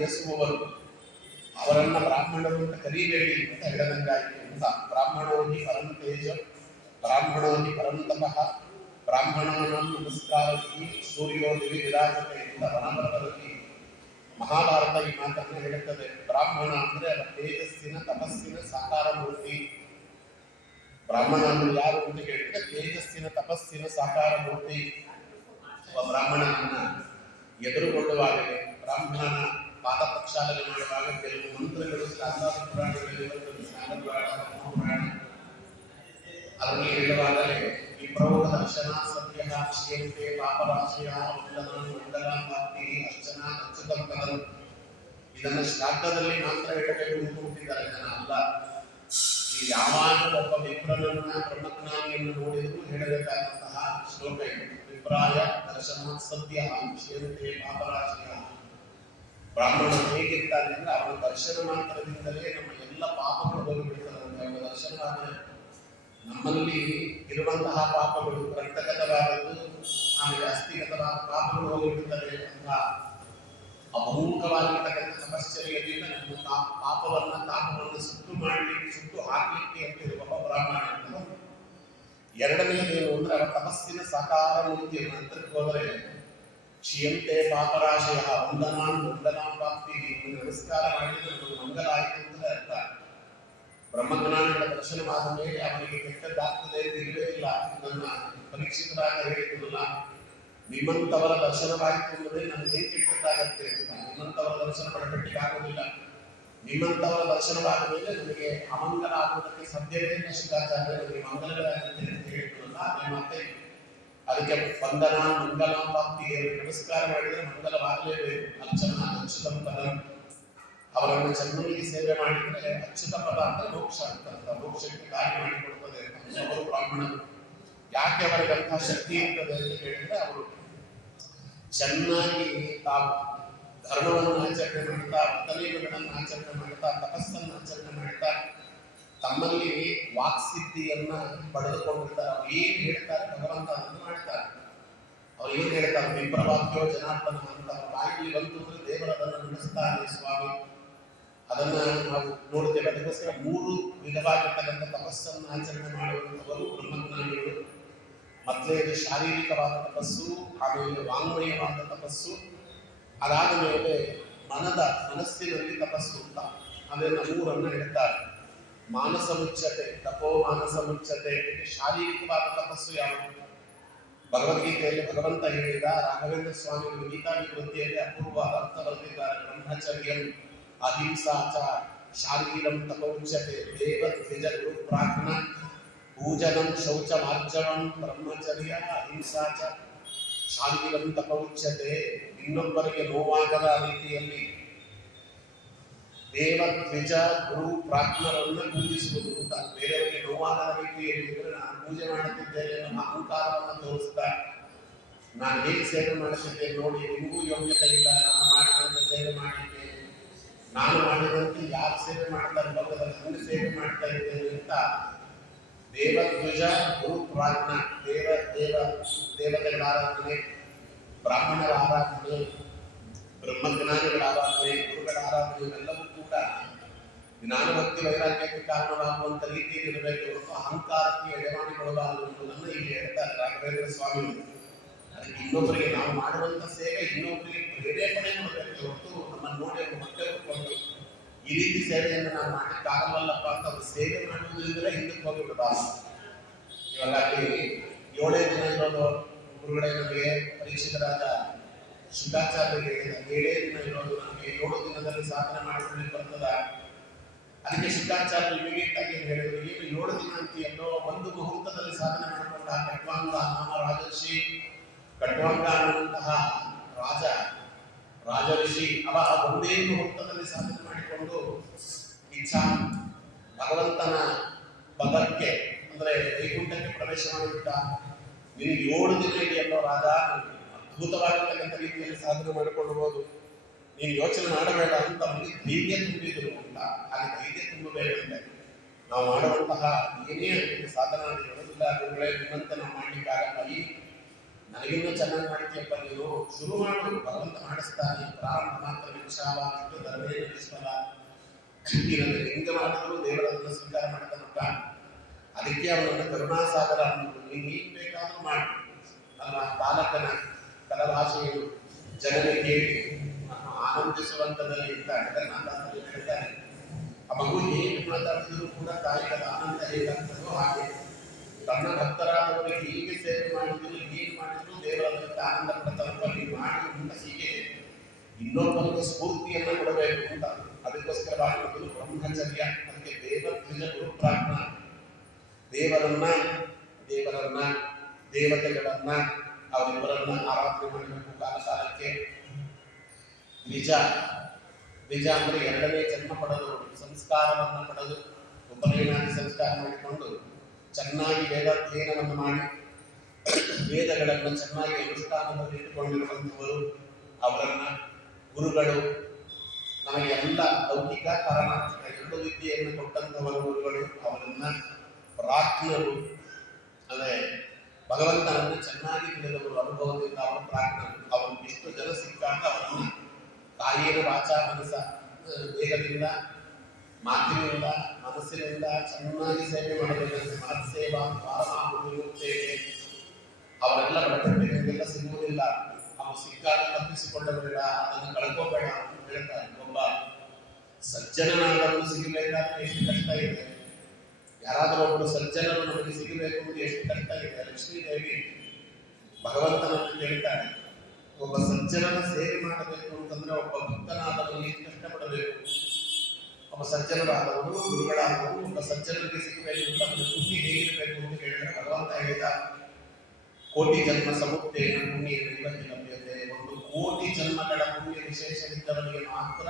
ಬಯಸುವವರು ಅವರನ್ನ ಬ್ರಾಹ್ಮಣರು ಅಂತ ಕರೀಬೇಡಿ ಅಂತ ಹೇಳದಂಗಾಯಿತು ಅಂತ. ಬ್ರಾಹ್ಮಣೋಹಿ ಪರಂ ತೇಜ, ಬ್ರಾಹ್ಮಣೋಹಿ ಪರಂ ತಪಃ, ಬ್ರಾಹ್ಮಣಾನಾಂ ನಮಸ್ಕಾರಕ್ಕೆ ಸೂರ್ಯೋದಯ ವಿರಾಜತೆ ಅಂತ ವನಪರ್ವದಲ್ಲಿ ಮಹಾಭಾರತ ಈ ಮಾತನ್ನು ಹೇಳುತ್ತದೆ. ಬ್ರಾಹ್ಮಣ ಅಂದ್ರೆ ಅವರ ತೇಜಸ್ಸಿನ ತಪಸ್ಸಿನ ಸಾಕಾರ ಮೂರ್ತಿ. ಬ್ರಾಹ್ಮಣ ಅಂದ್ರೆ ಯಾರು ಅಂತ ಹೇಳಿದ್ರೆ ತೇಜಸ್ಸಿನ ತಪಸ್ಸಿನ ಸಾಕಾರ ಮೂರ್ತಿ. ಒಬ್ಬ ಬ್ರಾಹ್ಮಣನನ್ನ ಎದುರುಗೊಳ್ಳುವಾಗಲೇ, ಬ್ರಾಹ್ಮಣನ ಪಾದ ಪ್ರಕ್ಷಾಲನೆ ಮಾಡುವಾಗ ಕೆಲವು ಮಂತ್ರಗಳು ಶಾಸ್ತ್ರ ಪುರಾಣಗಳಲ್ಲಿ ಅದನ್ನು ಹೇಳುವಾಗಲೇ ವಿಪ್ರೌಢ ದರ್ಶನ ಸತ್ಯ ಕ್ಷೇಮತೆ ಪಾಪರಾಶಯ ಮಂಡಲಾಂತಿ ಅರ್ಚನಾ ಅಚ್ಯುತಂ ಪದಂ. ಇದನ್ನು ಶ್ರಾದ್ದದಲ್ಲಿ ಮಾತ್ರ ಹೇಳಬೇಕು ಅಂದುಕೊಂಡಿದ್ದಾರೆ, ಜನ ಅಲ್ಲ. ಈ ಯಾವಾಗ ಒಬ್ಬ ವಿಪ್ರನನ್ನ ಬ್ರಹ್ಮಜ್ಞಾನಿಯನ್ನು ನೋಡಿದರೂ ಹೇಳಬೇಕಾದಂತಹ ಶ್ಲೋಕ ಇದು. ವಿಪ್ರಾಯ ದರ್ಶನ ಸದ್ಯ ಕ್ಷೇಮತೆ ಪಾಪರಾಶಯ. ಬ್ರಾಹ್ಮಣ ಹೇಗಿರ್ತಾನೆ ಅಂದ್ರೆ ಅವನ ದರ್ಶನ ಮಾತ್ರದಿಂದಲೇ ನಮ್ಮ ಎಲ್ಲ ಪಾಪಗಳು ಹೋಗಿಬಿಡ್ತಾರಂತೆ. ಅವನ ದರ್ಶನವಾದರೆ ನಮ್ಮಲ್ಲಿ ಇರುವಂತಹ ಪಾಪಗಳು ರಕ್ತಗತವಾದದ್ದು, ಆಮೇಲೆ ಅಸ್ಥಿಗತವಾದ ಪಾಪಗಳು ಹೋಗಿಬಿಡ್ತವೆ ಅಂತ ಅಮೂಕವಾಗಿರ್ತಕ್ಕಂಥ ತಪಶ್ಚರ್ಯದಿಂದ ನಮ್ಮ ತಾಪವನ್ನು ಸುಟ್ಟು ಹಾಕಲಿಕ್ಕೆ ಅಂತಿರುವ ಬ್ರಾಹ್ಮಣ. ಎರಡನೇದೇನು ಅಂದ್ರೆ ಅವರ ತಪಸ್ಸಿನ ಸಾಕಾರ ಮೂರ್ತಿಯನ್ನು ಅಂತಕ್ಕೆ ಹೋದರೆ ಕ್ಷೀಯಂತೆ ಪಾಪರಾಶಯ ವಂದನಾಂ ಪ್ರಾಪ್ತಿ. ನಮಸ್ಕಾರ ಮಾಡಿದ್ರೆ ನಮಗೆ ಮಂಗಲ ಆಯಿತು ಅಂತ ಅರ್ಥ. ಬ್ರಹ್ಮಜ್ಞಾನಿಗಳ ದರ್ಶನವಾದ ಮೇಲೆ ಅವನಿಗೆ ಕೆಟ್ಟದ್ದಾಗ್ತದೆ ಅಂತ ಇಲ್ಲವೇ ಇಲ್ಲ. ನನ್ನ ಪರೀಕ್ಷಿತರಾಗ ಹೇಳಿದ್ರಲ್ಲ, ನಿಮ್ಮಂತವರ ದರ್ಶನವಾಯಿತು ಅಂದರೆ ನನಗೆ ಕೆಟ್ಟದ್ದಾಗತ್ತೆ ಅಂತ. ನಿಮ್ಮಂತವರ ದರ್ಶನ ಪಡಪಟ್ಟಿಗೆ ಆಗೋದಿಲ್ಲ. ನಿಮ್ಮಂತವರ ದರ್ಶನವಾದ ಮೇಲೆ ನನಗೆ ಅಮಂಗಲ ಆಗುವುದಕ್ಕೆ ಸಾಧ್ಯವೇ ಇಲ್ಲ. ಶಿವಾಚಾರ್ಯ ನನಗೆ ಮಂಗಲಗಳಾಗುತ್ತೆ ಅಂತ ಹೇಳಿದ್ರಲ್ಲ, ಅದೇ ಮತ್ತೆ ಅದಕ್ಕೆ ವಂದನ ಮಂಗಲ ಪ್ರಾಪ್ತಿ ನಮಸ್ಕಾರ ಮಾಡಿದರೆ ಮಂಗಲವಾಗಲೇಬೇಕು. ಅರ್ಚನಾ ಅಚ್ಯುತಂ ಪದಂ. ಅವರನ್ನು ಚೆನ್ನಾಗಿ ಸೇವೆ ಮಾಡಿದರೆ ಅಚ್ಯುತ ಪದ ಅಂದ್ರೆ ಮೋಕ್ಷ ಅಂತ, ಮೋಕ್ಷಕ್ಕೆ ದಾರಿ ಮಾಡಿಕೊಡ್ತದೆ ಅವರು ಬ್ರಾಹ್ಮಣರು. ಯಾಕೆ ಅವರಿಗೆ ಅಂತಹ ಶಕ್ತಿ ಇರ್ತದೆ ಅಂತ ಹೇಳಿದ್ರೆ, ಅವರು ಚೆನ್ನಾಗಿ ತಾವು ಧರ್ಮವನ್ನು ಆಚರಣೆ ಮಾಡ್ತಾ, ವರ್ತನೆಗಳನ್ನು ಆಚರಣೆ ಮಾಡ್ತಾ, ತಪಸ್ಸನ್ನು ಆಚರಣೆ ಮಾಡ್ತಾ, ತಮ್ಮಲ್ಲಿ ವಾಕ್ಸಿದ್ಧಿಯನ್ನ ಪಡೆದುಕೊಂಡಿರ್ತಾರೆ. ಅವ್ರು ಏನ್ ಹೇಳ್ತಾರೆ ಭಗವಂತ ಅದನ್ನು ಮಾಡ್ತಾರೆ. ಅವ್ರು ಏನ್ ಹೇಳ್ತಾರೆ, ವಿಪ್ರವಾಕ್ಯೋ ಜನಾರ್ದನ ಅಂತ ಬಾಯಿಗೆ ಬಂತು ಅಂದ್ರೆ ದೇವರದನ್ನು ನಡೆಸ್ತಾನೆ ಸ್ವಾಮಿ. ಅದನ್ನ ನಾವು ನೋಡ್ತೇವೆ. ಅದಕ್ಕೋಸ್ಕರ 3 ವಿಧವಾಗಿರ್ತಕ್ಕಂಥ ತಪಸ್ಸನ್ನು ಆಚರಣೆ ಮಾಡುವಂಥವರು ಬ್ರಹ್ಮಜ್ಞಾನಿಗಳು. ಮೊದಲನೇದು ಶಾರೀರಿಕವಾದ ತಪಸ್ಸು, ಆಮೇಲೆ ವಾಂಗ್ಮಯವಾದ ತಪಸ್ಸು, ಅದಾದ ಮೇಲೆ ಮನಸ್ಸಿನಲ್ಲಿ ತಪಸ್ಸು ಅಂತ ಅದನ್ನು 3 ಹೇಳ್ತಾರೆ. ಮಾನಸ ಮುಚ್ಚತೆ, ತಪೋ ಮಾನಸ ಮುಚ್ಚತೆ. ಶಾರೀರಿಕವಾದ ತಪಸ್ಸು ಯಾವುದು? ಭಗವದ್ಗೀತೆಯಲ್ಲಿ ಭಗವಂತ ಹೇಳಿದ, ರಾಘವೇಂದ್ರ ಸ್ವಾಮಿಗಳು ಗೀತಾ ವಿವೃತ್ತಿಯಲ್ಲಿ ಅಪೂರ್ವವಾದ ಅರ್ಥ ಬರೆದಿದ್ದಾರೆ. ಬ್ರಹ್ಮಚರ್ಯಂ ಅಹಿಂಸಾಚ ಶಾರೀರಂ ತಪೋಚ್ಯತೆ ದೇವ ದ್ವಿಜ ಗುರು ಪ್ರಾಜ್ಞ ಪೂಜನಂ ಶೌಚ ಮಾರ್ಜವಂ ಬ್ರಹ್ಮಚರ್ಯ ಅಹಿಂಸಾಚ ಶಾರೀರಂ ತಪೋಚ್ಯತೆ. ಇನ್ನೊಬ್ಬರಿಗೆ ನೋವಾಗದ ರೀತಿಯಲ್ಲಿ ದೇವ ದ್ವಿಜ ಗುರು ಪ್ರಾಜ್ಞರನ್ನು ಪೂಜಿಸುವುದು ಅಂತ. ಬೇರೆಯವರಿಗೆ ನೋವಾಗದ ರೀತಿಯಲ್ಲಿ ಇದ್ರೆ ನಾನು ಪೂಜೆ ಮಾಡುತ್ತಿದ್ದೇನೆ ನಮ್ಮ ಅಹಂಕಾರವನ್ನು ತೋರಿಸ್ತಾ, ನಾನು ಹೇಗೆ ಸೇವೆ ಮಾಡುತ್ತಿದ್ದೇನೆ ನೋಡಿ, ನಿಮಗೂ ಯೋಗ್ಯತೆ ಇಲ್ಲ, ನಾನು ಮಾಡಿದಂತೆ ಸೇವೆ ಮಾಡಿದ್ದೇನೆ, ನಾನು ಮಾಡಿದಂತೆ ಯಾರು ಸೇವೆ ಮಾಡ್ತಾರೆ ಲೋಕದಲ್ಲಿ ಹಂಗೆ ಸೇವೆ ಮಾಡ್ತಾ ಇದ್ದೇನೆ ಅಂತ ದೇವಧ್ವಜ ಗುರು ಪ್ರಾಜ್ಞ, ದೇವತೆಗಳ ಆರಾಧನೆ, ಬ್ರಾಹ್ಮಣರ ಆರಾಧನೆ, ಬ್ರಹ್ಮಜ್ಞಾನಿಗಳ ಆರಾಧನೆ, ಗುರುಗಳ ಆರಾಧನೆ ಇವೆಲ್ಲವೂ ಕೂಡ ಜ್ಞಾನಭಕ್ತಿ ವೈರಾಗ್ಯಕ್ಕೆ ಕಾರಣವಾಗುವಂತ ರೀತಿಯಲ್ಲಿ ಇರಬೇಕು ಹೊರತು ಅಹಂಕಾರಕ್ಕೆ ಎಡೆಮಾಡಿಕೊಳ್ಳಬಾರದು ಎಂಬುದನ್ನು ಇಲ್ಲಿ ಹೇಳ್ತಾರೆ ರಾಘವೇಂದ್ರ ಸ್ವಾಮಿ. ಅದಕ್ಕೆ ಇನ್ನೊಬ್ಬರಿಗೆ ನಾವು ಮಾಡುವಂತ ಸೇವೆ ಇನ್ನೊಬ್ಬರಿಗೆ ಪ್ರೇರೇಪಣೆ ಮಾಡಬೇಕು ಹೊರತು ನಮ್ಮನ್ನು ನೋಡಿ ಅವರು ಮತ್ತೆ ಹೊರಕೊಂಡು ಈ ರೀತಿ ಸೇವೆಯನ್ನು ನಾವು ಮಾಡಲಿಕ್ಕಾಗಲ್ಲಪ್ಪ ಅಂತ ಅವರು ಸೇವೆ ಮಾಡುವುದರಿಂದಲೇ ಹಿಂದಕ್ಕೆ ಹೋಗಿಬಿಡಬಾರದು. ಇವಾಗ ಅಲ್ಲಿ 7 ದಿನ ಇರೋದು ಗುರುಗಳೇ ನಮಗೆ ಪರೀಕ್ಷಿತರಾದ ಶುದ್ಧಾಚಾರ್ಯರಿಗೆ ಹೇಳಿದ 7 ದಿನ ಇರೋದು ನಮಗೆ 7 ದಿನದಲ್ಲಿ ಸಾಧನೆ ಮಾಡಿಕೊಳ್ಳಿಕ್ಕೆ ಬರ್ತದ. ಅದಕ್ಕೆ ಶುದ್ಧಾಚಾರ್ಯ ಇಮಿಡಿಯೇಟ್ ಆಗಿ ಹೇಳಿದ್ರು, ಏನು 7 ದಿನ ಅಂತೀಯಲ್ಲೋ, ಒಂದು ಮುಹೂರ್ತದಲ್ಲಿ ಸಾಧನೆ ಮಾಡಿಕೊಂಡ ಖಟ್ವಾಂಗ ನಾಮ ರಾಜರ್ಷಿ, ಖಟ್ವಾಂಗ ಅನ್ನುವಂತಹ ರಾಜಋಷಿ ಅವ ಒಂದೇ ಮುಹೂರ್ತದಲ್ಲಿ ಸಾಧನೆ ಮಾಡಿಕೊಂಡು ಇಚ್ಛಾ ಭಗವಂತನ ಪದಕ್ಕೆ ಅಂದ್ರೆ ವೈಕುಂಠಕ್ಕೆ ಪ್ರವೇಶ ಮಾಡಿಬಿಟ್ಟ. ನಿನಗೆ 7 ದಿನ ಇದೆಯಲ್ಲೋ ರಾಜ, ಅದ್ಭುತವಾಗಿರ್ತಕ್ಕಂಥ ರೀತಿಯಲ್ಲಿ ಸಾಧನೆ ಮಾಡಿಕೊಳ್ಳಬಹುದು, ನೀನು ಯೋಚನೆ ಮಾಡಬೇಡ ಅಂತ ಅವನಿಗೆ ಧೈರ್ಯ ತುಂಬಿದ್ರು ಅಂತ. ಹಾಗೆ ಧೈರ್ಯ ತುಂಬಬೇಕಂತೆ ನಾವು ಮಾಡುವಂತಹ ಏನೇ ಸಾಧನ ಹೇಳೋದಿಲ್ಲ, ಗುರುಗಳೇ ನಿಮ್ಮಂತೆ ನಾವು ಮಾಡ್ಲಿಕ್ಕಾಗಲ್ಲ. ಈ ನನಗಿನ್ನೂ ಚೆನ್ನಾಗಿ ಮಾಡ್ತೀಯಪ್ಪ ನೀನು, ಶುರು ಮಾಡು, ಭಗವಂತ ಮಾಡಿಸ್ತಾನೆ, ಪ್ರಾರಂಭ ಮಾತ್ರ ವಿಕ್ಷಾವಾಗಿದ್ದು ಧರ್ಮೇ ಈಶ್ವರ. ಇದನ್ನು ಹೆಂಗೆ ಮಾಡಿದ್ರು ದೇವರನ್ನು ಸ್ವೀಕಾರ ಮಾಡ್ತಾನಪ್ಪ. ಅದಕ್ಕೆ ಅವನನ್ನು ಕರುಣಾಸಾಗರ ಅನ್ನೋದು. ನೀನು ಬೇಕಾದ್ರೂ ಮಾಡಿ. ನಮ್ಮ ಬಾಲಕನ ಕಲಭಾಷೆಯನ್ನು ಜನರಿಗೆ ಕೇಳಿ ಆನಂದಿಸುವಂಥದ್ದಲ್ಲಿ ಇರ್ತಾನೆ. ಅದನ್ನು ಹೇಳ್ತಾನೆ, ಆ ಮಗು ಹೇಗೆ ಮಾತಾಡಿದ್ರು ಕೂಡ ತಾಯಿಗಳ ಆನಂದ ಹೇಗಾಗ್ತದೋ ಹಾಗೆ ತನ್ನ ಭಕ್ತರಾದವರಿಗೆ ಹೀಗೆ ಸೇವೆ ಮಾಡಿದ್ರು, ಹೀಗೆ ಮಾಡಿದ್ರು ದೇವರನ್ನು ಆನಂದ ಪಡ್ತಾರಪ್ಪ. ನೀವು ಮಾಡಿ ಅಂತ ಹೀಗೆ ಇನ್ನೊಬ್ಬರಿಗೆ ಸ್ಫೂರ್ತಿಯನ್ನು ಕೊಡಬೇಕು ಅಂತ. ಅದಕ್ಕೋಸ್ಕರವಾಗಿ ಮೊದಲು ಬ್ರಹ್ಮಚರ್ಯ. ಅದಕ್ಕೆ ದೇವತ್ರಿಜ ಗುರು ಪ್ರಾಜ್ಞ. ದೇವರನ್ನ ದೇವತೆಗಳನ್ನ ಅವರಿಬ್ಬರನ್ನ ಆರಾಧನೆ ಮಾಡಬೇಕು ಕಾಲ ಕಾಲಕ್ಕೆ. ನಿಜ ಅಂದ್ರೆ ಎರಡನೇ ಜನ್ಮ ಪಡೆದು ಸಂಸ್ಕಾರವನ್ನು ಪಡೆದು ಉಪನಯನಾದಿ ಸಂಸ್ಕಾರ ಮಾಡಿಕೊಂಡು ಚೆನ್ನಾಗಿ ವೇದಾಧ್ಯಯನವನ್ನು ಮಾಡಿ ವೇದಗಳನ್ನು ಚೆನ್ನಾಗಿ ಅನುಷ್ಠಾನದಲ್ಲಿ ಇಟ್ಟುಕೊಂಡಿರುವಂಥವರು ಅವರನ್ನ ಗುರುಗಳು. ನಮಗೆ ಎಲ್ಲ ಲೌಕಿಕ ಪಾರಮಾರ್ಥಿಕ ಎರಡು ವಿದ್ಯೆಯನ್ನು ಕೊಟ್ಟಂಥವರು ಗುರುಗಳು. ಅವರನ್ನ ಪ್ರಾಜ್ಞರು ಅಂದರೆ ಭಗವಂತನನ್ನು ಚೆನ್ನಾಗಿ ತಿಳಿದವರು, ಅನುಭವದಿಂದ ಅವರು ಪ್ರಾಜ್ಞರು. ಅವರು ಎಷ್ಟು ಜನ ಸಿಕ್ಕಾಗ ಅವರನ್ನು ಕಾಯೇನ ವಾಚಾ ಮನಸ್ಸ ದೇಹದಿಂದ ಮಾತಿನಿಂದ ಮನಸ್ಸಿನಿಂದ ಚೆನ್ನಾಗಿ ಸೇವೆ ಮಾಡಬೇಕಂದ್ರೆ ಮನಸ್ಸೇವಾ ದ್ವಾರಮಾಗುತ್ತೇವೆ. ಅವರೆಲ್ಲ ಬಡಪಟ್ಟಿಗೆಲ್ಲ ಸಿಗುವುದಿಲ್ಲ. ಅವು ಸಿಕ್ಕಾಗ ತಪ್ಪಿಸಿಕೊಳ್ಳಬೇಡ, ಅದನ್ನು ಕಳ್ಕೋಬೇಡ ಅಂತ ಹೇಳ್ತಾರೆ. ಒಬ್ಬ ಸಜ್ಜನನಾದವನು ಸಿಗಬೇಕಾದ್ರೆ ಎಷ್ಟು ಕಷ್ಟ ಇದೆ. ಯಾರಾದರೂ ಒಬ್ಬರು ಸಜ್ಜನರು ನಮಗೆ ಸಿಗಬೇಕು ಎಂದು ಎಷ್ಟು ಕಷ್ಟ ಇದೆ. ಲಕ್ಷ್ಮೀದೇವಿ ಭಗವಂತನನ್ನು ಕೇಳ್ತಾಳೆ, ಒಬ್ಬ ಸಜ್ಜನನ ಸೇವೆ ಮಾಡಬೇಕು ಅಂತಂದ್ರೆ ಒಬ್ಬ ಭಕ್ತನಾದವನು ಎಷ್ಟು ಕಷ್ಟಪಡಬೇಕು. ಒಬ್ಬ ಸಜ್ಜನರಾದವರು ಗುರುಗಳಾದವರು ಒಬ್ಬ ಸಜ್ಜನರಿಗೆ ಸಿಗಬೇಕು ಅಂತ ಅದರ ಸುದ್ದಿ ಹೇಗಿರಬೇಕು ಅಂತ ಹೇಳಿದ್ರೆ ಭಗವಂತ ಹೇಳಿದ, ಕೋಟಿ ಜನ್ಮ ಸಮುತ್ತೇನ ಪುಣ್ಯ ಲಭ್ಯತೆ. ಒಂದು ಕೋಟಿ ಜನ್ಮಗಳ ಪುಣ್ಯ ವಿಶೇಷವಿದ್ದವರಿಗೆ ಮಾತ್ರ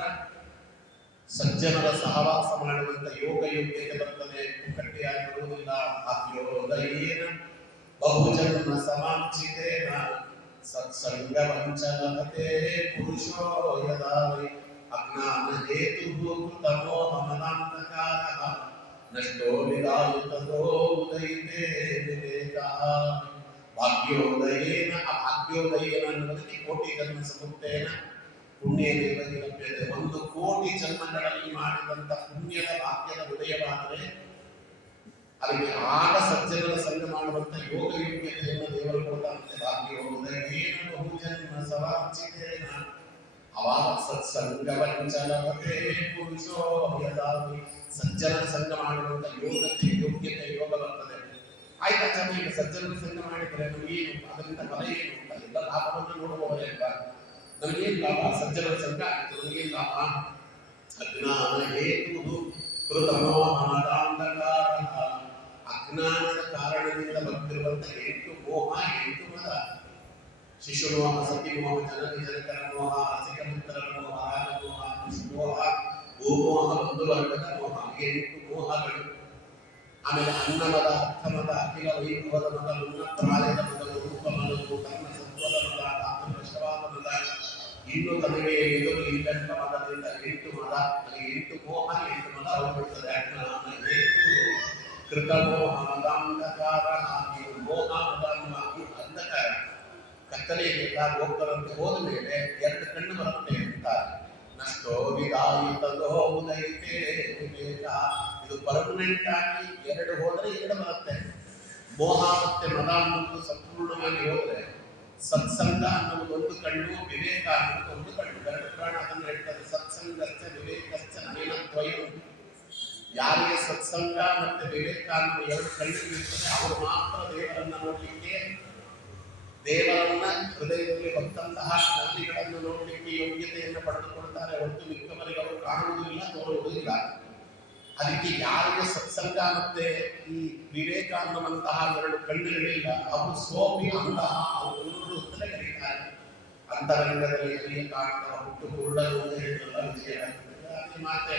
ಸಜ್ಜನರ ಸಹವಾಸ ಮಾಡುವಂತ ಯೋಗ ಯೋಗ್ಯತೆ ಬರ್ತದೆ. ಪುಕ್ಕಟ್ಟಿಯಾಗಿರುವುದಿಲ್ಲ. ಅದ್ಯೋದಯೇನ ಬಹುಜನ್ಮ ಸಮಾಚಿತೇನ ಸತ್ಸಂಗವಂಚನತೆ ಪುರುಷೋ ಯದಾವೈ ಅಜ್ಞಾನ ಹೇತು ತಮೋಹ ಮನಾಂತಕಾರಃ ನಷ್ಟೋ ವಿದಾಯುತೋ ಉದಯಿತೆ ವಿವೇಕ. ಭಾಗ್ಯೋದಯೇನ ಅಭಾಗ್ಯೋದಯೇನ ಅನ್ನುವುದಕ್ಕೆ ಕೋಟಿ ಜನ್ಮ ಸಮುತ್ತೇನ ಪುಣ್ಯ ಲಭ್ಯತೆ. ಒಂದು ಕೋಟಿ ಜನ್ಮಗಳಲ್ಲಿ ಮಾಡಿದಂಥ ಪುಣ್ಯದ ಭಾಗ್ಯದ ಉದಯವಾದರೆ ಅದಕ್ಕೆ ಆಗ ಸಜ್ಜನರ ಸಂಘ ಮಾಡುವಂಥ ಯೋಗ ಯೋಗ್ಯತೆಯನ್ನು ದೇವರು ಕೊಡ್ತಾರಂತೆ. ಭಾಗ್ಯೋದಯೇನ ಬಹುಜನ್ಮ ಸವಾಚಿತೇನ ಅವಾಗ ಸತ್ಸಂಗವಂಚಲವತೆ ಪುರುಷೋ ಯದಾವಿ. ಸಜ್ಜನರ ಸಂಘ ಮಾಡುವಂಥ ಯೋಗ್ಯತೆ ಯೋಗ ಬರ್ತದೆ. ಆಯ್ತಾ, ಈಗ ಸಜ್ಜನರ ಸಂಘ ಮಾಡಿದರೆ ನಮಗೇನು ಅದರಿಂದ ಫಲ ಏನು ಅಂತ ಎಲ್ಲ ಲಾಭವನ್ನು ನೋಡುವವರೆಲ್ಲ ನಮಗೇನು ಲಾಭ? ಸಜ್ಜನರ ಸಂಘ ಆಯಿತು, ನಮಗೇನು ಲಾಭ? ಅಜ್ಞಾನ ಹೇತು ಕೃತಮೋಹಾಂಧಕಾರ. ಅಜ್ಞಾನದ ಕಾರಣದಿಂದ ಬಂದಿರುವಂಥ 8 ಮೋಹ, 8 ಮದ. ಶಿಶುಮೋಹ, ಸತಿಮೋಹ, ಜನನಿ ಜನಕರ ಮೋಹ, ರಸಿಕಮಿತ್ರರ ಮೋಹ, ರಾಜಮೋಹ, ಕೃಷ್ಣಮೋಹ, ಭೂಮೋಹ, ಬಂಧುವರ್ಗದ ಮೋಹ. 8 ಮೋಹಗಳು. ಆಮೇಲೆ ಅನ್ನಮದ, ಅರ್ಥಮದ, ಅಖಿಲ ವೈಭವದ ಮದ, ಉನ್ನಪ್ರಾಯದ ಮದ, ರೂಪಮದವು, ಕರ್ಣ ಸತ್ವದ ಮದ, ಆತ್ಮವಶವಾದ ಮದ, ಇನ್ನು ತನಗೆ ಎದುರು ಇಲ್ಲಂತ ಮದದಿಂದ 8 ಮದ. ಅಲ್ಲಿ 8 ಮೋಹ, 8 ಮದ ಹೋಗ್ಬಿಡ್ತದೆ. ಅಜ್ಞಾನ ಹೇತು ಕೃತಮೋಹ ಮದಾಂಧಕಾರ. ಇದು ಮೋಹ ಮದ ಅಂಧಕಾರ, ಕತ್ತಲೆಗೆ ಎಲ್ಲರೂ ಹೋಗ್ತಾರಂತೆ. ಹೋದ ಮೇಲೆ 2 ಕಣ್ಣು ಬರುತ್ತೆ ಅಂತಾರೆ. ನಷ್ಟೋ ವಿದಾಯುತೋ ಉದಯಿತೆ ವಿವೇಕ. ಇದು ಪರ್ಮನೆಂಟ್ ಆಗಿ 2 ಹೋದರೆ 2 ಬರುತ್ತೆ. ಮೋಹ ಮತ್ತೆ ಮದ ಅನ್ನೋದು ಸಂಪೂರ್ಣವಾಗಿ ಹೋದರೆ ಸತ್ಸಂಗ ಅನ್ನೋದು ಒಂದು ಕಣ್ಣು, ವಿವೇಕ ಅನ್ನೋದು ಒಂದು ಕಣ್ಣು. 2 ಪ್ರಾಣ ಅದನ್ನು ಹೇಳ್ತಾರೆ. ಸತ್ಸಂಗಶ್ಚ ವಿವೇಕಶ್ಚ ನಯನದ್ವಯಂ. ಯಾರಿಗೆ ಸತ್ಸಂಗ ಮತ್ತೆ ವಿವೇಕ ಅನ್ನೋ 2 ಕಣ್ಣುಗಳಿರ್ತದೆ ಅವರು ಮಾತ್ರ ದೇವರನ್ನ ನೋಡಲಿಕ್ಕೆ, ದೇವರನ್ನ ಹೃದಯದಲ್ಲಿ ಬಂದಂತಹ ಜ್ಞಾನಿಗಳನ್ನು ನೋಡಲಿಕ್ಕೆ ಯೋಗ್ಯತೆಯನ್ನು ಪಡೆದುಕೊಳ್ತಾರೆ. ಹೊರತು ಮಿಕ್ಕವರಿಗೆ ಅವರು ಕಾಣುವುದಿಲ್ಲ, ತೋರುವುದಿಲ್ಲ. ಅದಕ್ಕೆ ಯಾರಿಗೆ ಸತ್ಸಂಗ ಮತ್ತೆ ಈ ವಿವೇಕ ಅನ್ನುವಂತಹ 2 ಕಣ್ಣುಗಳಿಲ್ಲ ಅವರು ಸೋಪಿ ಅಂತಹ ಅವರು ಅಂತಲೇ ಕರೀತಾರೆ. ಅಂತರಂಗದಲ್ಲಿ ಎಲ್ಲಿಯ ಕಾಣ್ತಾ ಹುಟ್ಟು ಕುರುಡರು ಅಂತ ಹೇಳಿದ್ರಲ್ಲ ವಿಜಯ ಮಾತೆ.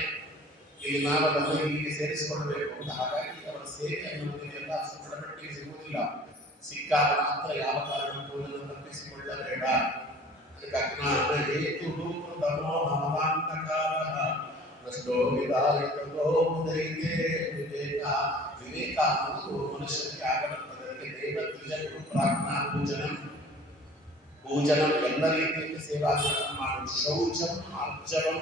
ಇಲ್ಲಿ ನಾವು ಅದನ್ನು ಇಲ್ಲಿಗೆ ಸೇರಿಸಿಕೊಳ್ಳಬೇಕು ಅಂತ. ಹಾಗಾಗಿ ಅವರ ಸೇವೆ ಅನ್ನುವುದನ್ನೆಲ್ಲ ಸುಡಪಟ್ಟಿಗೆ ಸಿಗುವುದಿಲ್ಲ. ಸಿಕ್ಕಾಗ ಮಾತ್ರ ಯಾವ ಕಾರಣಕ್ಕೂ ತಪ್ಪಿಸಿಕೊಳ್ಳಬೇಡ. ಅದಕ್ಕೆ ಅಜ್ಞಾನ ಹೇತು ತಮೋಹ ಮದಾಂಧಕಾರ ನಷ್ಟೋ ವಿದಾಯುತೋ ಉದಯಿತೆ ವಿವೇಕ. ವಿವೇಕ ಅನ್ನೋದು ಮನುಷ್ಯನಿಗೆ ಆಗಬರ್ತದೆ. ಅದಕ್ಕೆ ದೇವತ್ರಿಜ ಗುರು ಪ್ರಾಜ್ಞಾ ಪೂಜನ ಭೋಜನಂ ಎಲ್ಲ ರೀತಿಯಲ್ಲಿ ಸೇವಾದಿಗಳನ್ನು ಮಾಡುವುದು. ಶೌಚಂ ಆರ್ಜವಂ,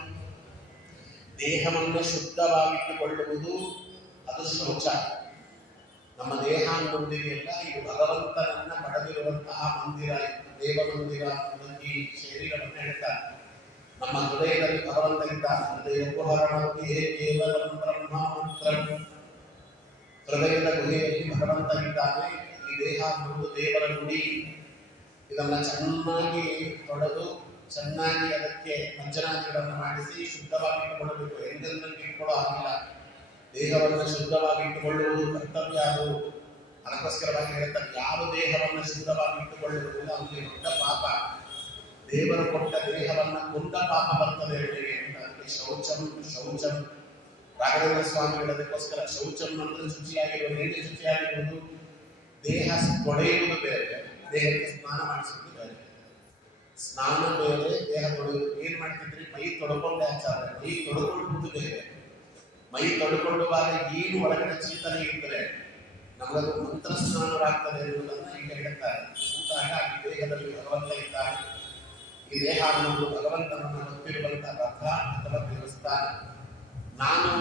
ದೇಹವನ್ನು ಶುದ್ಧವಾಗಿಟ್ಟುಕೊಳ್ಳುವುದು ಅದು ಶೌಚ. ನಮ್ಮ ದೇಹ ಅನ್ನೋದಿದೆಯಲ್ಲ, ಇದು ಭಗವಂತನನ್ನ ಪಡೆದಿರುವಂತಹ ಮಂದಿರ, ದೇವ ಮಂದಿರ ಅನ್ನೋದಕ್ಕೆ ಈ ಶರೀರವನ್ನು ಹೇಳ್ತಾರೆ. ನಮ್ಮ ಹೃದಯದಲ್ಲಿ ಭಗವಂತ ಇದ್ದಾನೆ. ಹೃದಯ ಮಧ್ಯೆ ಕೇವಲ ಬ್ರಹ್ಮ ಮಂತ್ರ, ಹೃದಯದ ಗುಹೆಯಲ್ಲಿ ಭಗವಂತ ಇದ್ದಾನೆ. ಈ ದೇಹ ಅನ್ನೋದು ದೇವರ ಗುಡಿ. ಇದನ್ನ ಚೆನ್ನಾಗಿ ತೊಳೆದು ಚೆನ್ನಾಗಿ ಅದಕ್ಕೆ ಮಂಜನಾದಿಗಳನ್ನು ಮಾಡಿಸಿ ಶುದ್ಧವಾಗಿಟ್ಟುಕೊಳ್ಳಬೇಕು. ಎಂದೆಂದಕ್ಕೆ ಇಟ್ಕೊಳ್ಳೋ ಆಗಿಲ್ಲ. ದೇಹವನ್ನು ಶುದ್ಧವಾಗಿಟ್ಟುಕೊಳ್ಳುವುದು ಕರ್ತವ್ಯ. ಅದು ಅದಕ್ಕೋಸ್ಕರವಾಗಿ ಹೇಳ್ತಾರೆ, ಯಾವ ದೇಹವನ್ನು ಶುದ್ಧವಾಗಿಟ್ಟುಕೊಳ್ಳುವುದಿಲ್ಲ ಅವನಿಗೆ ದೊಡ್ಡ ಪಾಪ. ದೇವರು ಕೊಟ್ಟ ದೇಹವನ್ನು ಕೊಂದ ಪಾಪ ಬರ್ತದೆ ಅವನಿಗೆ ಅಂತ. ಅದಕ್ಕೆ ಶೌಚಂ ಶೌಚಂ ರಾಘವೇಂದ್ರ ಸ್ವಾಮಿಗಳು ಅದಕ್ಕೋಸ್ಕರ ಶೌಚಂ ಅಂದ್ರೆ ಶುಚಿಯಾಗಿರುವುದು. ಹೇಗೆ ಶುಚಿಯಾಗಿರುವುದು? ದೇಹ ತೊಳೆಯುವುದು ಬೇರೆ, ದೇಹಕ್ಕೆ ಸ್ನಾನ ಮಾಡಿಸುವುದು ಬೇರೆ. ಸ್ನಾನ ಬೇರೆ, ದೇಹ ತೊಳೆಯುವುದು. ಏನ್ ಮಾಡ್ತಿದ್ರಿ? ಮೈ ತೊಡ್ಕೊಂಡೆ ಆಚಾರ. ಮೈ ತೊಡ್ಕೊಳ್ಳುವುದು ಬೇರೆ. ಮೈ ತೊಡ್ಕೊಳ್ಳುವಾಗ ಏನು ಒಳಗಡೆ ಚಿಂತನೆ ಇದ್ದರೆ ನಮಗದು ಮಂತ್ರ ಸ್ನಾನವಾಗ್ತದೆ ಎನ್ನುವುದನ್ನು ಈಗ ಹೇಳ್ತಾರೆ. ಊಟಾಗ ಈ ದೇಹದಲ್ಲಿ ಭಗವಂತ ಇದ್ದಾನೆ. ಈ ದೇಹ ಅನ್ನೋದು ಭಗವಂತನನ್ನು ಗೊತ್ತಿರುವಂತಹ ರಥ ಅಥವಾ ದೇವಸ್ಥಾನ. ನಾನು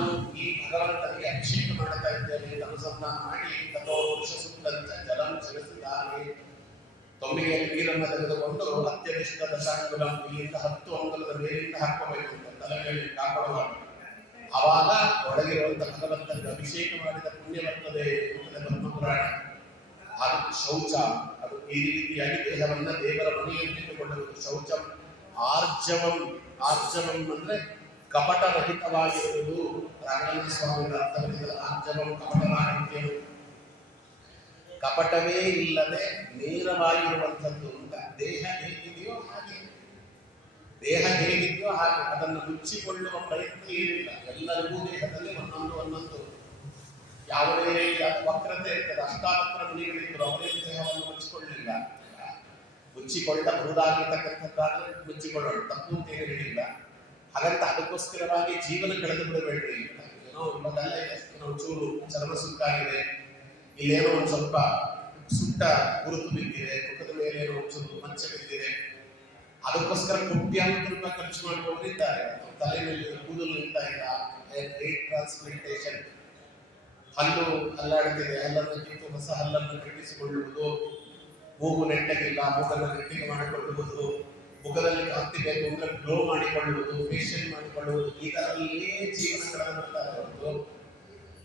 ಈ ಭಗವಂತನಿಗೆ ಅಭಿಷೇಕ ಮಾಡ್ತಾ ಇದ್ದೇನೆ ಅಂತ ಅನುಸಂಧಾನ ಮಾಡಿ ತಥೋ ಪುರುಷ ಸುತ್ತಂತ ಜಲಂ ಚಲಿಸಿದಾನೆ. ತೊಂಬಿಗೆಯಲ್ಲಿ ನೀರನ್ನು ತೆಗೆದುಕೊಂಡು ಅತ್ಯಧಿಷ್ಠ ದಶಾಂಗುಲಂ, ಇಲ್ಲಿಂದ 10 ಅಂಗುಲದ ಮೇಲಿಂದ ಹಾಕಬೇಕು ಅಂತ ತಲೆ ಮೇಲೆ ಕಾಪಾಡುವಾಗ ಆವಾಗ ಒಳಗಿರುವಂತಹ ಭಗವಂತನಿಗೆ ಅಭಿಷೇಕ ಮಾಡಿದ ಪುಣ್ಯ ಬರ್ತದೆ ಎನ್ನುತ್ತದೆ ಬ್ರಹ್ಮಪುರಾಣ. ಅದು ಶೌಚ. ಅದು ಈ ರೀತಿಯಾಗಿ ದೇಹವನ್ನ ದೇವರ ಮನೆಯಲ್ಲಿಟ್ಟುಕೊಳ್ಳುವುದು ಶೌಚಂ. ಆರ್ಜವಂ, ಆರ್ಜವಂ ಅಂದ್ರೆ ಕಪಟರಹಿತವಾಗಿರುವುದು. ರಾಘವೇಂದ್ರ ಸ್ವಾಮಿಗಳ ಅರ್ಥವಿದೆ. ಆರ್ಜವಂ ಕಪಟರಾಹಿತ್ಯವು, ಕಪಟವೇ ಇಲ್ಲದೆ ನೇರವಾಗಿರುವಂಥದ್ದು ಅಂತ. ದೇಹ ಹೇಗಿದೆಯೋ ಹಾಗೆ, ದೇಹ ಹೇಗಿದೆಯೋ ಹಾಗೆ ಅದನ್ನು ಮುಚ್ಚಿಕೊಳ್ಳುವ ಪ್ರಯತ್ನ ಏನಿಲ್ಲ. ಎಲ್ಲರಿಗೂ ದೇಹದಲ್ಲಿ ಒಂದೊಂದು ಯಾವುದೇ ರೀತಿಯಾದ ವಕ್ರತೆ ಇರ್ತದೆ. ಅಷ್ಟಾವಕ್ರ ಮುನಿಗಳಿದ್ರು, ಅವರೇ ದೇಹವನ್ನು ಮುಚ್ಚಿಕೊಳ್ಳಲಿಲ್ಲ. ಮುಚ್ಚಿಕೊಳ್ಳಬಹುದಾಗಿರ್ತಕ್ಕಂಥದ್ದಾದ್ರೆ ಮುಚ್ಚಿಕೊಳ್ಳೋಣ, ತಪ್ಪು ಅಂತ ಏನು ಹೇಳಿಲ್ಲ. ಹಾಗಂತ ಅದಕ್ಕೋಸ್ಕರವಾಗಿ ಜೀವನ ಕಳೆದು ಬಿಡಬೇಡ್ರಿ. ಏನೋ ಇವಾಗೆಲ್ಲ ಏನೋ ಚೂರು ಚರ್ಮ ಸುಕ್ಕಾಗಿದೆ, ಇಲ್ಲೇನೋ ಒಂದು ಸ್ವಲ್ಪ ಸುಟ್ಟ ಗುರುತು ಬಿದ್ದಿದೆ, ಮುಖದ ಮೇಲೆ ಏನೋ ಒಂಚೂರು ಮಚ್ಚ ಬಿದ್ದಿದೆ, ಅದಕ್ಕೋಸ್ಕರ ಕೋಟ್ಯಾಂತರ ರೂಪಾಯಿ ಖರ್ಚು ಮಾಡಿಕೊಂಡಿದ್ದಾರೆ. ತಲೆ ಮೇಲೆ ಕೂದಲು ನಿಲ್ತಾ ಇಲ್ಲ, ಹೇರ್ ಟ್ರಾನ್ಸ್ಪ್ಲಾಂಟೇಷನ್, ಹಲ್ಲು ಹಲ್ಲಾಡುತ್ತಿದೆ, ಹಲ್ಲನ್ನು ಕಿತ್ತು ಹೊಸ ಹಲ್ಲನ್ನು ಕಟ್ಟಿಸಿಕೊಳ್ಳುವುದು, ಮೂಗು ನೆಟ್ಟಗಿಲ್ಲ, ಮೂಗನ್ನು ನೆಟ್ಟಿಗೆ ಮಾಡಿಕೊಳ್ಳುವುದು, ಮುಖದಲ್ಲಿ ಕಾಂತಿ ಬೇಕು ಅಂದ್ರೆ ಗ್ಲೋ ಮಾಡಿಕೊಳ್ಳುವುದು, ಫೇಶಿಯಲ್ ಮಾಡಿಕೊಳ್ಳುವುದು, ಇದರಲ್ಲೇ ಜೀವನ ಕಳೆದುಬಿಡ್ತಾರೆ ಹೊರತು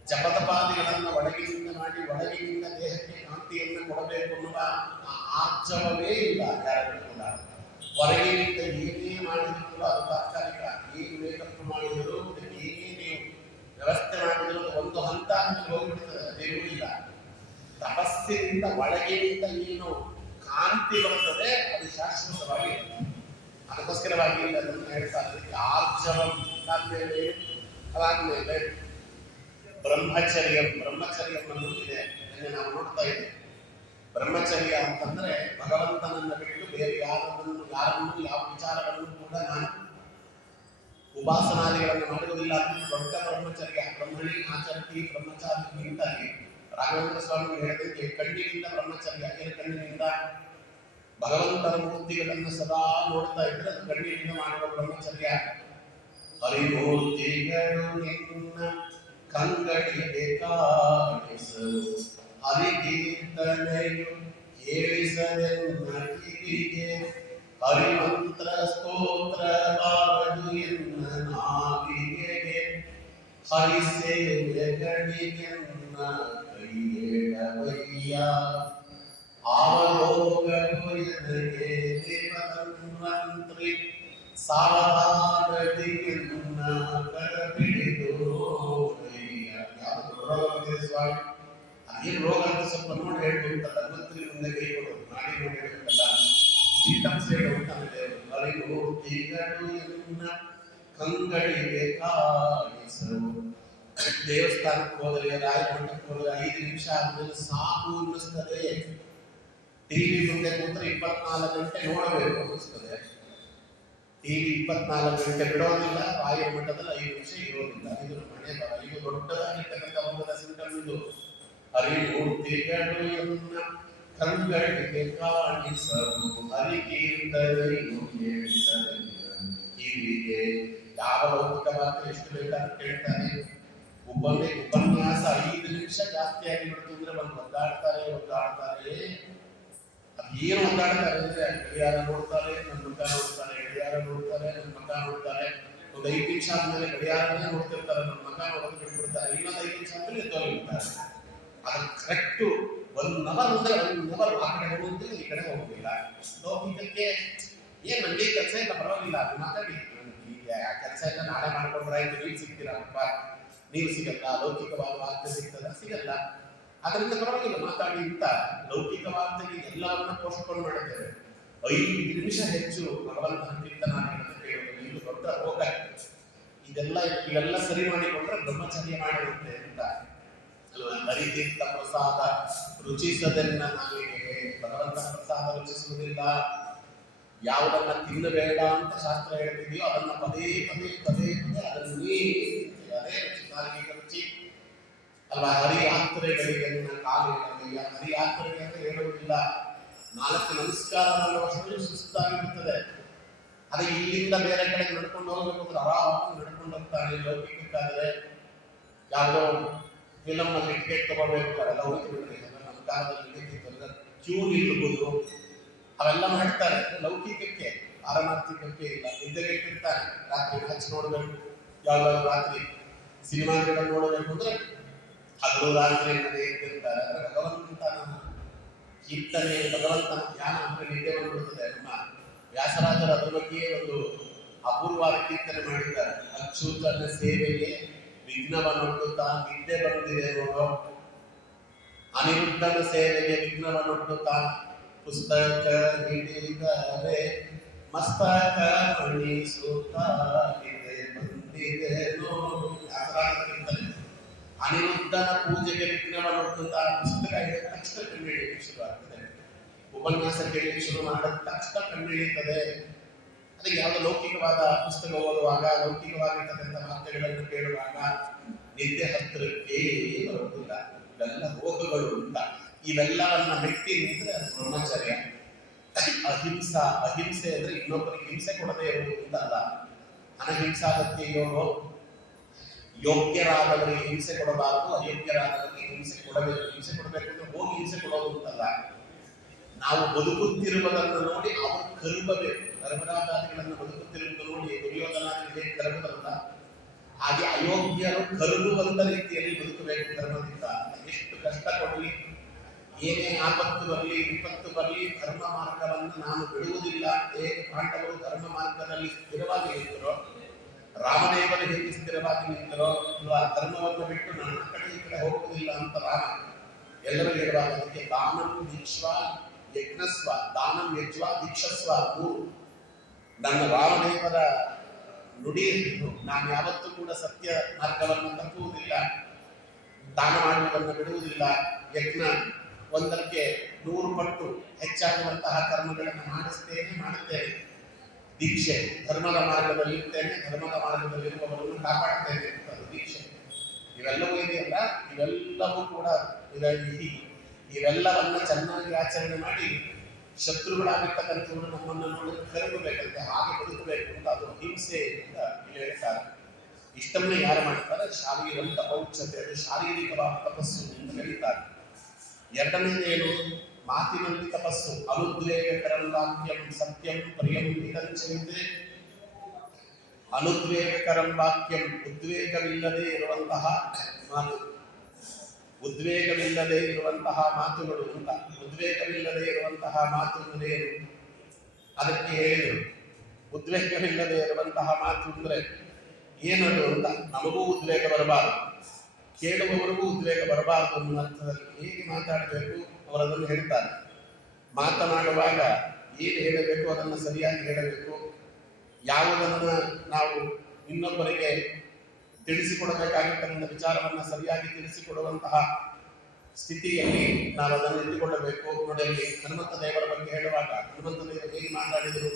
ಜಪತಪಾದಿಗಳನ್ನು ಒಳಗಿನಿಂದ ಮಾಡಿ ಒಳಗಿನಿಂದ ದೇಹಕ್ಕೆ ಕಾಂತಿಯನ್ನು ಕೊಡಬೇಕು ಅನ್ನುವ ಆರ್ಜವವೇ ಇಲ್ಲ ಯಾರು ಕೂಡ. ಹೊರಗಿನಿಂದ ಏನೇ ಮಾಡಿದ್ರು ಅದು ತಾತ್ಕಾಲಿಕ. ಏನು ಮೇಕಪ್ ಮಾಡಿದ್ರು, ಏನೇ ನೀವು ವ್ಯವಸ್ಥೆ ಮಾಡಿದ್ರು ಒಂದು ಹಂತ ಅಂತ ಹೋಗ್ಬಿಡ್ತದೆ, ಅದೇನೂ ಇಲ್ಲ. ತಪಸ್ಸಿನಿಂದ ಒಳಗಿನಿಂದ ಏನು ಕಾಂತಿ ಬರ್ತದೆ ಅದು ಶಾಶ್ವತವಾಗಿ. ಅದಕ್ಕೋಸ್ಕರವಾಗಿ ಅದನ್ನು ಹೇಳ್ತಾರೆ ಆರ್ಜವಂ. ಅದಾದ್ಮೇಲೆ ಬ್ರಹ್ಮಚರ್ಯಂ. ಬ್ರಹ್ಮಚರ್ಯಂ ಅನ್ನೋದು ಇದೆ, ನಾವು ನೋಡ್ತಾ ಇದ್ದೇವೆ. ಬ್ರಹ್ಮಚರ್ಯ ಅಂತಂದ್ರೆ ಭಗವಂತನನ್ನು ಬಿಟ್ಟು ಬೇರೆ ಯಾರನ್ನು ಯಾವ ವಿಚಾರಗಳನ್ನು ಕೂಡ ನಾನು ಉಪಾಸನಾದಿಗಳನ್ನು ಮಾಡುವುದಿಲ್ಲ. ಅದನ್ನು ದೊಡ್ಡ ಬ್ರಹ್ಮಚರ್ಯ. ಬ್ರಹ್ಮಣಿ ಆಚರಣಿ ಬ್ರಹ್ಮಚಾರಿ ನಿಂತಾಗಿ ರಾಘವೇಂದ್ರ ಸ್ವಾಮಿ ಹೇಳಿದಂತೆ ಕಣ್ಣಿನಿಂದ ಬ್ರಹ್ಮಚರ್ಯ. ಏನು ಕಣ್ಣಿನಿಂದ? ಭಗವಂತನ ಮೂರ್ತಿಗಳನ್ನು ಸದಾ ನೋಡ್ತಾ ಇದ್ರೆ ಅದು ಕಣ್ಣಿನಿಂದ ಮಾಡುವ ಬ್ರಹ್ಮಚರ್ಯ. ಹರಿಮೂರ್ತಿಗಳು ನಿನ್ನ ಕಂಗಳಿಗೆ ಕಾಣಿಸು, ಹರಿಕೀರ್ತನೆಯು ಕೇಳಿಸದೆನ್ನ ಕಿವಿಗೆ, ಹರಿಮಂತ್ರ ಸ್ತೋತ್ರ ಬಾರದು ಎನ್ನ ನಾಲಿಗೆಗೆ, ಹರಿಸೇವೆಗಳಿಗೆನ್ನ ಕೈಯೇಳವಯ್ಯ, ಆವಲೋಕನು ಎನಗೆ ದೇವತನ್ವಂತ್ರಿ, ಸಾವಧಾನದಿಗೆನ್ನ ಕರಪಿಡಿದು ಸ್ವಾಮಿ. ಅದೇನು ರೋಗ ಅಂತ ಸ್ವಲ್ಪ ನೋಡಿ ಹೇಳ್ಬೋದು. ಧನ್ವಂತರಿ ಮುಂದೆ ಕೈ ಕೊಡೋದು, ನಾಡಿ ನೋಡಿ ಹೇಳ್ಬೇಕಲ್ಲ, ಸಿಂಟಮ್ಸ್ ಹೇಳ್ತಾನೆ. ಹರಿಮೂರ್ತಿಗಳು ಎನ್ನ ಕಂಗಳಿಗೆ ಕಾಣಿಸು. ದೇವಸ್ಥಾನಕ್ಕೆ ಹೋದರೆ, ರಾಯಮಠಕ್ಕೆ ಹೋದರೆ 5 ನಿಮಿಷ ಆದ್ಮೇಲೆ ಸಾಕು ಅನ್ನಿಸ್ತದೆ. ಟಿವಿ ಮುಂದೆ ಕೂತ್ರೆ 24 ಗಂಟೆ ನೋಡಬೇಕು ಅನ್ನಿಸ್ತದೆ. ಟಿವಿ 24 ಗಂಟೆ ಬಿಡೋದಿಲ್ಲ. ರಾಯರ ಮಠದಲ್ಲಿ 5 ನಿಮಿಷ ಇರೋದಿಲ್ಲ. ಇದು ಮನೆ ಬರ. ಇದು ದೊಡ್ಡದಾಗಿರ್ತಕ್ಕಂಥ ಒಂದರ ಸಿಂಟಮ್ ಇದು. ಹರಿಮೂರ್ತಿಗಳು ಎನ್ನ ಕಂಗಳಿಗೆ ಕಾಣಿಸಲು ಹರಿಕೀರ್ತನೆಯು ಕೇಳಿಸಲು ಕಿವಿಗೆ ಯಾವ ಲೌಕಿಕ ಮಾತ್ರ ಎಷ್ಟು ಬೇಕಾದ್ರೂ ಕೇಳ್ತಾನೆ. ಉಪನ್ಯಾಸ 5 ನಿಮಿಷ ಜಾಸ್ತಿ ಆಗಿಬಿಡ್ತು ಅಂದ್ರೆ ಒಂದು ಒದ್ದಾಡ್ತಾರೆ. ಏನು ಒದ್ದಾಡ್ತಾರೆ ಅಂದ್ರೆ ಗಡಿಯಾರ ನೋಡ್ತಾರೆ, ನನ್ನ ಮುಖ ನೋಡ್ತಾರೆ, ಗಡಿಯಾರ ನೋಡ್ತಾರೆ, ನನ್ನ ಮುಖ ನೋಡ್ತಾರೆ. ಒಂದು 5 ನಿಮಿಷ ಆದ್ಮೇಲೆ ಗಡಿಯಾರನೇ ನೋಡ್ತಿರ್ತಾರೆ, ನನ್ನ ಮುಖ ನೋಡೋದು ಬಿಟ್ಬಿಡ್ತಾರೆ. ಇನ್ನೊಂದು 5 ನಿಮಿಷ ಆದ್ಮೇಲೆ ಎದ್ದೋಗಿರ್ತಾರೆ. ಅದು ಕರೆಕ್ಟು 1 ಅವರ್ ಅಂದ್ರೆ 1 ಅವರ್ ಆ ಕಡೆ ಹೋಗೋದಿಲ್ಲ, ಈ ಕಡೆ ಹೋಗೋದಿಲ್ಲ. ಲೌಕಿಕಕ್ಕೆ ಏನ್ ನನಗೆ ಕೆಲಸ ಇಲ್ಲ, ಪರವಾಗಿಲ್ಲ, ಅದು ಮಾತಾಡಿ, ಈಗ ಕೆಲಸ ಇಲ್ಲ ನಾಳೆ ಮಾಡ್ಕೊಂಡ್ರೆ ಆಯ್ತು, ನೀವು ಸಿಗ್ತೀರಪ್ಪ, ನೀವು ಸಿಗಲ್ಲ. ಲೌಕಿಕವಾದ ವಾರ್ತೆ ಸಿಗಲ್ಲ. ಅದರಿಂದ ಪರವಾಗಿಲ್ಲ ಮಾತಾಡಿ ಅಂತ ಲೌಕಿಕವಾರ್ತೆಗೆ ಎಲ್ಲವನ್ನ ಪೋಸ್ಟ್ಪೋನ್ ಮಾಡುತ್ತೇವೆ. 5 ನಿಮಿಷ ಹೆಚ್ಚು ಭಗವಂತನ ಕೀರ್ತನ ಕೇಳುವುದು ಇದು ದೊಡ್ಡ ರೋಗ. ಇವೆಲ್ಲ ಸರಿ ಮಾಡಿಕೊಂಡ್ರೆ ಬ್ರಹ್ಮಚರ್ಯ ಮಾಡಿರುತ್ತೆ ಅಂತ ಅಲ್ವಾ. ಹರಿತೀರ್ಥ ಪ್ರಸಾದ ರುಚಿಸದನ್ನ ನಾಲಿಗೆಗೆ, ಭಗವಂತನ ಪ್ರಸಾದ ರುಚಿಸುವುದಿಲ್ಲ. ಯಾವುದನ್ನ ತಿನ್ನಬೇಡ ಅಂತ ಶಾಸ್ತ್ರ ಹೇಳ್ತಿದೆಯೋ ಅದನ್ನ ಪದೇ ಅದನ್ನೇ ಅದೇ ರುಚಿ, ನಾಲಿಗೆಗೆ ರುಚಿ ಅಲ್ವಾ. ಹರಿಯಾತ್ರೆಗಳಿಗೆ ಕಾಲಿಲ್ಲ, ಹರಿಯಾತ್ರೆಗೆ ಅಂತ ಹೇಳುವುದಿಲ್ಲ. 4 ನಮಸ್ಕಾರ ಮಾಡುವಷ್ಟು ಸುಸ್ತಾಗಿರುತ್ತದೆ. ಅದೇ ಇಲ್ಲಿಂದ ಬೇರೆ ಕಡೆ ನಡ್ಕೊಂಡು ಹೋಗಬೇಕು, ಆರಾಮಾಗಿ ನಡ್ಕೊಂಡು ಹೋಗ್ತಾನೆ. ಲೌಕಿಕಕ್ಕಾದ್ರೆ ಯಾವುದೋ ಫಿಲಮ್ ಅಲ್ಲಿ ಟಿಕೆಟ್ ತಗೋಬೇಕು, ಅವೆಲ್ಲ ಹೋಗಿ ಬಿಡ್ರಿ. ನಮ್ಮ ಕಾಲದಲ್ಲಿ ಕ್ಯೂ ನಿಲ್ಲಬಹುದು, ಅವೆಲ್ಲ ಮಾಡ್ತಾರೆ. ಲೌಕಿಕಕ್ಕೆ ಪಾರಮಾರ್ಥಿಕಕ್ಕೆ ಇಲ್ಲ. ನಿದ್ದೆಗೆಟ್ಟಿರ್ತಾರೆ, ರಾತ್ರಿ ಮ್ಯಾಚ್ ನೋಡಬೇಕು, ಯಾವ್ದಾದ್ರು ರಾತ್ರಿ ಸಿನಿಮಾಗಳನ್ನು ನೋಡಬೇಕು ಅಂದ್ರೆ ಹಗಲು ರಾತ್ರಿ ಎದ್ದಿರ್ತಾರೆ. ಅಂದ್ರೆ ಭಗವಂತನ ಕೀರ್ತನೆ, ಭಗವಂತನ ಧ್ಯಾನ ಅಂದ್ರೆ ನಿದ್ದೆ ಬಂದ್ಬಿಡುತ್ತದೆ. ನಮ್ಮ ವ್ಯಾಸರಾಜರು ಅದರ ಬಗ್ಗೆ ಒಂದು ಅಪೂರ್ವವಾದ ಕೀರ್ತನೆ ಮಾಡಿದ್ದಾರೆ. ಅಚ್ಯುತನ ಸೇವೆಗೆ ವಿಘ್ನವನ್ನೊಡ್ಡುತ್ತಾ ನಿದ್ದೆ ಬಂದಿದೆ ನೋಡೋ, ಅನಿರುದ್ಧನ ಸೇವೆಗೆ ವಿಘ್ನವನ್ನೊಡ್ಡುತ್ತಾ ಪುಸ್ತಕ ಹಿಡಿದರೆ ಮಸ್ತಕ ಮಣಿಸುತ್ತಾ ನಿದ್ದೆ ಬಂದಿದೆ ನೋಡು. ವ್ಯಾಸರಾಜರ ಕೀರ್ತನೆ. ಅನಿರುದ್ಧನ ಪೂಜೆಗೆ ವಿಘ್ನವನ್ನೊಡ್ಡುತ್ತಾ ಪುಸ್ತಕ ಹಿಡಿದ ತಕ್ಷಣ ಕಣ್ಣಿಳಿಯಕ್ಕೆ ಶುರುವಾಗ್ತದೆ. ಉಪನ್ಯಾಸ ಕೇಳಲಿಕ್ಕೆ ಶುರು ಮಾಡಿದ ತಕ್ಷಣ ಕಣ್ಣಿಳಿಯುತ್ತದೆ. ಅದಕ್ಕೆ ಯಾವುದೋ ಲೌಕಿಕವಾದ ಪುಸ್ತಕ ಓದುವಾಗ, ಲೌಕಿಕವಾಗಿರ್ತಕ್ಕಂಥ ವಾರ್ತೆಗಳನ್ನು ಕೇಳುವಾಗ ನಿದ್ದೆ ಹತ್ತಿರಕ್ಕೆ ಬರುವುದಿಲ್ಲ. ಇವೆಲ್ಲ ರೋಗಗಳು ಅಂತ. ಇವೆಲ್ಲವನ್ನ ಮೆಟ್ಟಿ ನಿಂತರೆ ಅದು ಬ್ರಹ್ಮಚರ್ಯ. ಅಹಿಂಸೆ ಅಂದ್ರೆ ಇನ್ನೊಬ್ಬರಿಗೆ ಹಿಂಸೆ ಕೊಡದೇ ಇರುವುದು ಅಂತ ಅಲ್ಲ. ಅನಹಿಂಸಾಗತ್ಯ ಯೋಗೋ, ಯೋಗ್ಯರಾದವರಿಗೆ ಹಿಂಸೆ ಕೊಡಬಾರದು, ಅಯೋಗ್ಯರಾದವರಿಗೆ ಹಿಂಸೆ ಕೊಡಬೇಕು. ಹಿಂಸೆ ಕೊಡಬೇಕು ಅಂದ್ರೆ ಹೋಗಿ ಹಿಂಸೆ ಕೊಡೋದು ಅಂತಲ್ಲ. ನಾವು ಬದುಕುತ್ತಿರುವುದನ್ನು ನೋಡಿ ಅವರು ಕರುಬಬೇಕು. ಧರ್ಮರಾಜಾದಿಗಳನ್ನು ಬದುಕುತ್ತಿರುವುದು ನೋಡಿ ದುರ್ಯೋಧನಾದಿಗಳಿಗೆ ಕರುಬರಲ್ಲ. ಹಾಗೆ ಅಯೋಗ್ಯರು ಕರುಗುವಂತ ರೀತಿಯಲ್ಲಿ ಬದುಕಬೇಕು ಧರ್ಮದಿಂದ. ಎಷ್ಟು ಕಷ್ಟ ಕೊಡಲಿ, ಏನೇ ಆಪತ್ತು ಬರಲಿ, ವಿಪತ್ತು ಬರಲಿ, ಧರ್ಮ ಮಾರ್ಗವನ್ನು ನಾನು ಬಿಡುವುದಿಲ್ಲ. ಹೇಗೆ ಪಾಂಡವರು ಧರ್ಮ ಮಾರ್ಗದಲ್ಲಿ ಸ್ಥಿರವಾಗಿ ನಿಂತರೋ, ರಾಮದೇವರು ಹೇಗೆ ಸ್ಥಿರವಾಗಿ ನಿಂತರೋ, ಧರ್ಮವನ್ನು ಬಿಟ್ಟು ನನ್ನ ಕಡೆ ಈ ಕಡೆ ಹೋಗುವುದಿಲ್ಲ ಅಂತ ರಾಮ ಎಲ್ಲರೂ ಹೇಳುವಾಗ ಅದಕ್ಕೆ ದಾನಂ ದೀಕ್ಷ ಯಜ್ಞಸ್ವ, ದಾನಂ ಯಜ್ವ ದೀಕ್ಷಸ್ವ 3 ನನ್ನ ರಾಮದೇವರ ನುಡಿ. ನಾನು ಯಾವತ್ತೂ ಕೂಡ ಸತ್ಯ ಮಾರ್ಗವನ್ನು ತಪ್ಪುವುದಿಲ್ಲ, ದಾನ ಮಾಡುವುದನ್ನು ಬಿಡುವುದಿಲ್ಲ, ಯಜ್ಞ 1ಕ್ಕೆ 100 ಪಟ್ಟು ಹೆಚ್ಚಾಗುವಂತಹ ಕರ್ಮಗಳನ್ನು ಮಾಡುತ್ತೇನೆ. ದೀಕ್ಷೆ ಧರ್ಮದ ಮಾರ್ಗದಲ್ಲಿ ಇರ್ತೇನೆ, ಧರ್ಮದ ಮಾರ್ಗದಲ್ಲಿರುವವರನ್ನು ಕಾಪಾಡ್ತೇನೆ ಅದು ದೀಕ್ಷೆ. ಇವೆಲ್ಲವೂ ಇದೆಯಲ್ಲ, ಇವೆಲ್ಲವೂ ಕೂಡ ಇವೆಲ್ಲವನ್ನ ಚೆನ್ನಾಗಿ ಆಚರಣೆ ಮಾಡಿ ಶತ್ರುಗಳಾಗಿರ್ತಕ್ಕಂಥವ್ರು ನಮ್ಮನ್ನು ನೋಡಿದ್ರೆ ಕರಗಬೇಕಂತೆ, ಹಾಗೆ ಬದುಕಬೇಕು ಅಂತ ಅದು ಹಿಂಸೆ ಅಂತ ಹೇಳ್ತಾರೆ. ಇಷ್ಟನ್ನೇ ಯಾರು ಮಾಡ್ತಾರೆ? ಶಾರೀರಂತ ಔಚ್ಛತೆ, ಅದು ಶಾರೀರಿಕವಾದ ತಪಸ್ಸು ಅಂತ ಹೇಳ್ತಾರೆ. ಎರಡನೇದೇನು? ಮಾತಿನಲ್ಲಿ ತಪಸ್ಸು. ಅನುದ್ವೇಗಕರಂ ವಾಕ್ಯಂ ಸತ್ಯಂ ಪ್ರಿಯಂ ವಿಕಂಚಯತೆ. ಅನುದ್ವೇಗಕರಂ ವಾಕ್ಯಂ, ಉದ್ವೇಗವಿಲ್ಲದೆ ಇರುವಂತಹ ಮಾತು. ಉದ್ವೇಗವಿಲ್ಲದೆ ಇರುವಂತಹ ಮಾತುಗಳು ಅಂತ. ಉದ್ವೇಗವಿಲ್ಲದೆ ಇರುವಂತಹ ಮಾತು ಏನು? ಅದಕ್ಕೆ ಹೇಳಿದರು. ಉದ್ವೇಗವಿಲ್ಲದೆ ಇರುವಂತಹ ಮಾತು ಅಂದ್ರೆ ಏನದು ಅಂತ. ನಮಗೂ ಉದ್ವೇಗ ಬರಬಾರದು, ಕೇಳುವವರಿಗೂ ಉದ್ವೇಗ ಬರಬಾರದು ಅನ್ನೋ ಅರ್ಥದಲ್ಲಿ ಹೇಗೆ ಮಾತಾಡಬೇಕು ಅವರದನ್ನು ಹೇಳ್ತಾರೆ. ಮಾತನಾಡುವಾಗ ಏನು ಹೇಳಬೇಕು ಅದನ್ನು ಸರಿಯಾಗಿ ಹೇಳಬೇಕು. ಯಾವುದನ್ನು ನಾವು ಇನ್ನೊಬ್ಬರಿಗೆ ತಿಳಿಸಿಕೊಡಬೇಕಾಗಿರ್ತಕ್ಕಂಥ ವಿಚಾರವನ್ನು ಸರಿಯಾಗಿ ತಿಳಿಸಿಕೊಡುವಂತಹ ಸ್ಥಿತಿಯಲ್ಲಿ ನಾವು ಅದನ್ನು ಇಟ್ಟುಕೊಳ್ಳಬೇಕು. ನೋಡಿ, ಹನುಮಂತ ದೇವರ ಬಗ್ಗೆ ಹೇಳುವಾಗ ಹನುಮಂತ ದೇವರು ಹೇಗೆ ಮಾತಾಡಿದರು?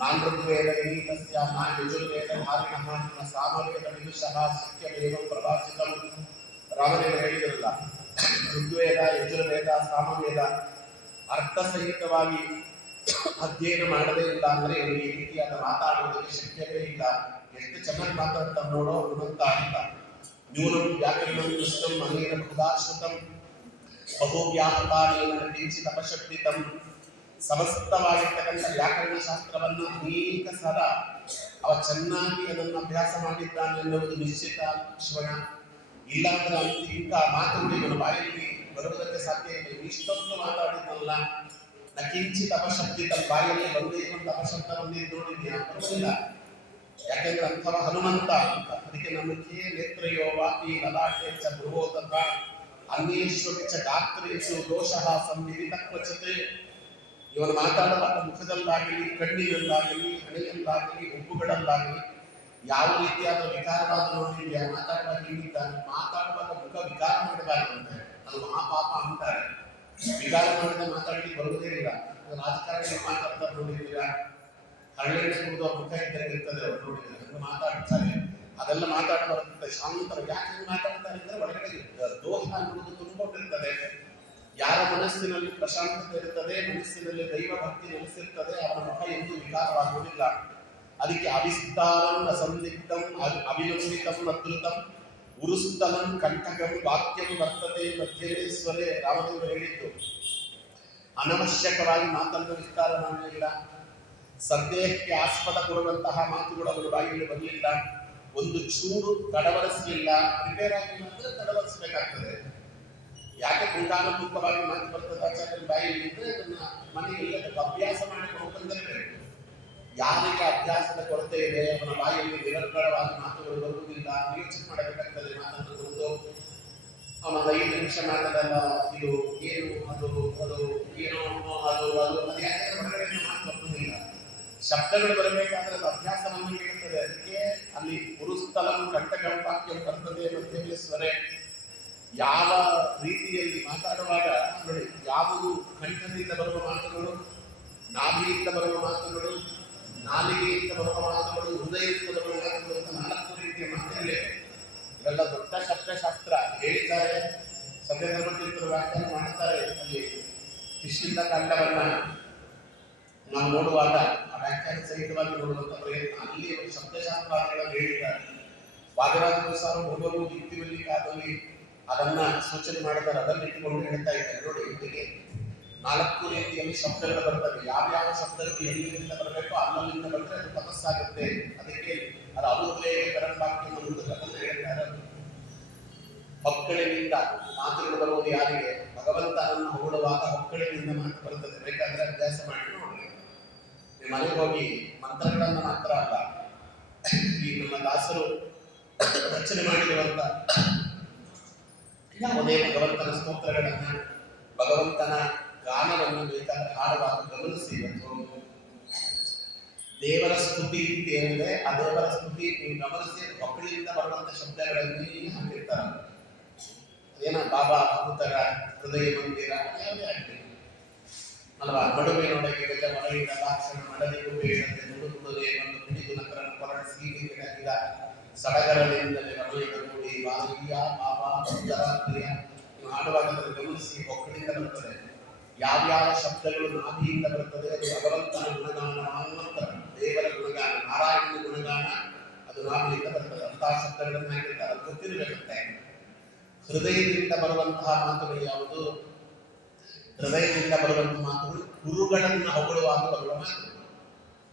ನಾನ್ ಋಗ್ವೇದ ವಿನೀತಸ್ಯ ನಾನ್ ಯಜುರ್ವೇದ ಹಾರಿಣಃ ಸಾಮವೇದ ವಿದುಷಃ ಸತ್ಯಮೇವ ಪ್ರಭಾಷಿತಂ. ರಾಮದೇವರು ಹೇಳಿದ್ರಲ್ಲ, ಋಗ್ವೇದ, ಯಜುರ್ವೇದ, ಸಾಮವೇದ ಅರ್ಥಸಹಿತವಾಗಿ ಅಧ್ಯಯನ ಮಾಡದೇ ಇಲ್ಲ ಅಂದ್ರೆ ಈ ರೀತಿಯಾದ ಮಾತಾಡುವುದಕ್ಕೆ ಶಕ್ಯವೇ ಇಲ್ಲ. ಎಷ್ಟು ಚೆನ್ನಾಗಿ ಮಾತಾಡ್ತಾರೆ ನೋಡೋ ಹನುಮಂತ ಅಂತ. ನ್ಯೂನಂ ವ್ಯಾಕರಣಂ ದುಷ್ಟಂ ಅನೇನ ಬಹುಧಾಶ್ರುತಂ ಬಹು ವ್ಯಾಹತಾನೇನ ಕಿಂಚಿತ್ ಅಪಶಬ್ದಿತಂ. ಸಮಸ್ತವಾಗಿರ್ತಕ್ಕಂಥ ವ್ಯಾಕರಣ ಶಾಸ್ತ್ರವನ್ನು ಅನೇಕ ಸಲ ಅವ ಚೆನ್ನಾಗಿ ಅದನ್ನು ಅಭ್ಯಾಸ ಮಾಡಿದ್ದಾನೆ ಎನ್ನುವುದು ನಿಶ್ಚಿತ ಶ್ರವಣ. ಇಲ್ಲಾಂದ್ರೆ ಇಂಥ ಮಾತುಗಳು ಇವನ ಬಾಯಲ್ಲಿ ಬರುವುದಕ್ಕೆ ಸಾಧ್ಯ ಇಲ್ಲ. ಇಷ್ಟೊಂದು ಮಾತಾಡಿದ್ನಲ್ಲ, ಕಿಂಚಿತ್ ಅಪಶಬ್ದಿತ, ಬಾಯಲ್ಲಿ ಒಂದೇ ಒಂದು ಅಪಶಬ್ದ ಬಂದಿದ್ದು ನೋಡಿದ್ಯಾ? ಬರುವುದಿಲ್ಲ. ಯಾಕೆಂದ್ರೆ ಅಂಥವ ಹನುಮಂತ ಅಂತ. ಅದಕ್ಕೆ ನಮಗೆ ನೇತ್ರಯೋ ವಾಪಿ ಲಲಾಟೆ ಚ ಬೃಹೋದಕ ಅನ್ಯೇಶ್ವರಿ ಚ ಗಾತ್ರೇಶು ದೋಷಃ ಸಂವಿಧಿತ ಕ್ವಚಿತ್. ಇವನು ಮಾತಾಡುವಾಗ ಮುಖದಲ್ಲಾಗಲಿ, ಕಣ್ಣಿನಲ್ಲಾಗಲಿ, ಹಣೆಯಲ್ಲಾಗಲಿ, ಉಬ್ಬುಗಳಲ್ಲಾಗಲಿ ಯಾವ ರೀತಿಯಾದ ವಿಕಾರವಾದ ನೋಡಿದ್ಯಾ? ಮಾತಾಡುವಾಗ ಹಿಂಗಿದ್ದಾನೆ. ಮಾತಾಡುವಾಗ ಮುಖ ವಿಕಾರ ಮಾಡಬಾರದು ಅಂತಾರೆ, ಅದು ಮಹಾಪಾಪ ಅಂತಾರೆ. ವಿಕಾರ ಮಾಡಿದ ಮಾತಾಡಲಿಕ್ಕೆ ಬರುವುದೇ ಇಲ್ಲ. ರಾಜಕಾರಣಿ ಮಾತಾಡ್ತಾರೆ ನೋಡಿದ್ದೀರಾ? ಹಳ್ಳಿಯ ಕುಡಿದು ಮುಖ ಇದ್ದಂಗೆ ಇರ್ತದೆ, ಅವ್ರು ನೋಡಿದ್ರೆ ಹಂಗೆ ಮಾತಾಡ್ತಾರೆ. ಅದೆಲ್ಲ ಮಾತಾಡಬಾರ್ದು. ಶಾಂತರ ಯಾಕೆ ಮಾತಾಡ್ತಾರೆ ಅಂದ್ರೆ ಒಳಗಡೆ ದೋಷ ಅನ್ನೋದು ತುಂಬಿಕೊಂಡಿರ್ತದೆ. ಯಾರ ಮನಸ್ಸಿನಲ್ಲಿ ಪ್ರಶಾಂತತೆ ಇರುತ್ತದೆ, ಮನಸ್ಸಿನಲ್ಲಿ ದೈವ ಭಕ್ತಿ ನೆಲೆಸಿರ್ತದೆ, ಅವರ ಮುಖ ಎಂದೂ ವಿಕಾರವಾಗುವುದಿಲ್ಲ. ಅದಕ್ಕೆ ಅವಿಸ್ತಾರಂ ಅಸಂದಿಗ್ಧಂ ಅವಿಲಂಬಿತಂ ಅದ್ಭುತಂ ಉರುಸ್ತಲಂ ಕಂಠಕಂ ವಾಕ್ಯಂ ವರ್ತತೆ ಮಧ್ಯೇಶ್ವರೇ. ರಾಮದೇವರು ಹೇಳಿದ್ದು ಅನವಶ್ಯಕವಾಗಿ ಮಾತನ್ನು ವಿಸ್ತಾರ ಮಾಡಲಿಲ್ಲ. ಸಂದೇಹಕ್ಕೆ ಆಸ್ಪದ ಕೊಡುವಂತಹ ಮಾತುಗಳು ಅವರ ಬಾಯಿಯಲ್ಲಿ ಬರಲಿಲ್ಲ. ಒಂದು ಚೂರು ತಡವರಿಸಲಿಲ್ಲ. ಪ್ರಿಪೇರ್ ಆಗಿಲ್ಲ ಅಂದ್ರೆ ತಡವರಿಸಬೇಕಾಗ್ತದೆ. ಯಾಕೆ ಪುಂಖಾನುಪುಂಖವಾಗಿ ಮಾತು ಬರ್ತದೆ ಆಚಾರ್ಯನ ಬಾಯಲ್ಲಿ ಇದ್ರೆ ಅದನ್ನ ಮನೆಯಲ್ಲಿ ಅದಕ್ಕೆ ಅಭ್ಯಾಸ ಮಾಡಿಕೊಂಡು ಬಂದಿರಬೇಕು. ಯಾರಿಗೆ ಅಭ್ಯಾಸದ ಕೊರತೆ ಇದೆ ಅವನ ಬಾಯಲ್ಲಿ ನಿರಂತರವಾಗಿ ಮಾತುಗಳು ಬರುವುದಿಲ್ಲ. ಯೋಚನೆ ಮಾಡಬೇಕಾಗ್ತದೆ ಮಾತನ್ನು ಕುರಿತು. ಅವನ 5 ನಿಮಿಷ ಮಾತಾಡಲ್ಲ, ಇದು ಏನು, ಅದು ಅದು ಏನೋ ಅದು ಅದು ಅದು ಯಾಕೆ ಹೊರಗಡೆ ಮಾತು ಬರುವುದಿಲ್ಲ. ಶಬ್ದಗಳು ಬರಬೇಕಾದ್ರೆ ಅದು ಅಭ್ಯಾಸವನ್ನು ನೀಡುತ್ತದೆ. ಅದಕ್ಕೆ ಅಲ್ಲಿ ಪುರುಸ್ತಲಂ ಕಂಠಕಂ ವಾಕ್ಯಂ ಬರ್ತದೆ ಮಧ್ಯಮೇಶ್ವರೇ. ಯಾವ ರೀತಿಯಲ್ಲಿ ಮಾತಾಡುವಾಗ ನೋಡಿ, ಯಾವುದು ಕಂಠದಿಂದ ಬರುವ ಮಾತುಗಳು, ನಾಭಿಯಿಂದ ಬರುವ ಮಾತುಗಳು, ನಾಲಿಗೆಯಿಂದ ಬರುವ ಮಾತುಗಳು, ಹೃದಯದಿಂದ ಬರುವ ಮಾತುಗಳು ಅಂತ 4 ರೀತಿಯ ಮಾತುಗಳಿವೆ. ಇವೆಲ್ಲ ದೊಡ್ಡ ಶಬ್ದಶಾಸ್ತ್ರ ಹೇಳಿದ್ದಾರೆ. ಸತ್ಯಧರ್ಮತೀರ್ಥರು ವ್ಯಾಖ್ಯಾನ ಮಾಡುತ್ತಾರೆ. ಅಲ್ಲಿ ಕೃಷ್ಣದ ಕಾಂಡವನ್ನ ನಾವು ನೋಡುವಾಗ ಆ ವ್ಯಾಖ್ಯಾನ ಸಹಿತವಾಗಿ ನೋಡುವಂತ ಪ್ರಯತ್ನ ಅಲ್ಲಿ ಶಬ್ದಶಾಸ್ತ್ರಗಳನ್ನು ಹೇಳಿದ್ದಾರೆ. ವಾದರಾಜರು ಸಾರ್ವಭೌಮರು ಯುಕ್ತಿವಲ್ಲಿ ಕಾದಲ್ಲಿ ಅದನ್ನ ಸೂಚನೆ ಮಾಡಿದ್ದಾರೆ. ಅದನ್ನು ಇಟ್ಟುಕೊಂಡು ಹೇಳ್ತಾ ಇದ್ದಾರೆ. ನೋಡಿ, ಇಲ್ಲಿಗೆ 4 ರೀತಿಯಲ್ಲಿ ಶಬ್ದಗಳು ಬರ್ತವೆ. ಯಾವ್ಯಾವ ಶಬ್ದಗಳು ಎಲ್ಲಿಂದ ಬರಬೇಕೋ ಅಲ್ಲಿಂದ ಬಂದ್ರೆ ಅದು ತಪಸ್ಸಾಗುತ್ತೆ. ಅದಕ್ಕೆ ಅದು ಅನುದ್ರೇಕ ಕರಂಬಾಕ್ಯ ಅನ್ನುವುದು ಅದನ್ನು ಹೇಳ್ತಾರೆ. ಹೊಕ್ಕಳಿನಿಂದ ಮಾತುಗಳು ಬರುವುದು ಯಾರಿಗೆ? ಭಗವಂತನನ್ನು ಹೊಗಳುವಾಗ ಹೊಕ್ಕಳಿನಿಂದ ಮಾತು ಬರುತ್ತದೆ. ಬೇಕಾದ್ರೆ ಅಭ್ಯಾಸ ಮಾಡಿ ನೋಡಿ. ನೀವು ಮನೆಗೆ ಹೋಗಿ ಮಂತ್ರಗಳನ್ನು ಮಾತ್ರ ಅಲ್ಲ, ಈ ನಮ್ಮ ದಾಸರು ರಚನೆ ಮಾಡಿರುವಂತ ಯಾವುದೇ ಭಗವಂತನ ಸ್ತೋತ್ರಗಳನ್ನ, ಭಗವಂತನ ಗಾನವನ್ನು ಬೇಕಾದ್ರೆ ಹಾಡುವಾಗ ಗಮನಿಸಿ. ಇವತ್ತು ದೇವರ ಸ್ತುತಿ ಅಂತ ಏನಿದೆ, ಆ ದೇವರ ಸ್ತುತಿ ನೀವು ಗಮನಿಸಿ. ಮಕ್ಕಳಿಂದ ಬರುವಂತ ಶಬ್ದಗಳಲ್ಲಿ ಹಾಕಿರ್ತಾರೆ. ಏನ ಬಾಬಾ ಭೂತರ ಹೃದಯ ಮಂದಿರ ಯಾವುದೇ ಆಗಲಿ ಅಲ್ವಾ? ನಡುವಿನೊಳಗೆ ಗಜ ಮರಳಿದ ಲಾಕ್ಷಣ ಮಡದಿಗೂ ಬೇಡಂತೆ ನುಡುಗುತ್ತದೆ ಒಂದು ಕುಡಿದು ನಕರ ಹೊರಡಿಸಿ ಹಾಕಿದ ಸಡಗರದಿಂದಲೇ ಮರಳಿದ ಕೂಡಿ ಬಾಲಿಯ ಬಾಬಾ ಭೂತರ ಪ್ರಿಯ. ನೀವು ಹಾಡುವಾಗ ಗಮನಿಸಿ. ಒಕ್ಕಳಿಂದ ಬರ್ತದೆ. ಯಾವ್ಯಾವ ಶಬ್ದಗಳು ನಾಭಿಯಿಂದ ಬರ್ತದೆ ಅದು ಭಗವಂತನ ಗುಣಗಾನ ಮಾತ್ರ. ದೇವರ ಗುಣಗಾನ, ನಾರಾಯಣನ ಗುಣಗಾನ ಅದು ನಾಭಿಯಿಂದ ಬರ್ತದೆ. ಅಂತಹ ಶಬ್ದಗಳನ್ನು ಹಾಕಿರ್ತಾರೆ. ಅದು ಗೊತ್ತಿರಬೇಕಂತೆ. ಹೃದಯದಿಂದ ಬರುವಂತಹ ಮಾತುಗಳು ಯಾವುದು? ಹೃದಯದಿಂದ ಬರುವಂತಹ ಮಾತುಗಳು ಗುರುಗಳನ್ನು ಹೊಗಳುವಾಗ ಬರುವ ಮಾತುಗಳು.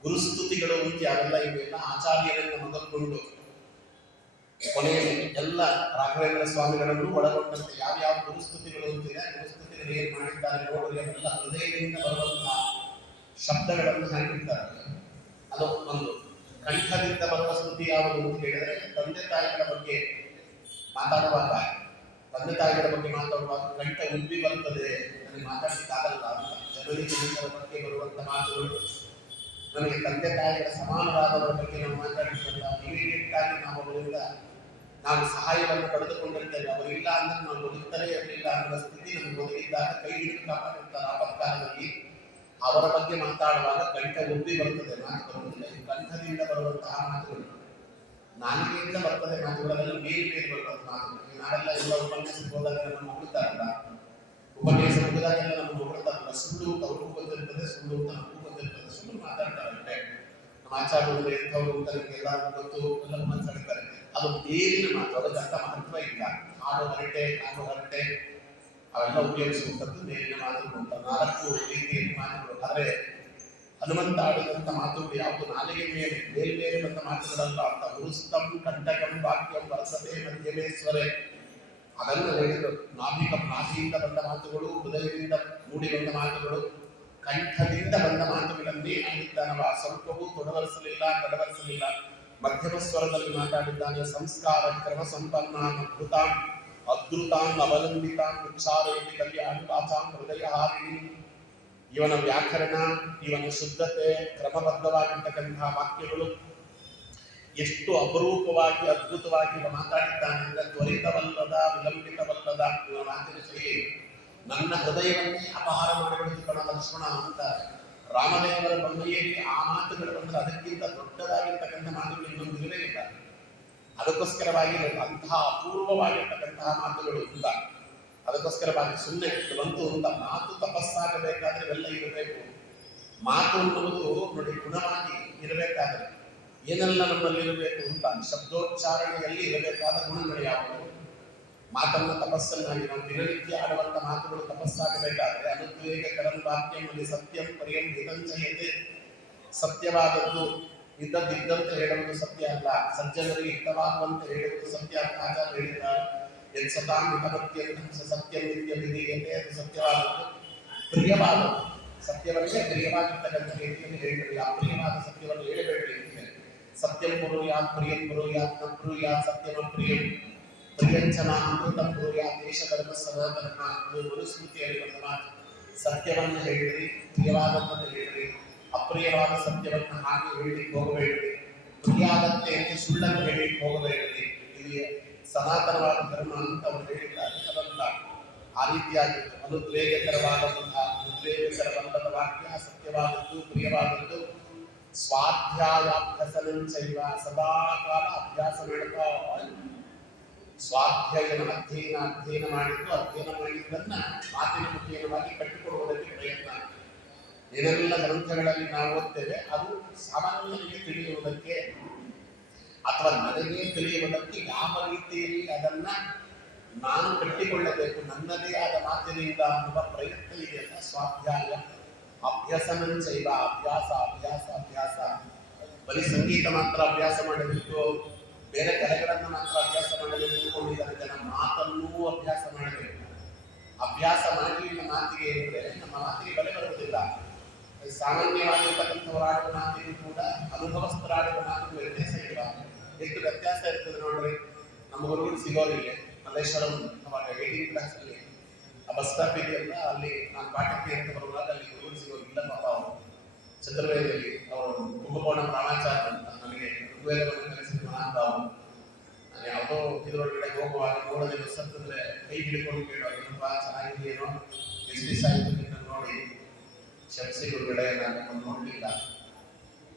ಗುರುಸ್ತುತಿಗಳು ಅಂತ ಯಾವೆಲ್ಲ ಇವೆಲ್ಲ ಆಚಾರ್ಯರನ್ನು ಮೊದಲುಕೊಂಡು ಕೊನೆಯಲ್ಲಿ ಎಲ್ಲ ರಾಘವೇಂದ್ರ ಸ್ವಾಮಿಗಳನ್ನು ಒಳಗೊಂಡಂತೆ ಯಾವ್ಯಾವ ಗುರುಸ್ತುತಿಗಳು ಅಂತಿದೆ, ಗುರುಸ್ತುತಿಗಳು ಏನ್ ಮಾಡಿದ್ದಾರೆ ನೋಡ್ರಿ. ಅವೆಲ್ಲ ಹೃದಯದಿಂದ ಬರುವಂತಹ ಶಬ್ದಗಳನ್ನು ಹಾಕಿರ್ತಾರೆ. ಅದು ಒಂದು. ಕಂಠದಿಂದ ಬರುವ ಸ್ತುತಿ ಯಾವುದು ಅಂತ ಹೇಳಿದರೆ, ತಂದೆ ತಾಯಿಗಳ ಬಗ್ಗೆ ಮಾತಾಡುವಾಗ ಕಂಠ ಉಬ್ಬಿ ಬರ್ತದೆ, ನನಗೆ ಮಾತಾಡಲಿಕ್ಕಾಗಲ್ಲ ಅಂತ. ಜನರ ಬಗ್ಗೆ ಬರುವಂತ ಮಾತುಗಳು, ನನಗೆ ತಂದೆ ತಾಯಿಗಳ ಸಮಾನರಾದವರ ಬಗ್ಗೆ ನಾವು ಮಾತಾಡಿದ್ರಲ್ಲ, ಇಮಿಡಿಯೇಟ್ ಆಗಿ ನಾವು ಅವರಿಂದ ನಾವು ಸಹಾಯವನ್ನು ಪಡೆದುಕೊಂಡಿರ್ತೇವೆ. ಅವರಿಲ್ಲ ಅಂದ್ರೆ ನಾವು ಬದುಕ್ತಲೇ ಇರಲಿಲ್ಲ ಅನ್ನೋ ಸ್ಥಿತಿ ನಮ್ಗೆ ಒದಗಿದ್ದಾಗ ಕೈ ಹಿಡಿದು ಕಾಪಾಡಿರ್ತಾರೆ. ಆಪತ್ಕಾಲದಲ್ಲಿ ಅವರ ಬಗ್ಗೆ ಮಾತಾಡುವಾಗ ಕಂಠ ಉಬ್ಬಿ ಬರ್ತದೆ, ಮಾತು ಬರುವುದಿಲ್ಲ. ಈ ಕಂಠದಿಂದ ಬರುವಂತಹ ಮಾತುಗಳು, ನಾಲಿಗೆಯಿಂದ ಬರ್ತದೆ ಮಾತುಗಳೆಲ್ಲ ಬೇರೆ ಬೇರೆ ಬರುವಂತ ಮಾತುಗಳು. ನಾವೆಲ್ಲ ಎಲ್ಲ ಉಪನ್ಯಾಸಕ್ಕೆ ಹೋದಾಗ ನಮ್ಮ ಹೋಗ್ತಾರಲ್ಲ, ಉಪನ್ಯಾಸ ಮುಗಿದಾಗೆಲ್ಲ ನಮ್ಗೆ ಹೊಗಳ್ತಾರಲ್ಲ, ಸುಳ್ಳು ಅಂತ ಅವ್ರಿಗೂ ಗೊತ್ತಿರ್ತದೆ, ಸುಳ್ಳು ಅಂತ ನಮಗೂ ಗೊತ್ತಿರ್ತದೆ, ಸುಳ್ಳು ಮಾತಾಡ್ತಾರಂತೆ. ನಮ್ಮ ಆಚಾರ್ಯರು ಎಂಥವ್ರು ಅಂತ ನಿಮ್ಗೆ ಎಲ್ಲರಿಗೂ ಗೊತ್ತು, ಎಲ್ಲ ಮಾತಾಡ್ತಾರೆ. ಅದು ಮೇಲಿನ ಮಾತು, ಅದಕ್ಕಂತ ಮಹತ್ವ ಇಲ್ಲ. ಹಾಡು ಹರಟೆ, ಕಾಡು ಹರಟೆ ಅವೆಲ್ಲ ಉಪಯೋಗಿಸುವಂಥದ್ದು ಮೇಲಿನ ಮಾತುಗಳು ಅಂತ 4 ರೀತಿಯ ಮಾತುಗಳು. ಆದರೆ ಹನುಮಂತ ಆಡಿದಂಥ ಮಾತುಗಳು ಯಾವುದು ನಾಲಿಗೆ ಮೇಲೆ ಮೇಲ್ಮೇಲೆ ಬಂದ ಮಾತುಗಳಲ್ಲ ಅಂತ. ಉರುಸ್ತಂ ಕಂಟಕಂ ವಾಕ್ಯಂ ವರಸತೆ ಮಧ್ಯಮೇಶ್ವರೇ ಅದನ್ನು ಹೇಳಿದರು. ನಾಭಿಯಿಂದ ಬಂದ ಮಾತುಗಳು, ಹೃದಯದಿಂದ ಮೂಡಿ ಬಂದ ಮಾತುಗಳು, ಕಂಠದಿಂದ ಬಂದ ಮಾತುಗಳನ್ನೇ ಹೇಳಿದ್ದಾನವ. ಸ್ವಲ್ಪವೂ ತೊಡವರಿಸಲಿಲ್ಲ, ತಡವರಿಸಲಿಲ್ಲ. ಮಧ್ಯಮ ಸ್ವರದಲ್ಲಿ ಮಾತಾಡಿದ್ದಾನೆ. ಸಂಸ್ಕಾರ ಕ್ರಮ ಸಂಪನ್ನ ಅದ್ಭುತಾಂ ಅದ್ರುತಾಂ ಅವಲಂಬಿತಾಂ ಉಚ್ಚಾರಯಲ್ಲಿ ಕಲ್ಯಾಣ ವಾಚಾಂ ಹೃದಯ ಹಾರಿಣಿ. ಇವನ ವ್ಯಾಕರಣ, ಇವನ ಶುದ್ಧತೆ, ಕ್ರಮಬದ್ಧವಾಗಿರ್ತಕ್ಕಂತಹ ವಾಕ್ಯಗಳು ಎಷ್ಟು ಅಪರೂಪವಾಗಿ ಅದ್ಭುತವಾಗಿ ಮಾತಾಡಿದ್ದಾನೆ ಅಂದರೆ ತ್ವರಿತವಲ್ಲದ, ವಿಲಂಬಿತವಲ್ಲದ ಇವನ ಮಾತಿನ ಶೈಲಿ ನನ್ನ ಹೃದಯವನ್ನೇ ಅಪಹಾರ ಮಾಡಿಬಿಡುತ್ತಣ ಲಕ್ಷ್ಮಣ ಅಂತ ರಾಮದೇವರ ಬೊಮ್ಮೆಯಲ್ಲಿ ಆ ಮಾತುಗಳು ಬಂದರೆ ಅದಕ್ಕಿಂತ ದೊಡ್ಡದಾಗಿರ್ತಕ್ಕಂಥ ಮಾತುಗಳು ಇನ್ನೊಂದು ಇರಲೇ ಇಲ್ಲ. ಅದಕ್ಕೋಸ್ಕರವಾಗಿ ಅಂತಹ ಅಪೂರ್ವವಾಗಿರ್ತಕ್ಕಂತಹ ಮಾತುಗಳು ಇಲ್ಲ. ಅದಕ್ಕೋಸ್ಕರವಾಗಿ ಸುಮ್ಮನೆ ಬಂತು ಅಂತ ಮಾತು ತಪಸ್ಸಾಗಬೇಕಾದ್ರೆ ಇವೆಲ್ಲ ಇರಬೇಕು. ಮಾತು ಅನ್ನುವುದು ನೋಡಿ ಗುಣವಾಗಿ ಇರಬೇಕಾದ್ರೆ ಏನೆಲ್ಲ ನಮ್ಮಲ್ಲಿ ಇರಬೇಕು ಅಂತ ಶಬ್ದೋಚ್ಚಾರಣೆಯಲ್ಲಿ ಇರಬೇಕಾದ ಗುಣಗಳು ಯಾವುವು? ಮಾತನ್ನ ತಪಸ್ಸನ್ನಾಗಿ ನಾವು ದಿನನಿತ್ಯ ಆಡುವಂತ ಮಾತುಗಳು ತಪಸ್ಸಾಗಬೇಕಾದ್ರೆ ಅನುದ್ವೇಗ ಕರಂ ವಾಕ್ಯಂನಲ್ಲಿ ಸತ್ಯಂ ಪರಿಯಂ ಹಿತಂಚಯತೆ. ಸತ್ಯವಾದದ್ದು ಇದ್ದದ್ದಿದ್ದಂತೆ ಹೇಳುವುದು ಸತ್ಯ ಅಲ್ಲ, ಸಜ್ಜನರಿಗೆ ಹಿತವಾಗುವಂತೆ ಹೇಳುವುದು ಸತ್ಯ ಅಂತ ಆಚಾರ್ಯ ಹೇಳಿದ್ದಾರೆ. ಸತಾಂ ಹಿತಮತ್ಯಂತ ಸತ್ಯಂ ನಿತ್ಯವಿಧೀಯತೆ, ಅದು ಸತ್ಯವಾದದ್ದು. ಪ್ರಿಯವಾದದ್ದು ಸತ್ಯವನ್ನೇ ಪ್ರಿಯವಾಗಿರ್ತಕ್ಕಂಥ ರೀತಿಯಲ್ಲಿ ಹೇಳಿಕೊಳ್ಳಿ, ಅಪ್ರಿಯವಾದ ಸತ್ಯವನ್ನು ಹೇಳಬೇಡಿ ಅಂತ. ಸತ್ಯಂ ಕುರುಯಾತ್ ಪ್ರಿಯಂ ಕುರುಯಾತ್ ನ ಬ್ರೂಯಾತ್ ಸತ್ಯಂ ಪ್ರಿಯಂ ಪ್ರಿಯಂಚನ ಅಮೃತಂ ಬ್ರೂಯಾತ್ ದೇಶ ಧರ್ಮ ಸನಾತನ. ಮನುಸ್ಮೃತಿಯಲ್ಲಿ ಬಂದ ಮಾತು. ಸತ್ಯವನ್ನು ಹೇಳಿರಿ, ಪ್ರಿಯವಾದದ್ದನ್ನು ಹೇಳಿರಿ, ಅಪ್ರಿಯವಾದ ಸತ್ಯವನ್ನು ಹಾಗೆ ಹೇಳಲಿಕ್ಕೆ ಹೋಗಬೇಡ್ರಿ, ಪ್ರಿಯಾದತ್ತೆ ಅಂತ ಸುಳ್ಳನ್ನು ಹೇಳಲಿಕ್ಕೆ ಹೋಗಬೇಡ್ರಿ. ಇದು ಸನಾತನವಾದ ಧರ್ಮ ಅಂತ ಅವರು ಹೇಳಿದ್ದಾರೆ. ಅದಲ್ಲ ಆ ರೀತಿಯಾಗಿತ್ತು. ಅನುದ್ವೇಗಕರವಾದಂತಹ ಉದ್ವೇಗಕರವಲ್ಲದ ವಾಕ್ಯ, ಸತ್ಯವಾದದ್ದು, ಪ್ರಿಯವಾದದ್ದು. ಸ್ವಾಧ್ಯಾಯಾಭ್ಯಸನಂಚೈವ, ಸದಾ ಕಾಲ ಅಭ್ಯಾಸ ಮಾಡ್ತಾ ಸ್ವಾಧ್ಯಾಯನ ಅಧ್ಯಯನ ಮಾಡಿದ್ದನ್ನ ಮಾತಿನ ಮುಖೇನವಾಗಿ ಕಟ್ಟಿಕೊಡುವುದಕ್ಕೆ ಪ್ರಯತ್ನ. ಏನೆಲ್ಲ ಗ್ರಂಥಗಳಲ್ಲಿ ನಾವು ಓದ್ತೇವೆ ಅದು ಸಾಮಾನ್ಯರಿಗೆ ತಿಳಿಯುವುದಕ್ಕೆ ಅಥವಾ ನನಗೆ ತಿಳಿಯುವುದಕ್ಕೆ ಯಾವ ರೀತಿಯಲ್ಲಿ ಅದನ್ನ ನಾನು ಕಟ್ಟಿಕೊಳ್ಳಬೇಕು, ನನ್ನದೇ ಆದ ಮಾತಿನಿಂದ ಅನ್ನುವ ಪ್ರಯತ್ನ ಇದೆಯಲ್ಲ ಸ್ವಾಧ್ಯಾಯ. ಅಭ್ಯಸನಂಚೈವ, ಅಭ್ಯಾಸ ಅಭ್ಯಾಸ ಅಭ್ಯಾಸ. ಬರೀ ಸಂಗೀತ ಮಾತ್ರ ಅಭ್ಯಾಸ ಮಾಡಬೇಕು, ಬೇರೆ ಕಲೆಗಳನ್ನು ಮಾತ್ರ ಅಭ್ಯಾಸ ಮಾಡಬೇಕು ಅಂದ್ಕೊಂಡಿದ್ದಾರೆ ಜನ. ಮಾತನ್ನೂ ಅಭ್ಯಾಸ ಮಾಡಬೇಕು. ಅಭ್ಯಾಸ ಮಾಡಲಿಲ್ಲ ಮಾತಿಗೆ ಅಂದರೆ ನಮ್ಮ ಮಾತಿಗೆ ಬೆಲೆ ಬರುವುದಿಲ್ಲ. ಸಾಮಾನ್ಯವಾಗಿರ್ತಕ್ಕಂಥವ್ರು ಆಡುವ ಮಾತಿಗೂ ಕೂಡ ಅನುಭವಸ್ಥರಾಡುವ ಮಾತಿಗೂ ವ್ಯತ್ಯಾಸ ಇಲ್ಲ. ಎಷ್ಟು ವ್ಯತ್ಯಾಸ ಇರ್ತದೆ ನೋಡ್ರಿ. ನಮ್ಮ ಗುರುಗಳು ಸಿಗೋರಿಲ್ಲ ಮಲ್ಲೇಶ್ವರಂ, ಅವಾಗ 18th ಕ್ಲಾಸಲ್ಲಿ ಆ ಬಸ್ ಸ್ಟಾಪ್ ಇದೆಯಲ್ಲ, ಅಲ್ಲಿ ನಾನು ಪಾಠಕ್ಕೆ ಅಂತ ಬರುವಾಗ ಅಲ್ಲಿ ಗುರುಗಳು ಸಿಗೋರಿಲ್ಲ. ಪಾಪ ಅವರು ಚತುರ್ವೇದದಲ್ಲಿ ಅವರು ಕುಂಭಕೋಣ ಪ್ರಾಣಾಚಾರ್ಯ ಅಂತ ನನಗೆ ಋಗ್ವೇದವನ್ನು ಕಲಿಸಿದ ಮಹಾನುಭಾವರು. ನಾನು ಯಾವುದೋ ಇದರೊಳಗಡೆ ಹೋಗುವಾಗ ನೋಡದೆ ಬಸ್ ಅಂತಂದ್ರೆ ಕೈ ಹಿಡ್ಕೊಂಡು ಕೇಳೋರು, ಏನಪ್ಪ ಚೆನ್ನಾಗಿದೆಯೇನೋ, ಎಷ್ಟು ದಿವಸ ಆಯಿತು ನಿನ್ನ ನೋಡಿ, ಕ್ಷಮಿಸಿ ಗುರುಗಳೇ ನಾನು ನೋಡಲಿಲ್ಲ,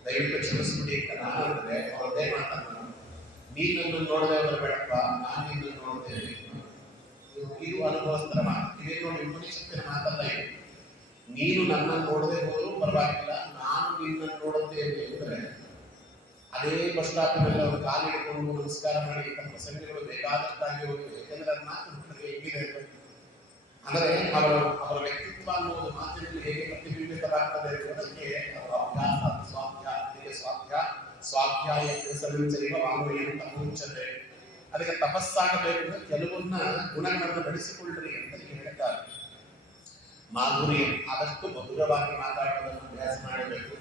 ದಯವಿಟ್ಟು ಕ್ಷಮಿಸ್ಬಿಡಿ ಅಂತ ನಾನು ಹೇಳಿದ್ರೆ ಅವ್ರದ್ದೇ ಮಾತನ್ನ, ನೀನನ್ನು ನೋಡದೆ ಹೋದ್ರೆ ಬೇಡಪ್ಪ, ನಾನು ನಿನ್ನನ್ನು ನೋಡ್ತೇನೆ. ಇದು ಅನುಭವಸ್ಥರ ಮಾತು. ಇದೇ ನೋಡಿ ಉಪನಿಷತ್ತಿನ ಮಾತಲ್ಲ ಇದು. ನೀನು ನನ್ನನ್ನು ನೋಡದೆ ಹೋದರೂ ಪರವಾಗಿಲ್ಲ, ನಾನು ನಿನ್ನನ್ನು ನೋಡುತ್ತೇನೆ ಅಂದರೆ ಅದೇ ಬಸ್ ಸ್ಟಾಪಿನಲ್ಲಿ ಅವರು ಕಾಲು ಹಿಡ್ಕೊಂಡು ನಮಸ್ಕಾರ ಮಾಡಿ ಪ್ರಸಂಗಗಳು ಬೇಕಾದಷ್ಟಾಗಿ ಹೋಗಿವೆ. ಯಾಕೆಂದ್ರೆ ಅದು ಮಾತು ಹೇಗಿದೆ ಅಂದರೆ ಅವರ ವ್ಯಕ್ತಿತ್ವ ಅನ್ನುವುದು ಮಾತಿನಲ್ಲಿ ಹೇಗೆ ಪ್ರತಿಬಿಂಬಿತವಾಗ್ತದೆ ಅನ್ನೋದಕ್ಕೆ ಅವರ ಅಭ್ಯಾಸ ಸ್ವಾಧ್ಯಾಯ ಕೆಲಸವಿರುವ ವಾಂಗ್ಮಯ ತಪೋಚ್ಚತೆ. ಅದಕ್ಕೆ ತಪಸ್ಸಾಗಬೇಕು. ಕೆಲವನ್ನ ಗುಣಗಳನ್ನು ಬೆಳೆಸಿಕೊಳ್ಳ್ರಿ ಅಂತ ಹೇಳ್ತಾರೆ. ಮಾಧುರ್ಯ, ಆದಷ್ಟು ಮಧುರವಾಗಿ ಮಾತಾಡುವುದನ್ನು ಅಭ್ಯಾಸ ಮಾಡಬೇಕು.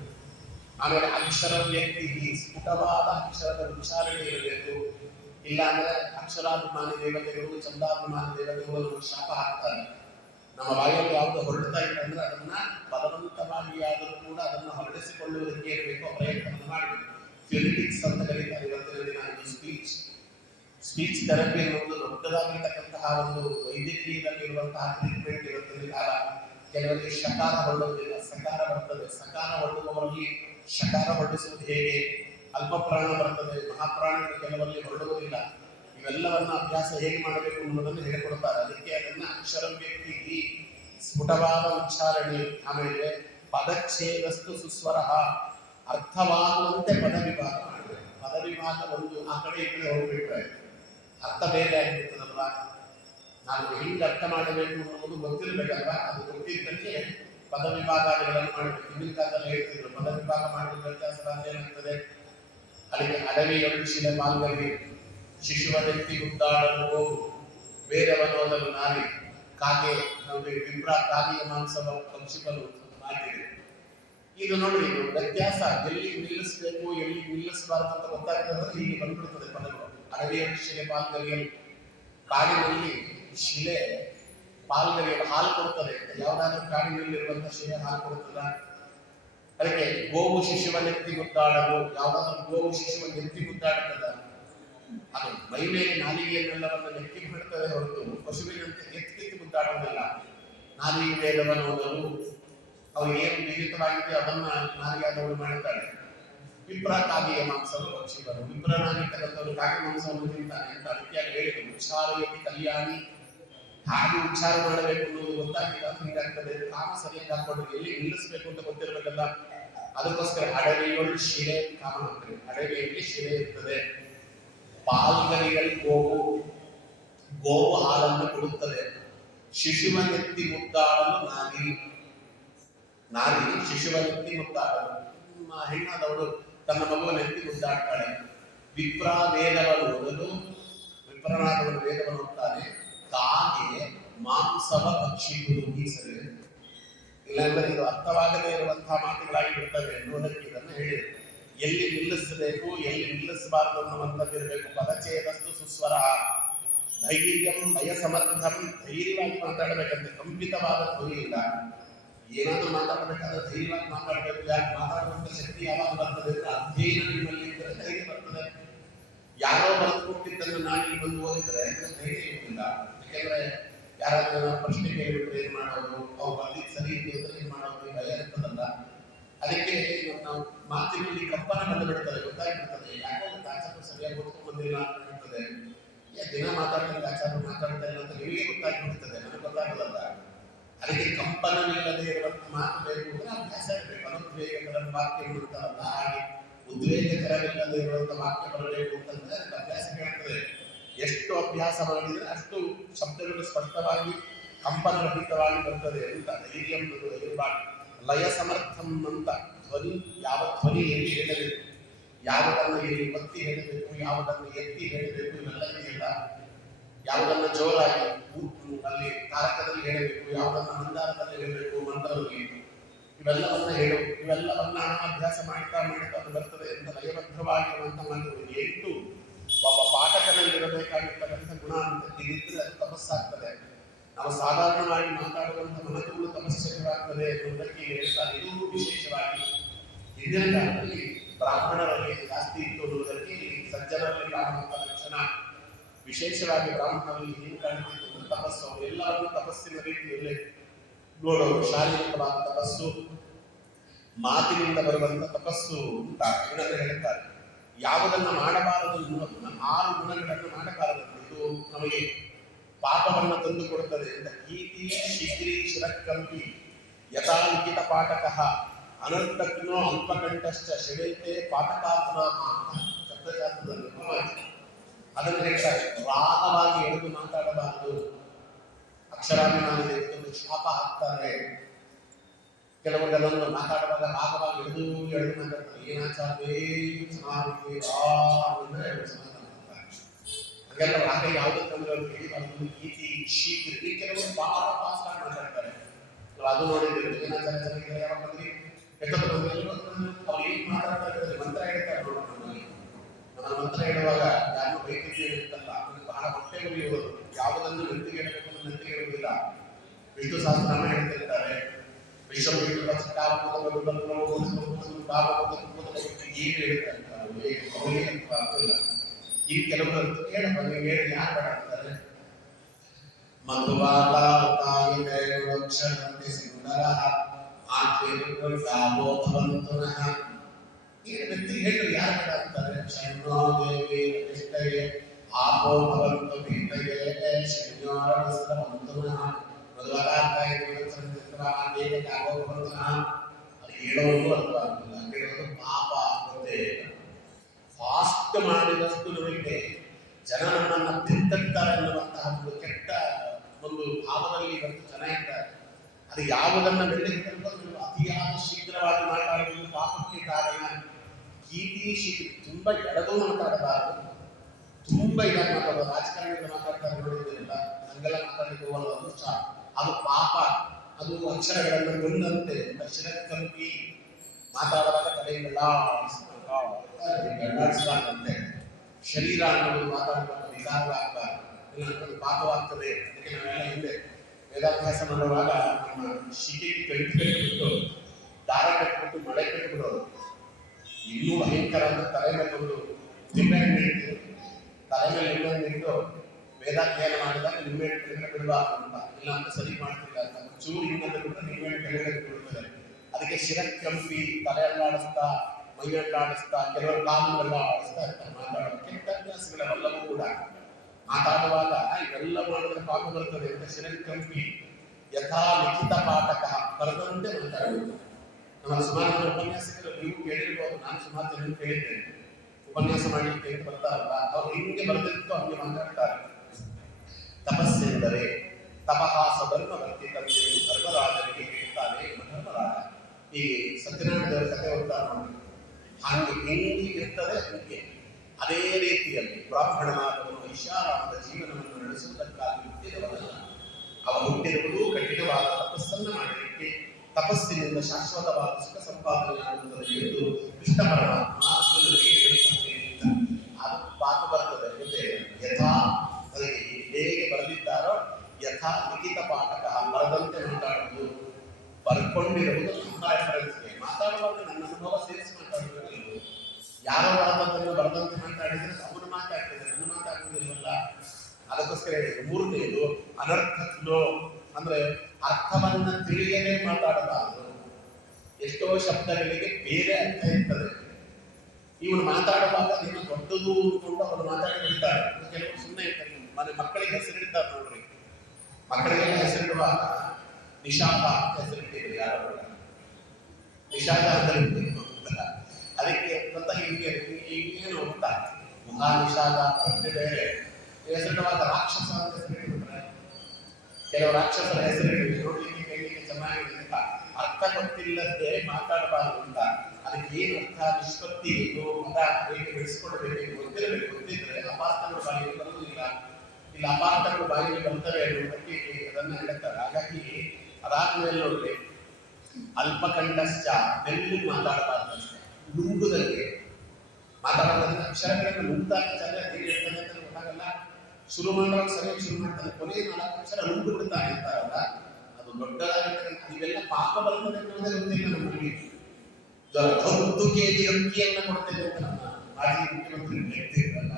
ಆಮೇಲೆ ಅಕ್ಷರ ವ್ಯಕ್ತಿ, ಸ್ಫುಟವಾದ ಅಕ್ಷರದ ಉಚ್ಚಾರಣೆ ಇರಬೇಕು. ಇಲ್ಲಾಂದ್ರೆ ಅಕ್ಷರಾಭಿಮಾನಿ ದೇವತೆಗಳು, ಚಂದಾಭಿಮಾನಿ ದೇವತೆಗಳು ಶಾಪ ಹಾಕ್ತಾರೆ. ನಮ್ಮ ಬಾಯಲ್ಲಿ ಯಾವುದು ಹೊರಡ್ತಾ ಇಲ್ಲ ಅಂದ್ರೆ ಅದನ್ನ ಬಲವಂತವಾಗಿ ಆದರೂ ಕೂಡ ಅದನ್ನು ಹೊರಡಿಸಿಕೊಳ್ಳುವುದಕ್ಕೆ ಬೇಕೋ ಪ್ರಯತ್ನವನ್ನು ಮಾಡಬೇಕು. ಫಿಲಿಟಿಕ್ಸ್ ಅಂತ ಕರೀತಾರೆ ಇವತ್ತಿನ ದಿನ. ಸ್ಪೀಚ್ ಥೆರಪಿ ಅನ್ನೋದು ದೊಡ್ಡದಾಗಿರ್ತಕ್ಕಂತಹ ಒಂದು ವೈದ್ಯಕೀಯದಲ್ಲಿರುವಂತಹ ಟ್ರೀಟ್ಮೆಂಟ್ ಇವತ್ತಿನ ಕಾಲ. ಕೆಲವರಿಗೆ ಶಕಾರ ಹೊರಡುವುದಿಲ್ಲ, ಸಕಾರ ಬರ್ತದೆ. ಸಕಾರ ಹೊರಡುವವರಲ್ಲಿ ಶಕಾರ ಹೊರಡಿಸುವುದು ಹೇಗೆ? ಅಲ್ಪಪ್ರಾಣ ಬರ್ತದೆ, ಮಹಾಪ್ರಾಣಿಗಳು ಕೆಲವರಲ್ಲಿ ಹೊರಡುವುದಿಲ್ಲ. ಇವೆಲ್ಲವನ್ನ ಅಭ್ಯಾಸ ಹೇಗೆ ಮಾಡಬೇಕು ಅನ್ನೋದನ್ನು ಹೇಳಿಕೊಡ್ತಾರೆ. ಅದಕ್ಕೆ ಅದನ್ನ ಅಕ್ಷರ ವ್ಯಕ್ತಿ ಸ್ಫುಟವಾದ ಉಚ್ಚಾರಣೆ, ಆಮೇಲೆ ಪದಚ್ಛೇದಸ್ತು ಸುಸ್ವರ, ಅರ್ಥವಾಗುವಂತೆ ಪದ ವಿಭಾಗ ಮಾಡಬೇಕು. ಪದ ವಿಭಾಗ ಒಂದು ಆ ಕಡೆ ಈ ಕಡೆ ಹೋಗ್ಬಿಟ್ರೆ ಅರ್ಥ ಬೇರೆ ಆಗಿರ್ತದಲ್ವಾ. ನಾನು ಹೆಂಗೆ ಅರ್ಥ ಮಾಡಬೇಕು ಅನ್ನೋದು ಗೊತ್ತಿರಬೇಕಲ್ವ. ಅದು ಗೊತ್ತಿದ್ದಕ್ಕೆ ಪದ ವಿಭಾಗಗಳನ್ನು ಮಾಡಬೇಕು. ಹಿಂದಿನ ಕಾಲದಲ್ಲಿ ಹೇಳ್ತಿದ್ರು ಪದ ವಿಭಾಗ ಮಾಡಬೇಕು ಸಾಧ್ಯ ಏನಾಗ್ತದೆ. ಅದಕ್ಕೆ ಅಡವಿಯೊಳು ಶಿಲೆ ಪಾಲ್ಗಲಿ, ಶಿಶುವನೆತ್ತಿ ಗುದ್ದಾಡಲು ಹೋಗು, ಬೇರೆಯವನೋದಲು ನಾರಿ, ಕಾಗೆ ನಮಗೆ ವಿಪ್ರ ಕಾಗೆಯ ಮಾಂಸವ ಪಕ್ಷಿಗಳು ಮಾತಿದೆ. ಇದು ನೋಡಿ, ಇದು ವ್ಯತ್ಯಾಸ. ಎಲ್ಲಿ ನಿಲ್ಲಿಸಬೇಕು ಎಲ್ಲಿ ನಿಲ್ಲಿಸಬಾರದು ಅಂತ ಗೊತ್ತಾಗ್ತದೆ. ಹೀಗೆ ಬಂದ್ಬಿಡ್ತದೆ ಪದಗಳು. ಅಡವಿಯೊಳು ಶಿಲೆ ಪಾಲ್ಗಲಿಯಲ್ಲಿ, ಕಾಡಿನಲ್ಲಿ ಶಿಲೆ ಪಾಲ್ಗಲಿಯಲ್ಲಿ ಹಾಲು ಕೊಡ್ತದೆ. ಯಾವುದಾದ್ರೂ ಕಾಡಿನಲ್ಲಿರುವಂತಹ ಶಿಲೆ ಹಾಲು ಕೊಡ್ತದ. ಅದಕ್ಕೆ ಗೋವು ಶಿಶುವನ್ನೆತ್ತಿ ಗುದ್ದಾಡಲು, ಯಾವುದಾದ್ರೂ ಗೋವು ಶಿಶುವನ್ನು ಎತ್ತಿ ಗುದ್ದಾಡ್ತದ. ಅದು ಮೈ ಮೇಲೆ ನಾಲಿಗೆಯನ್ನೆಲ್ಲವನ್ನು ನೆಕ್ಕಿ ಬಿಡ್ತದೆ ಹೊರತು ಪಶುವಿನಂತೆ ಎತ್ತಿ ಗುದ್ದಾಡುವುದಿಲ್ಲ. ನಾಲಿಗೆ ವೇದವನ್ನು ಓದಲು ಅವು ಏನು ನಿಹಿತವಾಗಿದೆ ಅದನ್ನ ನಾಲಿಗೆಯಾದವಳು ಮಾಡುತ್ತಾಳೆ. ವಿಪ್ರ ಕಾಗೆಯ ಮಾಂಸವನ್ನು ಪಕ್ಷಿಗಳು, ವಿಪ್ರನಾಗಿರ್ತಕ್ಕಂಥವ್ರು ಕಾಗೆ ಮಾಂಸವನ್ನು ತಿಂತಾನೆ ಅಂತ ಅದಕ್ಕೆ ಹೇಳಿದ್ರು. ಉಚ್ಚಾರಯತಿ ಕಲ್ಯಾಣಿ, ಹಾಗೆ ಉಚ್ಚಾರ ಮಾಡಬೇಕು ಅನ್ನೋದು ಗೊತ್ತಾಗಿಲ್ಲ ಹೀಗಾಗ್ತದೆ. ಕಾಮ ಸರಿಯಾಗಿ ಹಾಕೊಂಡು ಎಲ್ಲಿ ನಿಲ್ಲಿಸಬೇಕು ಅಂತ ಗೊತ್ತಿರಬೇಕಲ್ಲ. ಅದಕ್ಕೋಸ್ಕರ ಅಡವಿಯೊಳು ಶಿಲೆ ಕಾಮ ಮಾಡ್ತಾರೆ. ಅಡವಿಯಲ್ಲಿ ಶಿಲೆ ಇರ್ತದೆ. ಪಾಲ್ಗರಿಯಲ್ಲಿ ಗೋವು, ಗೋವು ಹಾಲನ್ನು ಕೊಡುತ್ತದೆ. ಶಿಶುವನ್ನೆತ್ತಿ ಮುದ್ದಾಡಲು ನಾರಿ, ನಾರಿ ಶಿಶುವನ್ನೆತ್ತಿ ಮುದ್ದಾಡಲು, ಹೆಣ್ಣಾದವಳು ತನ್ನ ಮಗುವನ್ನು ಎತ್ತಿ ಮುದ್ದಾಡ್ತಾಳೆ. ವಿಪ್ರ ವೇದವನ್ನು ಓದಲು, ವಿಪ್ರನಾದವನು ವೇದವನ್ನು ಓದ್ತಾನೆ. ಕಾಗೆ ಮಾಂಸವ ಭಕ್ಷಿಸುವುದು ಮೀಸಲು. ಇಲ್ಲಾಂದ್ರೆ ಇದು ಅರ್ಥವಾಗದೇ ಇರುವಂತಹ ಮಾತುಗಳಾಗಿ ಬಿಡ್ತವೆ ಎನ್ನುವುದಕ್ಕೆ ಇದನ್ನು ಹೇಳಿದೆ. ಎಲ್ಲಿ ನಿಲ್ಲಿಸಬೇಕು ಎಲ್ಲಿ ನಿಲ್ಲಿಸಬಾರದು ಅನ್ನುವಂಥದ್ದಿರಬೇಕು. ಪದಚೇದಸ್ತು ಸುಸ್ವರ, ಧೈರ್ಯಂ ಲಯ ಸಮರ್ಥಂ, ಧೈರ್ಯವಾಗಿ ಮಾತಾಡಬೇಕಂತೆ. ಕಂಪಿತವಾದ ಧ್ವನಿ ಇಲ್ಲ. ಏನಾದರೂ ಮಾತಾಡಬೇಕಾದ್ರೆ ಧೈರ್ಯವಾಗಿ ಮಾತಾಡಬೇಕು. ಯಾಕೆ ಮಾತಾಡುವಂಥ ಶಕ್ತಿ ಯಾವಾಗ ಬರ್ತದೆ ಅಂದ್ರೆ ಅಧ್ಯಯನ ನಿಮ್ಮಲ್ಲಿ ಇದ್ದರೆ ಧೈರ್ಯ ಬರ್ತದೆ. ಯಾರೋ ಬರೆದು ಕೊಟ್ಟಿದ್ದನ್ನು ನಾನಿಲ್ಲಿ ಬಂದು ಓದಿದ್ರೆ ಧೈರ್ಯ ಇರುವುದಿಲ್ಲ. ಯಾಕೆಂದ್ರೆ ಯಾರಾದ್ರೂ ಪ್ರಶ್ನೆ ಕೇಳಿಬಿಟ್ರೆ ಏನ್ ಮಾಡೋದು, ಅವ್ರು ಬರ್ಲಿಕ್ಕೆ ಸರಿ ಇದೆಯಂದ್ರೆ ಏನ್ ಮಾಡೋದು, ಭಯ ಇರ್ತದಲ್ಲ. ಅದಕ್ಕೆ ನಾವು ಮಾತಿನಲ್ಲಿ ಕಂಪನ ಬಂದು ಬಿಡ್ತದೆ, ಗೊತ್ತಾಗ್ಬಿಡ್ತದೆ. ಯಾಕೋ ಆಚಾರ ಸರಿಯಾಗಿ ಓದ್ಕೊಂಡು ಬಂದಿಲ್ಲ ಅಂತ ಹೇಳ್ತದೆ. ದಿನ ಮಾತಾಡ್ತಾರೆ ಆಚಾರ ಮಾತಾಡ್ತಾ ಇಲ್ಲ ಅಂತ ನಿಮಗೆ ಗೊತ್ತಾಗ್ಬಿಡ್ತದೆ, ನನಗೆ ಗೊತ್ತಾಗಲ್ಲ. ಅದಕ್ಕೆ ಕಂಪನವಿಲ್ಲದೆ ಇರುವಂತ ಮಾತು ಬೇಕು ಅಂದ್ರೆ ಅಭ್ಯಾಸ ಇರಬೇಕು. ಅನುದ್ವೇಗಕರ ವಾಕ್ಯ ಇರ್ತಾರಲ್ಲ, ಹಾಗೆ ಉದ್ವೇಗಕರವಿಲ್ಲದೆ ಇರುವಂತ ವಾಕ್ಯ ಬರಬೇಕು ಅಂತಂದ್ರೆ ಅದಕ್ಕೆ ಅಭ್ಯಾಸ ಕೇಳ್ತದೆ. ಎಷ್ಟು ಅಭ್ಯಾಸ ಮಾಡಿದ್ರೆ ಅಷ್ಟು ಶಬ್ದಗಳು ಸ್ಪಷ್ಟವಾಗಿ ಕಂಪನರಹಿತವಾಗಿ ಬರ್ತದೆ ಅಂತ. ಧೈರ್ಯ ಲಯ ಸಮರ್ಥಂ ಅಂತ ಧ್ವನಿ, ಯಾವ ಧ್ವನಿ ಎಲ್ಲಿ ಹೇಳಬೇಕು, ಯಾವುದನ್ನು ಎಲ್ಲಿ ಒತ್ತಿ ಹೇಳಬೇಕು, ಯಾವುದನ್ನು ಎತ್ತಿ ಹೇಳಬೇಕು, ಇವೆಲ್ಲ ಇದೆಯಲ್ಲ. ಯಾವುದನ್ನು ಜೋರಾಗಿ ಅಲ್ಲಿ ತಾರಕದಲ್ಲಿ ಹೇಳಬೇಕು, ಯಾವುದನ್ನು ಮಂದಾರದಲ್ಲಿ ಹೇಳಬೇಕು, ಮಂತ್ರದಲ್ಲಿ, ಇವೆಲ್ಲವನ್ನ ಹೇಳಬೇಕು. ಇವೆಲ್ಲವನ್ನ ಅಭ್ಯಾಸ ಮಾಡ್ತಾ ಮಾಡ್ತಾ ಅದು ಬರ್ತದೆ ಅಂತ ಲಯಬದ್ಧವಾಗಿರುವಂತ ಮಾತುಗಳು. 8 ಒಬ್ಬ ಪಾಠಕನಲ್ಲಿರಬೇಕಾಗಿರ್ತಕ್ಕಂಥ ಗುಣ ಅಂತ ಇದಿದ್ರೆ ಅದು ತಪಸ್ಸಾಗ್ತದೆ. ನಾವು ಸಾಧಾರಣವಾಗಿ ಮಾತಾಡುವಂಥ ಮಾತುಗಳು ತಪಸ್ಸೆಗಳಾಗ್ತದೆ ಅನ್ನೋದಕ್ಕೆ ಹೇಳ್ತಾರೆ. ಇದು ವಿಶೇಷವಾಗಿ ಹಿಂದಿನ ಕಾಲದಲ್ಲಿ ಬ್ರಾಹ್ಮಣರಲ್ಲಿ ಜಾಸ್ತಿ ಇತ್ತು ಅನ್ನೋದಕ್ಕೆ ಸಜ್ಜನರಲ್ಲಿ ಕಾಣುವಂಥ ಲಕ್ಷಣ. ವಿಶೇಷವಾಗಿ ಬ್ರಾಹ್ಮಣರಲ್ಲಿ ಏನು ಕಾಣುತ್ತಿತ್ತು ತಪಸ್ಸು. ಎಲ್ಲರೂ ತಪಸ್ಸಿನ ರೀತಿಯಲ್ಲಿ ನೋಡೋರು. ಶಾರೀರಿಕವಾದ ತಪಸ್ಸು, ಮಾತಿನಿಂದ ಬರುವಂತ ತಪಸ್ಸು ಅಂತ ಏನಂತ ಹೇಳ್ತಾರೆ. ಯಾವುದನ್ನು ಮಾಡಬಾರದು ಅನ್ನೋದನ್ನ 6 ಗುಣಗಳನ್ನು ಮಾಡಬಾರದು. ಇದು ನಮಗೆ ಪಾಪವನ್ನು ತಂದು ಕೊಡುತ್ತದೆ ಅಂತ. ಕೀರ್ತಿ ಶಿಗ್ರಿ ಶಿರಕ್ಕಂಪಿ ಯಥಾ ಲಿಖಿತ ಪಾಠಕಃ ಅನರ್ಥಜ್ಞೋ ಅಲ್ಪಕಂಠಶ್ಚ ಶಿವೇತೆ ಪಾಠಕಾತ್ಮ ಶಬ್ದಶಾಸ್ತ್ರದಲ್ಲಿ ಅದನ್ನು ಹೇಳ್ತಾರೆ. ರಾಗವಾಗಿ ಎಳೆದು ಮಾತಾಡಬಾರದು. ಅಕ್ಷರಾಭಿಮಾನದ ಇದೊಂದು ಶಾಪ ಹಾಕ್ತಾರೆ. ಕೆಲವರು ಅದನ್ನು ಮಾತಾಡುವಾಗ ರಾಗವಾಗಿ ಎಳೆದು ಮಾತಾಡ್ತಾರೆ. ಏನಾಚಾರವೇ ಚೆನ್ನಾಗಿದೆ ಹಂಗೆಲ್ಲ ರಾಗ ಯಾವುದಕ್ಕೆ ಅಂದ್ರೆ ಅವ್ರು ಕೇಳಿಬಾರ್ದು. ಗೀತಿ ಶೀಘ್ರ ಕೆಲವರು ಬಹಳ ಫಾಸ್ಟ್ ಆಗಿ ಮಾತಾಡ್ತಾರೆ. ಅದು ನೋಡಿದ್ರೆ ಏನಾಚಾರ ಚೆನ್ನಾಗಿದೆ ಯಾವಾಗ ಬಂದ್ರಿ ಎಷ್ಟೊತ್ತು ಅವ್ರು ಏನು ಮಾತಾಡ್ತಾ ಇರ್ತಾರೆ, ಮಂತ್ರ ಹೇಳ್ತಾರೆ. ನೋಡೋಣ ನಾನು ಮಂತ್ರ ಹೇಳುವಾಗ ಯಾರು ವೈದ್ಯಕೀಯ ಇರುತ್ತಲ್ಲ ಬಹಳ ಹೊಟ್ಟೆ ಮುರಿಯುವುದು. ಯಾವುದನ್ನು ನೆತ್ತಿಗೆ ಹೇಳಬೇಕು ಅಂತ ನೆತ್ತಿಗೆ ಹೇಳುವುದಿಲ್ಲ. ವಿಷ್ಣು ಸಹಸ್ರನಾಮ ಹೇಳ್ತಿರ್ತಾರೆ. ಏನು ಹೇಳ್ತಾರೆ ಈ ಕೆಲವರು ಹೇಳಪ್ಪ ನೀವು ಹೇಳಿ ಯಾರು ಬೇಡ ಅಂತಾರೆ. ಮಧುವಾತಾವತಾಯಕ್ಷರಂತೆ ಸುಂದರ ಆತ್ಮೇನುಭವಂತುನಃ ಏನು ವ್ಯಕ್ತಿ ಹೇಳಿ ಯಾರು ಬೇಡ ಅಂತಾರೆ. ಶರಣೋ ದೇವಿ ಪ್ರತಿಷ್ಠೆಯೇ ಆಪೋ ಭವಂತು ಭೀತಯೇ ಶನಿಯೋರವಂತುನಃ ಮಧುವಾತಾಯ ಕೇಳೋದು ಅರ್ಥವಾಗುತ್ತಿಲ್ಲ, ಕೇಳೋದು ಪಾಪ ಮತ್ತೆ ಫಾಸ್ಟ್ ಮಾಡಿದಷ್ಟು ನಮಗೆ ಜನ ನಮ್ಮನ್ನು ತಿಂತಾರೆ ಅನ್ನುವಂತಹ ಒಂದು ಕೆಟ್ಟ ಒಂದು ಭಾವದಲ್ಲಿ ಇವತ್ತು ಜನ ಇದ್ದಾರೆ. ಅದು ಯಾವುದನ್ನ ಬೆಳಗ್ಗೆ ಅತಿಯಾದ ಶೀಘ್ರವಾಗಿ ಮಾತಾಡುವುದು ಪಾಪಕ್ಕೆ ಕಾರಣ. ಶೀಘ್ರ ತುಂಬಾ ಎಳೆದು ಮಾತಾಡಬಾರದು, ತುಂಬಾ ಇದಾಗಿ ಮಾತಾಡೋದು. ರಾಜಕಾರಣಿಗಳು ಮಾತಾಡ್ತಾರೆ ನೋಡಿದ್ರಿಲ್ಲ, ಹಂಗೆಲ್ಲ ಮಾತಾಡಲಿಕ್ಕೆ ಹೋಗೋದು ಅದು ಪಾಪ. ಅದು ಅಕ್ಷರಗಳನ್ನು ಬಂದಂತೆ ಶಿರಕ್ಕಂಪಿ ಮಾತಾಡುವಾಗ ತಲೆಯನ್ನೆಲ್ಲ ಗಂಡಾಡಿಸಬಾರ್ದಂತೆ. ಶರೀರ ಅನ್ನೋದು ಮಾತಾಡುವಾಗ ನಿಧಾನವಾಗಬಾರ್ದು, ಇಲ್ಲ ಪಾಪವಾಗ್ತದೆ. ಅದಕ್ಕೆ ನಾವೆಲ್ಲ ಹಿಂದೆ ವೇದಾಭ್ಯಾಸ ಮಾಡುವಾಗ ನಮ್ಮ ಶಿಕೆಗೆ ಗಂಟು ಕಟ್ಟಿಬಿಟ್ಟು ದಾರ ಕಟ್ಟಿಬಿಟ್ಟು ಮಳೆ ಕಟ್ಟಿಬಿಡೋದು. ಇನ್ನೂ ಭಯಂಕರ ಅಂತ ತಲೆ ಮೇಲೆ ಒಂದು ನಿಂಬೆಹಣ್ಣು ಇಟ್ಟು ತಲೆ ಮೇಲೆ ನಿಂಬೆಹಣ್ಣು ಇಟ್ಟು ವೇದಾಧ್ಯಯನ ಮಾಡಿದಾಗ ನಿಂಬೆಹಣ್ಣು ಕೆಳಗಡೆ ಬಿಡಬಾರ್ದು ಅಂತ, ಇಲ್ಲ ಅಂತ ಸರಿ ಮಾಡ್ತಿಲ್ಲ ಅಂತ ಚೂರು ಇನ್ನೊಂದು ಬಿಟ್ಟರೆ ನಿಂಬೆಹಣ್ಣು ಕೆಳಗಡೆ ಬಿಡುತ್ತದೆ. ಅದಕ್ಕೆ ಶಿರಕ್ಕಂಪಿ, ತಲೆ ಅಲ್ಲಾಡಿಸ್ತಾ, ಮೈ ಅಲ್ಲಾಡಿಸ್ತಾ, ಕೆಲವರು ಕಾಲುಗಳೆಲ್ಲ ಆಡಿಸ್ತಾ ಇರ್ತಾರೆ. ಮಾತಾಡೋದು ಕೆಟ್ಟ ಅಭ್ಯಾಸಗಳೆಲ್ಲವೂ ಕೂಡ ಮಾತಾಡುವಾಗ ಇವೆಲ್ಲ ಮಾಡಿದ್ರೆ ಪಾಪ ಬರ್ತದೆ ಅಂತ ಶಿರಕ್ಕಂಪಿ. ಯಥಾ ಲಿಖಿತ ಪಾಠಕ, ಬರೆದಂತೆ ಮಾತಾಡುವುದು. ನಮ್ಮ ಸುಮಾರು ಜನ ಉಪನ್ಯಾಸಕರು ನೀವು ಕೇಳಿರ್ಬೋದು, ನಾನು ಸುಮಾರು ಜನ ಕೇಳಿದ್ದೇನೆ. ಉಪನ್ಯಾಸ ಮಾಡಲಿಕ್ಕೆ ಅಂತ ಬರ್ತಾರಲ್ಲ, ಅವ್ರು ಹಿಂಗೆ ಬರೆದಿತ್ತು ಹಂಗೆ ಮಾತಾಡ್ತಾರೆ. ತಪಸ್ಸೆಂದರೆ ತಪಹಾಸ ಧರ್ಮ ವರ್ತಿತಂತೆ ಧರ್ಮರಾಜನಿಗೆ ಹೇಳ್ತಾನೆ ಧರ್ಮರಾಜ. ಈ ಸತ್ಯನಾರಾಯಣ ದೇವರ ಕಥೆ ಹೋಗ್ತಾ ನೋಡಿ, ಹಾಗೆ ಹೆಂಗೆ ಇರ್ತದೆ ಹಂಗೆ ಅದೇ ರೀತಿಯಲ್ಲಿ ಬ್ರಾಹ್ಮಣನಾದವನು ಐಷಾರಾಮದ ಜೀವನವನ್ನು ನಡೆಸುವುದಕ್ಕಾಗಿ ಹುಟ್ಟಿದವನಲ್ಲ. ಅವ ಹುಟ್ಟಿರುವುದು ಕಠಿಣವಾದ ತಪಸ್ಸನ್ನು ಮಾಡಲಿಕ್ಕೆ. ತಪಸ್ಸಿನಿಂದ ಶಾಶ್ವತವಾದ ಸುಖ ಸಂಪಾದನೆಯಾಗುತ್ತದೆ ಎಂದು ಕೃಷ್ಣ ಪರಮಾತ್ಮ ಅದು ಪಾಪ ಬರ್ತದೆ. ಜೊತೆ ಯಥಾ ಅದಕ್ಕೆ ಹೇಗೆ ಬರೆದಿದ್ದಾರೋ ಯಥಾ ಲಿಖಿತ ಪಾಠಕ, ಬರದಂತೆ ಮಾತಾಡುವುದು, ಬರ್ಕೊಂಡಿರುವುದು ತುಂಬ ರೆಫರೆನ್ಸ್ಗೆ. ಮಾತಾಡುವಾಗ ನನ್ನ ಅನುಭವ ಸೇರಿಸಿ ಮಾತಾಡಬೇಕು. ಯಾರೋ ಬರದಂತೆ ಬರದಂತೆ ಮಾತಾಡಿದ್ರೆ ಅವನು ಮಾತಾಡ್ತಿದೆ, ನನ್ನ ಮಾತಾಡುವುದಿಲ್ವಲ್ಲ. ಅದಕ್ಕೋಸ್ಕರ ಹೇಳಿದ್ರು. ಮೂರನೇದು ಅನರ್ಥಕ್ಲೋ, ಅಂದ್ರೆ ಅರ್ಥವನ್ನ ತಿಳಿಯದೇ ಮಾತಾಡಬಾರದು. ಎಷ್ಟೋ ಶಬ್ದಗಳಿಗೆ ಬೇರೆ ಅರ್ಥ ಇರ್ತದೆ. ಇವನು ಮಾತಾಡುವಾಗ ನೀನು ದೊಡ್ಡದು ಅಂದ್ಕೊಂಡು ಅವನು ಮಾತಾಡಿ ಬಿಡ್ತಾರೆ. ಕೆಲವರು ಸುಮ್ಮನೆ ಇರ್ತಾರೆ. ಮಕ್ಕಳಿಗೆ ಹೆಸರಿಡ್ತಾರೆ ನೋಡ್ರಿ, ಮಕ್ಕಳಿಗೆಲ್ಲ ಹೆಸರಿಡುವಾಗ ನಿಷಾದ ಅಂತ ಹೆಸರಿಟ್ಟಿದ್ರು. ಯಾರು ನಿಷಾದ ಅಂದ್ರೆ ಅದಕ್ಕೆ ಗೊತ್ತ ಹಿಂಗೆ ಏನು ಅಂತ ಮಹಾ ನಿಷಾದ ಅಂದ್ರೆ ಬೇರೆ. ಹೆಸರಿಡುವಾಗ ರಾಕ್ಷಸ ಅಂತ ಹೆಸರಿಟ್ಟಿರ್ತಾರೆ. ಕೆಲವು ರಾಕ್ಷಸರ ಹೆಸರಿಟ್ಟಿದ್ರು, ನೋಡ್ಲಿಕ್ಕೆ ಕೇಳಲಿಕ್ಕೆ ಚೆನ್ನಾಗಿದೆ ಅಂತ. ಅರ್ಥ ಗೊತ್ತಿಲ್ಲದೆ ಮಾತಾಡಬಾರದು ಅಂತ. ಅದಕ್ಕೆ ಏನು ಅರ್ಥ, ನಿಷ್ಪತ್ತಿ ಏನು, ಮತ ಹೇಗೆ ಬೆಳೆಸ್ಕೊಳ್ಬೇಕು ಗೊತ್ತಿರಬೇಕು. ಗೊತ್ತಿದ್ರೆ ಅಪಾರ್ಥಗಳು ಬಾಯಿಗೆ ಬರುವುದಿಲ್ಲ, ಇಲ್ಲ ಅಪಾರ್ಥಗಳು ಬಾಯಿಗೆ ಬರ್ತವೆ ಅನ್ನೋದಕ್ಕೆ ಅದನ್ನ ಹೇಳ್ತಾರೆ. ಹಾಗಾಗಿ ಅದಾದ್ಮೇಲೆ ನೋಡ್ರಿ, ಅಲ್ಪಕಂಠಶ್ಚ, ಮೆಲ್ಲಿ ಮಾತಾಡಬಾರ್ದಷ್ಟೇ, ನುಂಗುದಂಗೆ ಮಾತಾಡೋದ್ರಿಂದ ಅಕ್ಷರಗಳನ್ನು ನುಂಗ್ತಾನೆ. ಚೆನ್ನಾಗಿ ಹೇಗೆ ಹೇಳ್ತಾನೆ ಅಂತ ಗೊತ್ತಾಗಲ್ಲ. ಶುರು ಮಾಡುವಾಗ ಸರಿಯಾಗಿ ಶುರು ಮಾಡ್ತಾನೆ, ಕೊನೆಯ 4 ಅಕ್ಷರ ನುಂಗು ಬಿಡ್ತಾನೆ ಅಂತಾರಲ್ಲ, ಅದು ದೊಡ್ಡದಾಗಿರ್ತದೆ. ಇವೆಲ್ಲ ಪಾಪ ಬರ್ತದೆ ಅನ್ನೋದೇ ಗೊತ್ತಿಲ್ಲ ನಮ್ಮಲ್ಲಿ. ಒಂದು ಕೆಜಿ ಅಕ್ಕಿಯನ್ನ ಕೊಡ್ತೇವೆ ಅಂತ ನಮ್ಮ ಮಾಜಿ ಮುಖ್ಯಮಂತ್ರಿ ಹೇಳ್ತಿರಲ್ಲ,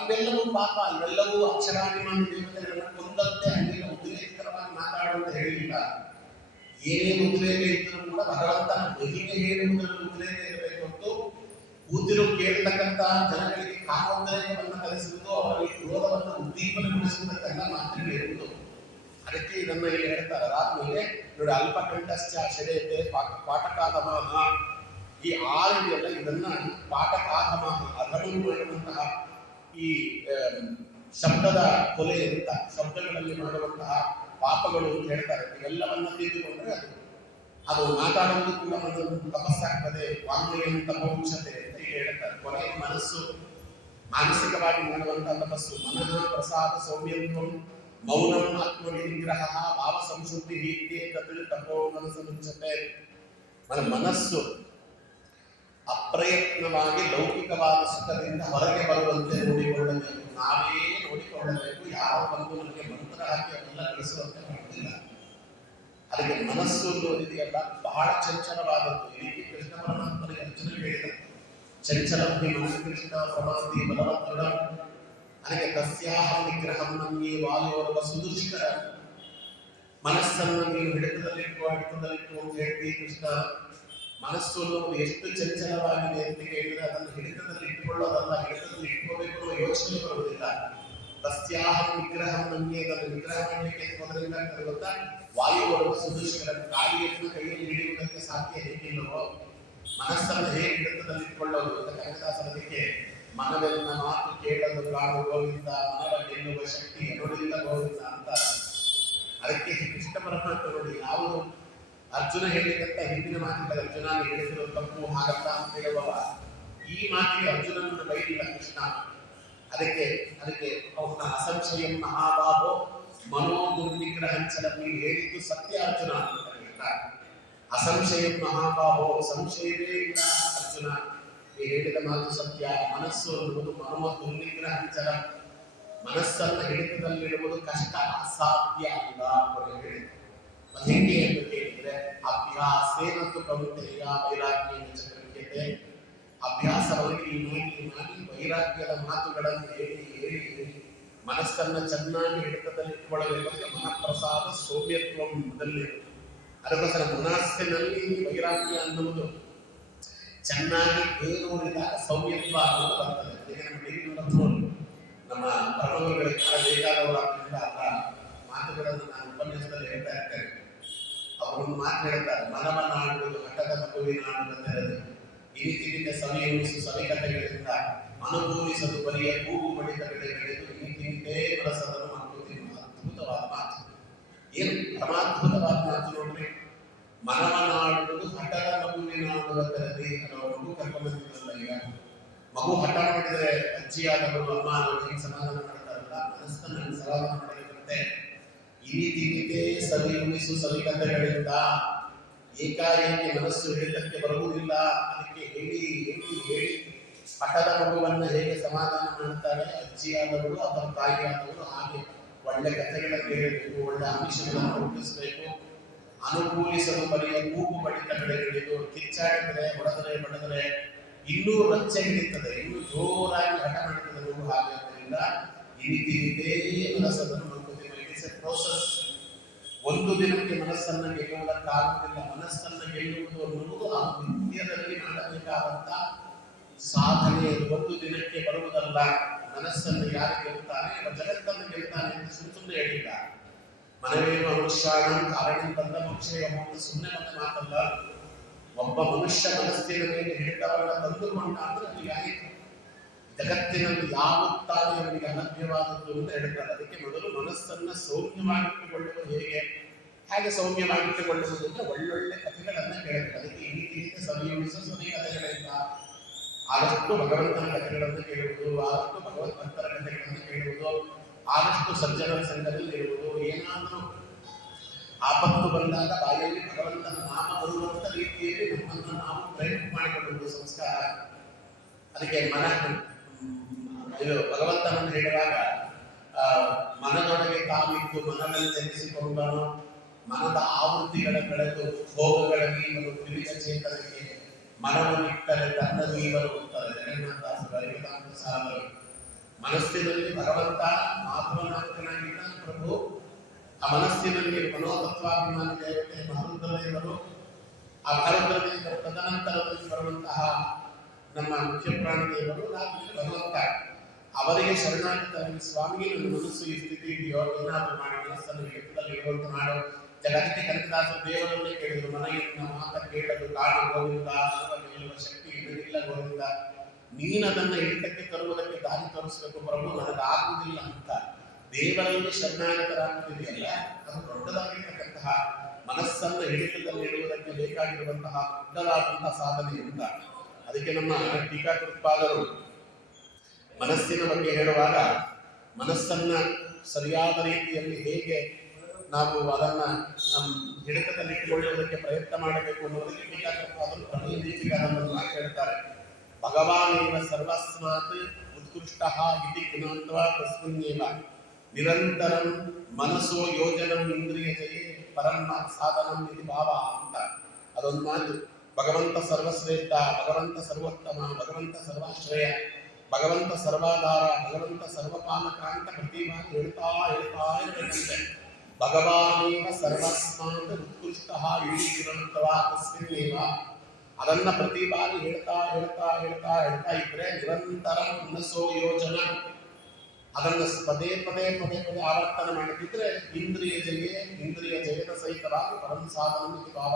ಇವೆಲ್ಲವೂ ಪಾಪ. ಇವೆಲ್ಲವೂ ಅಕ್ಷರಾಭಿಮಾನಿ ದೇವತೆಗಳನ್ನ ಕೊಂದಂತೆ ಹಂಗಿಲ್ಲ ಉದ್ರೇಕರವಾಗಿ ಮಾತಾಡುವಂತ ಹೇಳಿಲ್ಲ. ಏನೇ ಉದ್ರೇಕ ಇದ್ದರೂ ಕೂಡ ಭಗವಂತನ ಮಹಿಮೆ ಹೇಳುವುದರಲ್ಲಿ ಉದ್ರೇಕ ಇರಬೇಕು ಹೊತ್ತು ಕೂತಿರು ಕೇಳ್ತಕ್ಕಂಥ ಜನಗಳಿಗೆ ಕಾಮೋದ್ರೇಕವನ್ನು ಕಲಿಸುವುದು, ಅವರಿಗೆ ಕ್ರೋಧವನ್ನು ಉದ್ದೀಪನಗೊಳಿಸುವುದಕ್ಕೆಲ್ಲ ಮಾತುಗಳು ಇರುವುದು. ಅದಕ್ಕೆ ಇದನ್ನ ಇಲ್ಲಿ ಹೇಳ್ತಾರೆ. ಅದಾದ್ಮೇಲೆ ನೋಡಿ, ಅಲ್ಪಕಂಠಶ್ಚ ಶರೇತೆ ಪಾಠಕಾಧಮಾಹ, ಈ 6 ಇದೆಯಲ್ಲ, ಇದನ್ನ ಪಾಠಕಾಧಮಾಹ, ಅಧರ್ಮ ಮಾಡುವಂತಹ ಈ ಶಬ್ದದ ಕೊಲೆ ಅಂತ, ಶಬ್ದಗಳಲ್ಲಿ ಮಾಡುವಂತಹ ಪಾಪಗಳು ಅಂತ ಹೇಳ್ತಾರೆ. ಇವೆಲ್ಲವನ್ನ ತಿಳಿದುಕೊಂಡ್ರೆ ಅದು ಮಾತಾಡುವುದು ಕೂಡ ಒಂದು ತಪಸ್ಸಾಗ್ತದೆ. ವಾಂಗ್ಮಯಂ ತಪೋಕ್ಷತೆ ಅಂತ ಹೇಳ್ತಾರೆ. ಕೊನೆ ಮನಸ್ಸು, ಮಾನಸಿಕವಾಗಿ ಮಾಡುವಂತಹ ತಪಸ್ಸು. ಮನಃ ಪ್ರಸಾದ ಸೌಮ್ಯತ್ವಂ ಮೌನಂ ಆತ್ಮವಿನಿಗ್ರಹ ಭಾವ ಸಂಶುದ್ಧಿ ತಪೋ ಮನಸ್ಸು ಮುಚ್ಚತೆ. ಮನಸ್ಸು ಅಪ್ರಯತ್ನವಾಗಿ ಲೌಕಿಕವಾದ ಸುಖದಿಂದ ಹೊರಗೆ ಬರುವಂತೆ ನೋಡಿಕೊಳ್ಳಬೇಕು. ನಾವೇ ನೋಡಿಕೊಳ್ಳಬೇಕು. ಯಾವ ಬಂದು ನಮಗೆ ಮಂತ್ರ ಹಾಕಿ ಅದೆಲ್ಲ ಕಳಿಸುವಂತೆ ಮಾಡುವುದಿಲ್ಲ. ಅದಕ್ಕೆ ಮನಸ್ಸು ಅನ್ನೋದಿದೆಯಲ್ಲ, ಬಹಳ ಚಂಚಲವಾದದ್ದು. ಇಲ್ಲಿ ಕೃಷ್ಣ ಪರಮಾತ್ಮನಿಗೆ ಅರ್ಜುನ ಹೇಳಿದ, ಚಂಚಲ ಕೃಷ್ಣ ಪ್ರಮಾದಿ ಬಲವದೃಢ ನನಗೆ ತಸ್ಯಾಹ ನಿಗ್ರಹಂ ನಮಗೆ ವಾಯುವರ್ಗ ಸುದುಷ್ಕರ. ಮನಸ್ಸನ್ನು ನೀನು ಹಿಡಿತದಲ್ಲಿಟ್ಟು ಅಂತ ಹೇಳ್ತೀವಿ ಕೃಷ್ಣ. ಮನಸ್ಸು ಅನ್ನೋದು ಎಷ್ಟು ಚಂಚಲವಾಗಿದೆ ಅಂತ ಹೇಳಿದ್ರೆ ಅದನ್ನು ಹಿಡಿತದಲ್ಲಿ ಇಟ್ಟುಕೊಳ್ಳೋದಲ್ಲ, ಹಿಡಿತದಲ್ಲಿ ಇಟ್ಕೋಬೇಕು ಅನ್ನೋ ಯೋಚನೆ ಬರುವುದಿಲ್ಲ. ತಸ್ಯಾಹಂ ವಿಗ್ರಹ ಮನ್ಯೇದ ವಿಗ್ರಹ ಮಾಡಲಿಕ್ಕೆ ಹೋದ್ರಿಂದ ಗೊತ್ತಾ ವಾಯುವನ್ನು ಸುದೃಶ್ಯರ ಗಾಳಿಯನ್ನು ಕೈಯಲ್ಲಿ ಹಿಡಿಯುವುದಕ್ಕೆ ಸಾಧ್ಯ ಹೇಗಿಲ್ಲವೋ ಮನಸ್ಸನ್ನು ಹೇಗೆ ಹಿಡಿತದಲ್ಲಿಟ್ಟುಕೊಳ್ಳೋದು ಅಂತ ಕನಕದಾಸರದಕ್ಕೆ ಮನವೆಲ್ಲ ಮಾತು ಕೇಳಲು ಕಾಣು ಗೋವಿಂದ ಮನವ ಗೆಲ್ಲುವ ಶಕ್ತಿ ಎನ್ನುವುದಿಲ್ಲ ಗೋವಿಂದ ಅಂತ. ಅದಕ್ಕೆ ಕೃಷ್ಣ ಪರಮಾತ್ಮ ನೋಡಿ ಯಾವುದು ಅರ್ಜುನ ಹೇಳಿದಂತ ಹಿಂದಿನ ಮಾತಿಗೆ ಅರ್ಜುನ ಹೇಳಿದ್ರು ತಪ್ಪು ಹಾಗಲ್ಲ ಅಂತ ಹೇಳುವವ ಈ ಮಾತಿಗೆ ಅರ್ಜುನನನ್ನು ಬೈದಿಲ್ಲ ಕೃಷ್ಣ. ಅದಕ್ಕೆ ಅವನ ಅಸಂಶಯಂ ಮಹಾಬಾಹೋ ಮನೋ ದುರ್ನಿಗ್ರಹಂಚಲ ನೀವು ಹೇಳಿದ್ದು ಸತ್ಯ ಅರ್ಜುನ ಅಂತ ಹೇಳ್ತಾರೆ. ಅಸಂಶಯಂ ಮಹಾಬಾಹೋ ಸಂಶಯವೇ ಇಲ್ಲ ಅರ್ಜುನ, ನೀವು ಹೇಳಿದ ಮಾತು ಸತ್ಯ. ಮನಸ್ಸು ಅನ್ನುವುದು ಮನೋ ದುರ್ನಿಗ್ರಹಂಚಲ, ಮನಸ್ಸನ್ನು ಹಿಡಿತದಲ್ಲಿಡುವುದು ಕಷ್ಟ ಅಸಾಧ್ಯ ಅಲ್ಲ ಅಂತ ಹೇಳಿ ಹೇಗೆ ಎಂದು ಕೇಳಿದ್ರೆ ಅಭ್ಯಾಸೇನಂತೂ ಕೌಂತೆಯ ವೈರಾಗ್ಯ ಚಕ್ರಕ್ಕೆ ಅಭ್ಯಾಸವಾಗಿ ಮಾಡಿ ವೈರಾಗ್ಯದ ಮಾತುಗಳನ್ನು ಹೇಳಿ ಮನಸ್ಸನ್ನು ಚೆನ್ನಾಗಿ ಹಿಡಿತದಲ್ಲಿಟ್ಟುಕೊಳ್ಳಬೇಕು. ಮನಃಪ್ರಸಾದ ಸೌಮ್ಯತ್ವದಲ್ಲಿ ಅದಕ್ಕೋಸ್ಕರ ಮನಸ್ಸಿನಲ್ಲಿ ವೈರಾಗ್ಯ ಅನ್ನುವುದು ಚೆನ್ನಾಗಿ ಬೇರೂರಿದಾಗ ಸೌಮ್ಯತ್ವ ಅನ್ನೋದು ಬರ್ತದೆ. ಅದಕ್ಕೆ ನಮ್ಮ ದೇವಿ ನಮ್ಮ ಪರಮಗುರುಗಳಿಗೆ ಬೇಕಾದವರಾದ್ರಿಂದ ಅವರ ಮಾತುಗಳನ್ನು ನಾನು ಉಪನ್ಯಾಸದಲ್ಲಿ ಹೇಳ್ತಾ ಇರ್ತೇನೆ. ಅವರೊಂದು ಮಾತು ಹೇಳ್ತಾರೆ, ಮನವನ್ನಾಡುವುದು ಹಠದ ಮಗುವಿನಾಡುವ ತೆರೆದು ಇನಿತಿನಿತ ಸವಿಯುಣಿಸು ಸವಿಕತೆಗಳಿಂದ ಅನುಭವಿಸಲು ಬರಿಯ ಕೂಗು ಬಡಿತಗಳೆದು ಇನಿತಿನಿತೇ ಬಳಸದನ್ನು ಮಂಕುತಿಮ್ಮ. ಅದ್ಭುತವಾದ ಮಾತು, ಏನು ಪರಮಾದ್ಭುತವಾದ ಮಾತು ನೋಡ್ರಿ. ಮನವನ್ನಾಡುವುದು ಹಠದ ಮಗುವಿನಾಡುವ ತೆರೆದಿ ಅನ್ನೋ ಮಗು ಕರ್ಕೊಂಡ್ಬಂದಿದ್ರಲ್ಲ. ಈಗ ಮಗು ಹಠ ಮಾಡಿದರೆ ಅಜ್ಜಿಯಾದವರು ಅಮ್ಮ ನೋಡಿ ಸಮಾಧಾನ ಮಾಡ್ತಾರಲ್ಲ, ಮನಸ್ಸನ್ನು ಸಮಾಧಾನ ಮಾಡಿದಂತೆ ಇನಿತಿನಿತೇ ಸವಿಯುಣಿಸು ಸವಿಕತೆಗಳಿಂದ ಏಕಾಏಕಿ ಮನಸ್ಸು ಹಿಡಿತಕ್ಕೆ ಬರುವುದಿಲ್ಲ. ಅದಕ್ಕೆ ಹೇಳಿ ಹಠದ ಮಗುವನ್ನು ಹೇಗೆ ಸಮಾಧಾನ ಮಾಡ್ತಾರೆ ಅಜ್ಜಿಯಾದವರು ಅಥವಾ ತಾಯಿಯಾದವರು, ಹಾಗೆ ಒಳ್ಳೆ ಕಥೆಗಳನ್ನು ಹೇಳಬೇಕು, ಒಳ್ಳೆ ಅಂಶಗಳನ್ನು ಹುಟ್ಟಿಸಬೇಕು. ಅನುಕೂಲಿಸಲು ಬರೆಯ ಕೂಗು ಬಡಿತಗಳಿದ್ದು ಕಿಚ್ಚಾಡಿದರೆ ಹೊಡೆದರೆ ಬಡಿದರೆ ಇನ್ನೂ ರಚ್ಚೆ ಹಿಡಿತದೆ, ಇನ್ನೂ ಜೋರಾಗಿ ಹಠ ಮಾಡುತ್ತದೆ ಮಗು. ಹಾಗಾದ್ದರಿಂದ ಇನಿತಿನಿತೇ ಮನಸ್ಸನ್ನು ಮಂಕುತಿಮ್ಮ. It's A process. ಒಂದು ದಿನಕ್ಕೆ ಮನಸ್ಸನ್ನು ಗೆಲ್ಲುವುದಕ್ಕಾಗುವುದಿಲ್ಲ. ಮನಸ್ಸನ್ನು ಗೆಲ್ಲುವುದು ಅನ್ನುವುದು ಆ ನಿತ್ಯದಲ್ಲಿ ಮಾಡಬೇಕಾದಂತ ಸಾಧನೆ. ಒಂದು ದಿನಕ್ಕೆ ಬರುವುದಲ್ಲ. ಮನಸ್ಸನ್ನು ಯಾರು ಗೆಲ್ತಾನೆ ಜಗತ್ತನ್ನು ಗೆಲ್ತಾನೆ ಅಂತ ಸುಮ್ಮನೆ ಹೇಳಿಲ್ಲ. ಮನವೇ ಮನುಷ್ಯಾಣ ಕಾರಣ ಬಂದ ಮನುಷ್ಯ ಸುಮ್ಮನೆ ಮತ್ತೆ ಮಾತಲ್ಲ. ಒಬ್ಬ ಮನುಷ್ಯ ಮನಸ್ಸಿನ ಮೇಲೆ ಹಿಡಿತವನ್ನ ತಂದುಕೊಂಡ ಅಂದ್ರೆ ಅವನಿಗೆ ಆಯಿತು. ಜಗತ್ತಿನಲ್ಲಿ ಯಾವತ್ತಾಗಿ ಅವನಿಗೆ ಅನಭ್ಯವಾದದ್ದು ಅಂತ ಹೇಳ್ತಾರೆ. ಅದಕ್ಕೆ ಮೊದಲು ಮನಸ್ಸನ್ನ ಸೌಮ್ಯವಾಗಿಟ್ಟುಕೊಳ್ಳುವುದು ಹೇಗೆ ಸೌಮ್ಯವಾಗಿಟ್ಟುಕೊಳ್ಳುವುದು ಅಂದ್ರೆ ಒಳ್ಳೊಳ್ಳೆ ಕಥೆಗಳನ್ನ ಕೇಳಬೇಕು. ಅದಕ್ಕೆ ಈ ರೀತಿ ಸವಿಯುಣಿಸೋ ಸವಿ ಕಥೆಗಳಿಂದ ಆದಷ್ಟು ಭಗವಂತನ ಕಥೆಗಳನ್ನು ಕೇಳುವುದು, ಆದಷ್ಟು ಭಗವತ್ ಭಕ್ತರ ಕಥೆಗಳನ್ನು ಕೇಳುವುದು, ಆದಷ್ಟು ಸಜ್ಜನರ ಸಂಘದಲ್ಲಿ ಇರುವುದು. ಏನಾದರೂ ಆಪತ್ತು ಬಂದಾಗ ಬಾಯಲ್ಲಿ ಭಗವಂತನ ನಾಮ ಬರುವಂತ ರೀತಿಯಲ್ಲಿ ನಮ್ಮನ್ನು ನಾವು ಪ್ರಯತ್ನ ಮಾಡಿಕೊಳ್ಳುವುದು ಸಂಸ್ಕಾರ. ಅದಕ್ಕೆ ಭಗವಂತನನ್ನು ಹೇಳುವಾಗ ಮನದೊಳಗೆ ತಾವಿದ್ದು ಮನದಲ್ಲಿ ತೆಗೆಸಿಕೊಂಡನು, ಮನದ ಆವೃತ್ತಿಗಳ ಕಳೆದು ಭೋಗಗಳ ನೀವರು ವಿವಿಧ ಚೇತನಕ್ಕೆ ಮನವನ್ನಿಟ್ಟರೆ ತನ್ನ ನೀವರು ಸಾಲರು. ಮನಸ್ಸಿನಲ್ಲಿ ಭಗವಂತ ಮಾಧವನಾಥನಾಗಿದ್ದ ಪ್ರಭು, ಆ ಮನಸ್ಸಿನಲ್ಲಿ ಮನೋತತ್ವಾಭಿಮಾನಿ ದೇವತೆ ಮಹರುದ್ರದೇವರು, ಆ ಮಹರುದ್ರದೇವರು ತದನಂತರದಲ್ಲಿ ಬರುವಂತಹ ನಮ್ಮ ಮುಖ್ಯ ಪ್ರಾಣ ದೇವರು ಭಗವಂತ. ಅವರಿಗೆ ಶರಣಾಗತರಾಗಿ ಸ್ವಾಮಿಗೆ ನನ್ನ ಮನಸ್ಸು ಈ ಸ್ಥಿತಿ ಇದೆಯೋ ಏನಾದರೂ ಮಾಡಿ ಮನಸ್ಸನ್ನು ಹಿಡಿತದಲ್ಲಿ ಇರುವಂತ ಮಾಡು. ಜಗತ್ತಿಗೆ ಕನಕದಾಸರ ದೇವರನ್ನೇ ಕೇಳಿದ್ರು, ಮನೆಯಿಂದ ಮಾತ ಕೇಳಲು ಕಾಣು ಗೋವಿಂದ, ಗೆಲ್ಲುವ ಶಕ್ತಿ ಇರಲಿಲ್ಲ ಗೋವಿಂದ, ನೀನದನ್ನು ಹಿಡಿತಕ್ಕೆ ತರುವುದಕ್ಕೆ ದಾರಿ ತೋರಿಸಬೇಕು ಪ್ರಭು, ನನಗಾಗುವುದಿಲ್ಲ ಅಂತ ದೇವರಲ್ಲಿ ಶರಣಾಗತರಾಗುತ್ತಿದೆಯಲ್ಲ, ಅದು ದೊಡ್ಡದಾಗಿರ್ತಕ್ಕಂತಹ ಮನಸ್ಸನ್ನು ಹಿಡಿತದಲ್ಲಿ ಇಡುವುದಕ್ಕೆ ಬೇಕಾಗಿರುವಂತಹ ದೊಡ್ಡದಾದಂತಹ ಸಾಧನೆ ಅಂತ. ಅದಕ್ಕೆ ನಮ್ಮ ಟೀಕಾಕೃತ್ಪಾದರು ಮನಸ್ಸಿನ ಬಗ್ಗೆ ಹೇಳುವಾಗ ಮನಸ್ಸನ್ನ ಸರಿಯಾದ ರೀತಿಯಲ್ಲಿ ಹೇಗೆ ನಾವು ಅದನ್ನ ಹಿಡಿತದಲ್ಲಿ ಇಟ್ಟುಕೊಳ್ಳುವುದಕ್ಕೆ ಪ್ರಯತ್ನ ಮಾಡಬೇಕು ಅನ್ನೋದಕ್ಕೆ ಟೀಕಾಕೃತ್ಪಾದರು ಪ್ರಮೇಯ ದೀಪಿಕಾನಂದನ್ನು ಹೇಳ್ತಾರೆ. ಭಗವಾನೇವ ಸರ್ವಸ್ಮಾತ್ ಉತ್ಕೃಷ್ಟ ಇತಿ ಗುಣಾಂತವಾ ತಸ್ಮಿನ್ನೇವ ನಿರಂತರಂ ಮನಸ್ಸೋ ಯೋಜನಂ ಇಂದ್ರಿಯ ಜಯೇ ಪರಮ ಸಾಧನಂ ಇದು ಭಾವ ಅಂತ. ಅದೊಂದು ಮಾತು. ಭಗವಂತ ಸರ್ವಶ್ರೇಷ್ಠ, ಭಗವಂತ ಸರ್ವೋತ್ತಮ, ಭಗವಂತ ಸರ್ವಾಶ್ರಯ, ಭಗವಂತ ಸರ್ವಾಧಾರ, ಭಗವಂತ ಸರ್ವಪಾಲಕ ಅಂತ ಪ್ರತಿ ಮಾತು ಹೇಳ್ತಾ ಇರಬೇಕಂತೆ. ಭಗವಾನೇವ ಸರ್ವಸ್ಮಾತ್ ಉತ್ಕೃಷ್ಟ ಇಳಿಗಿರಂತವಾ ತಸ್ಮಿನ್ನೇವ. ಅದನ್ನ ಪ್ರತಿ ಬಾರಿ ಹೇಳ್ತಾ ಇದ್ರೆ ನಿರಂತರ ಮನಸ್ಸೋ ಯೋಜನ, ಅದನ್ನು ಪದೇ ಪದೇ ಪದೇ ಪದೇ ಆವರ್ತನ ಮಾಡುತ್ತಿದ್ರೆ ಇಂದ್ರಿಯ ಜಯದ ಸಹಿತವಾಗಿ ಪರಮ ಸಾಧನ ಭಾವ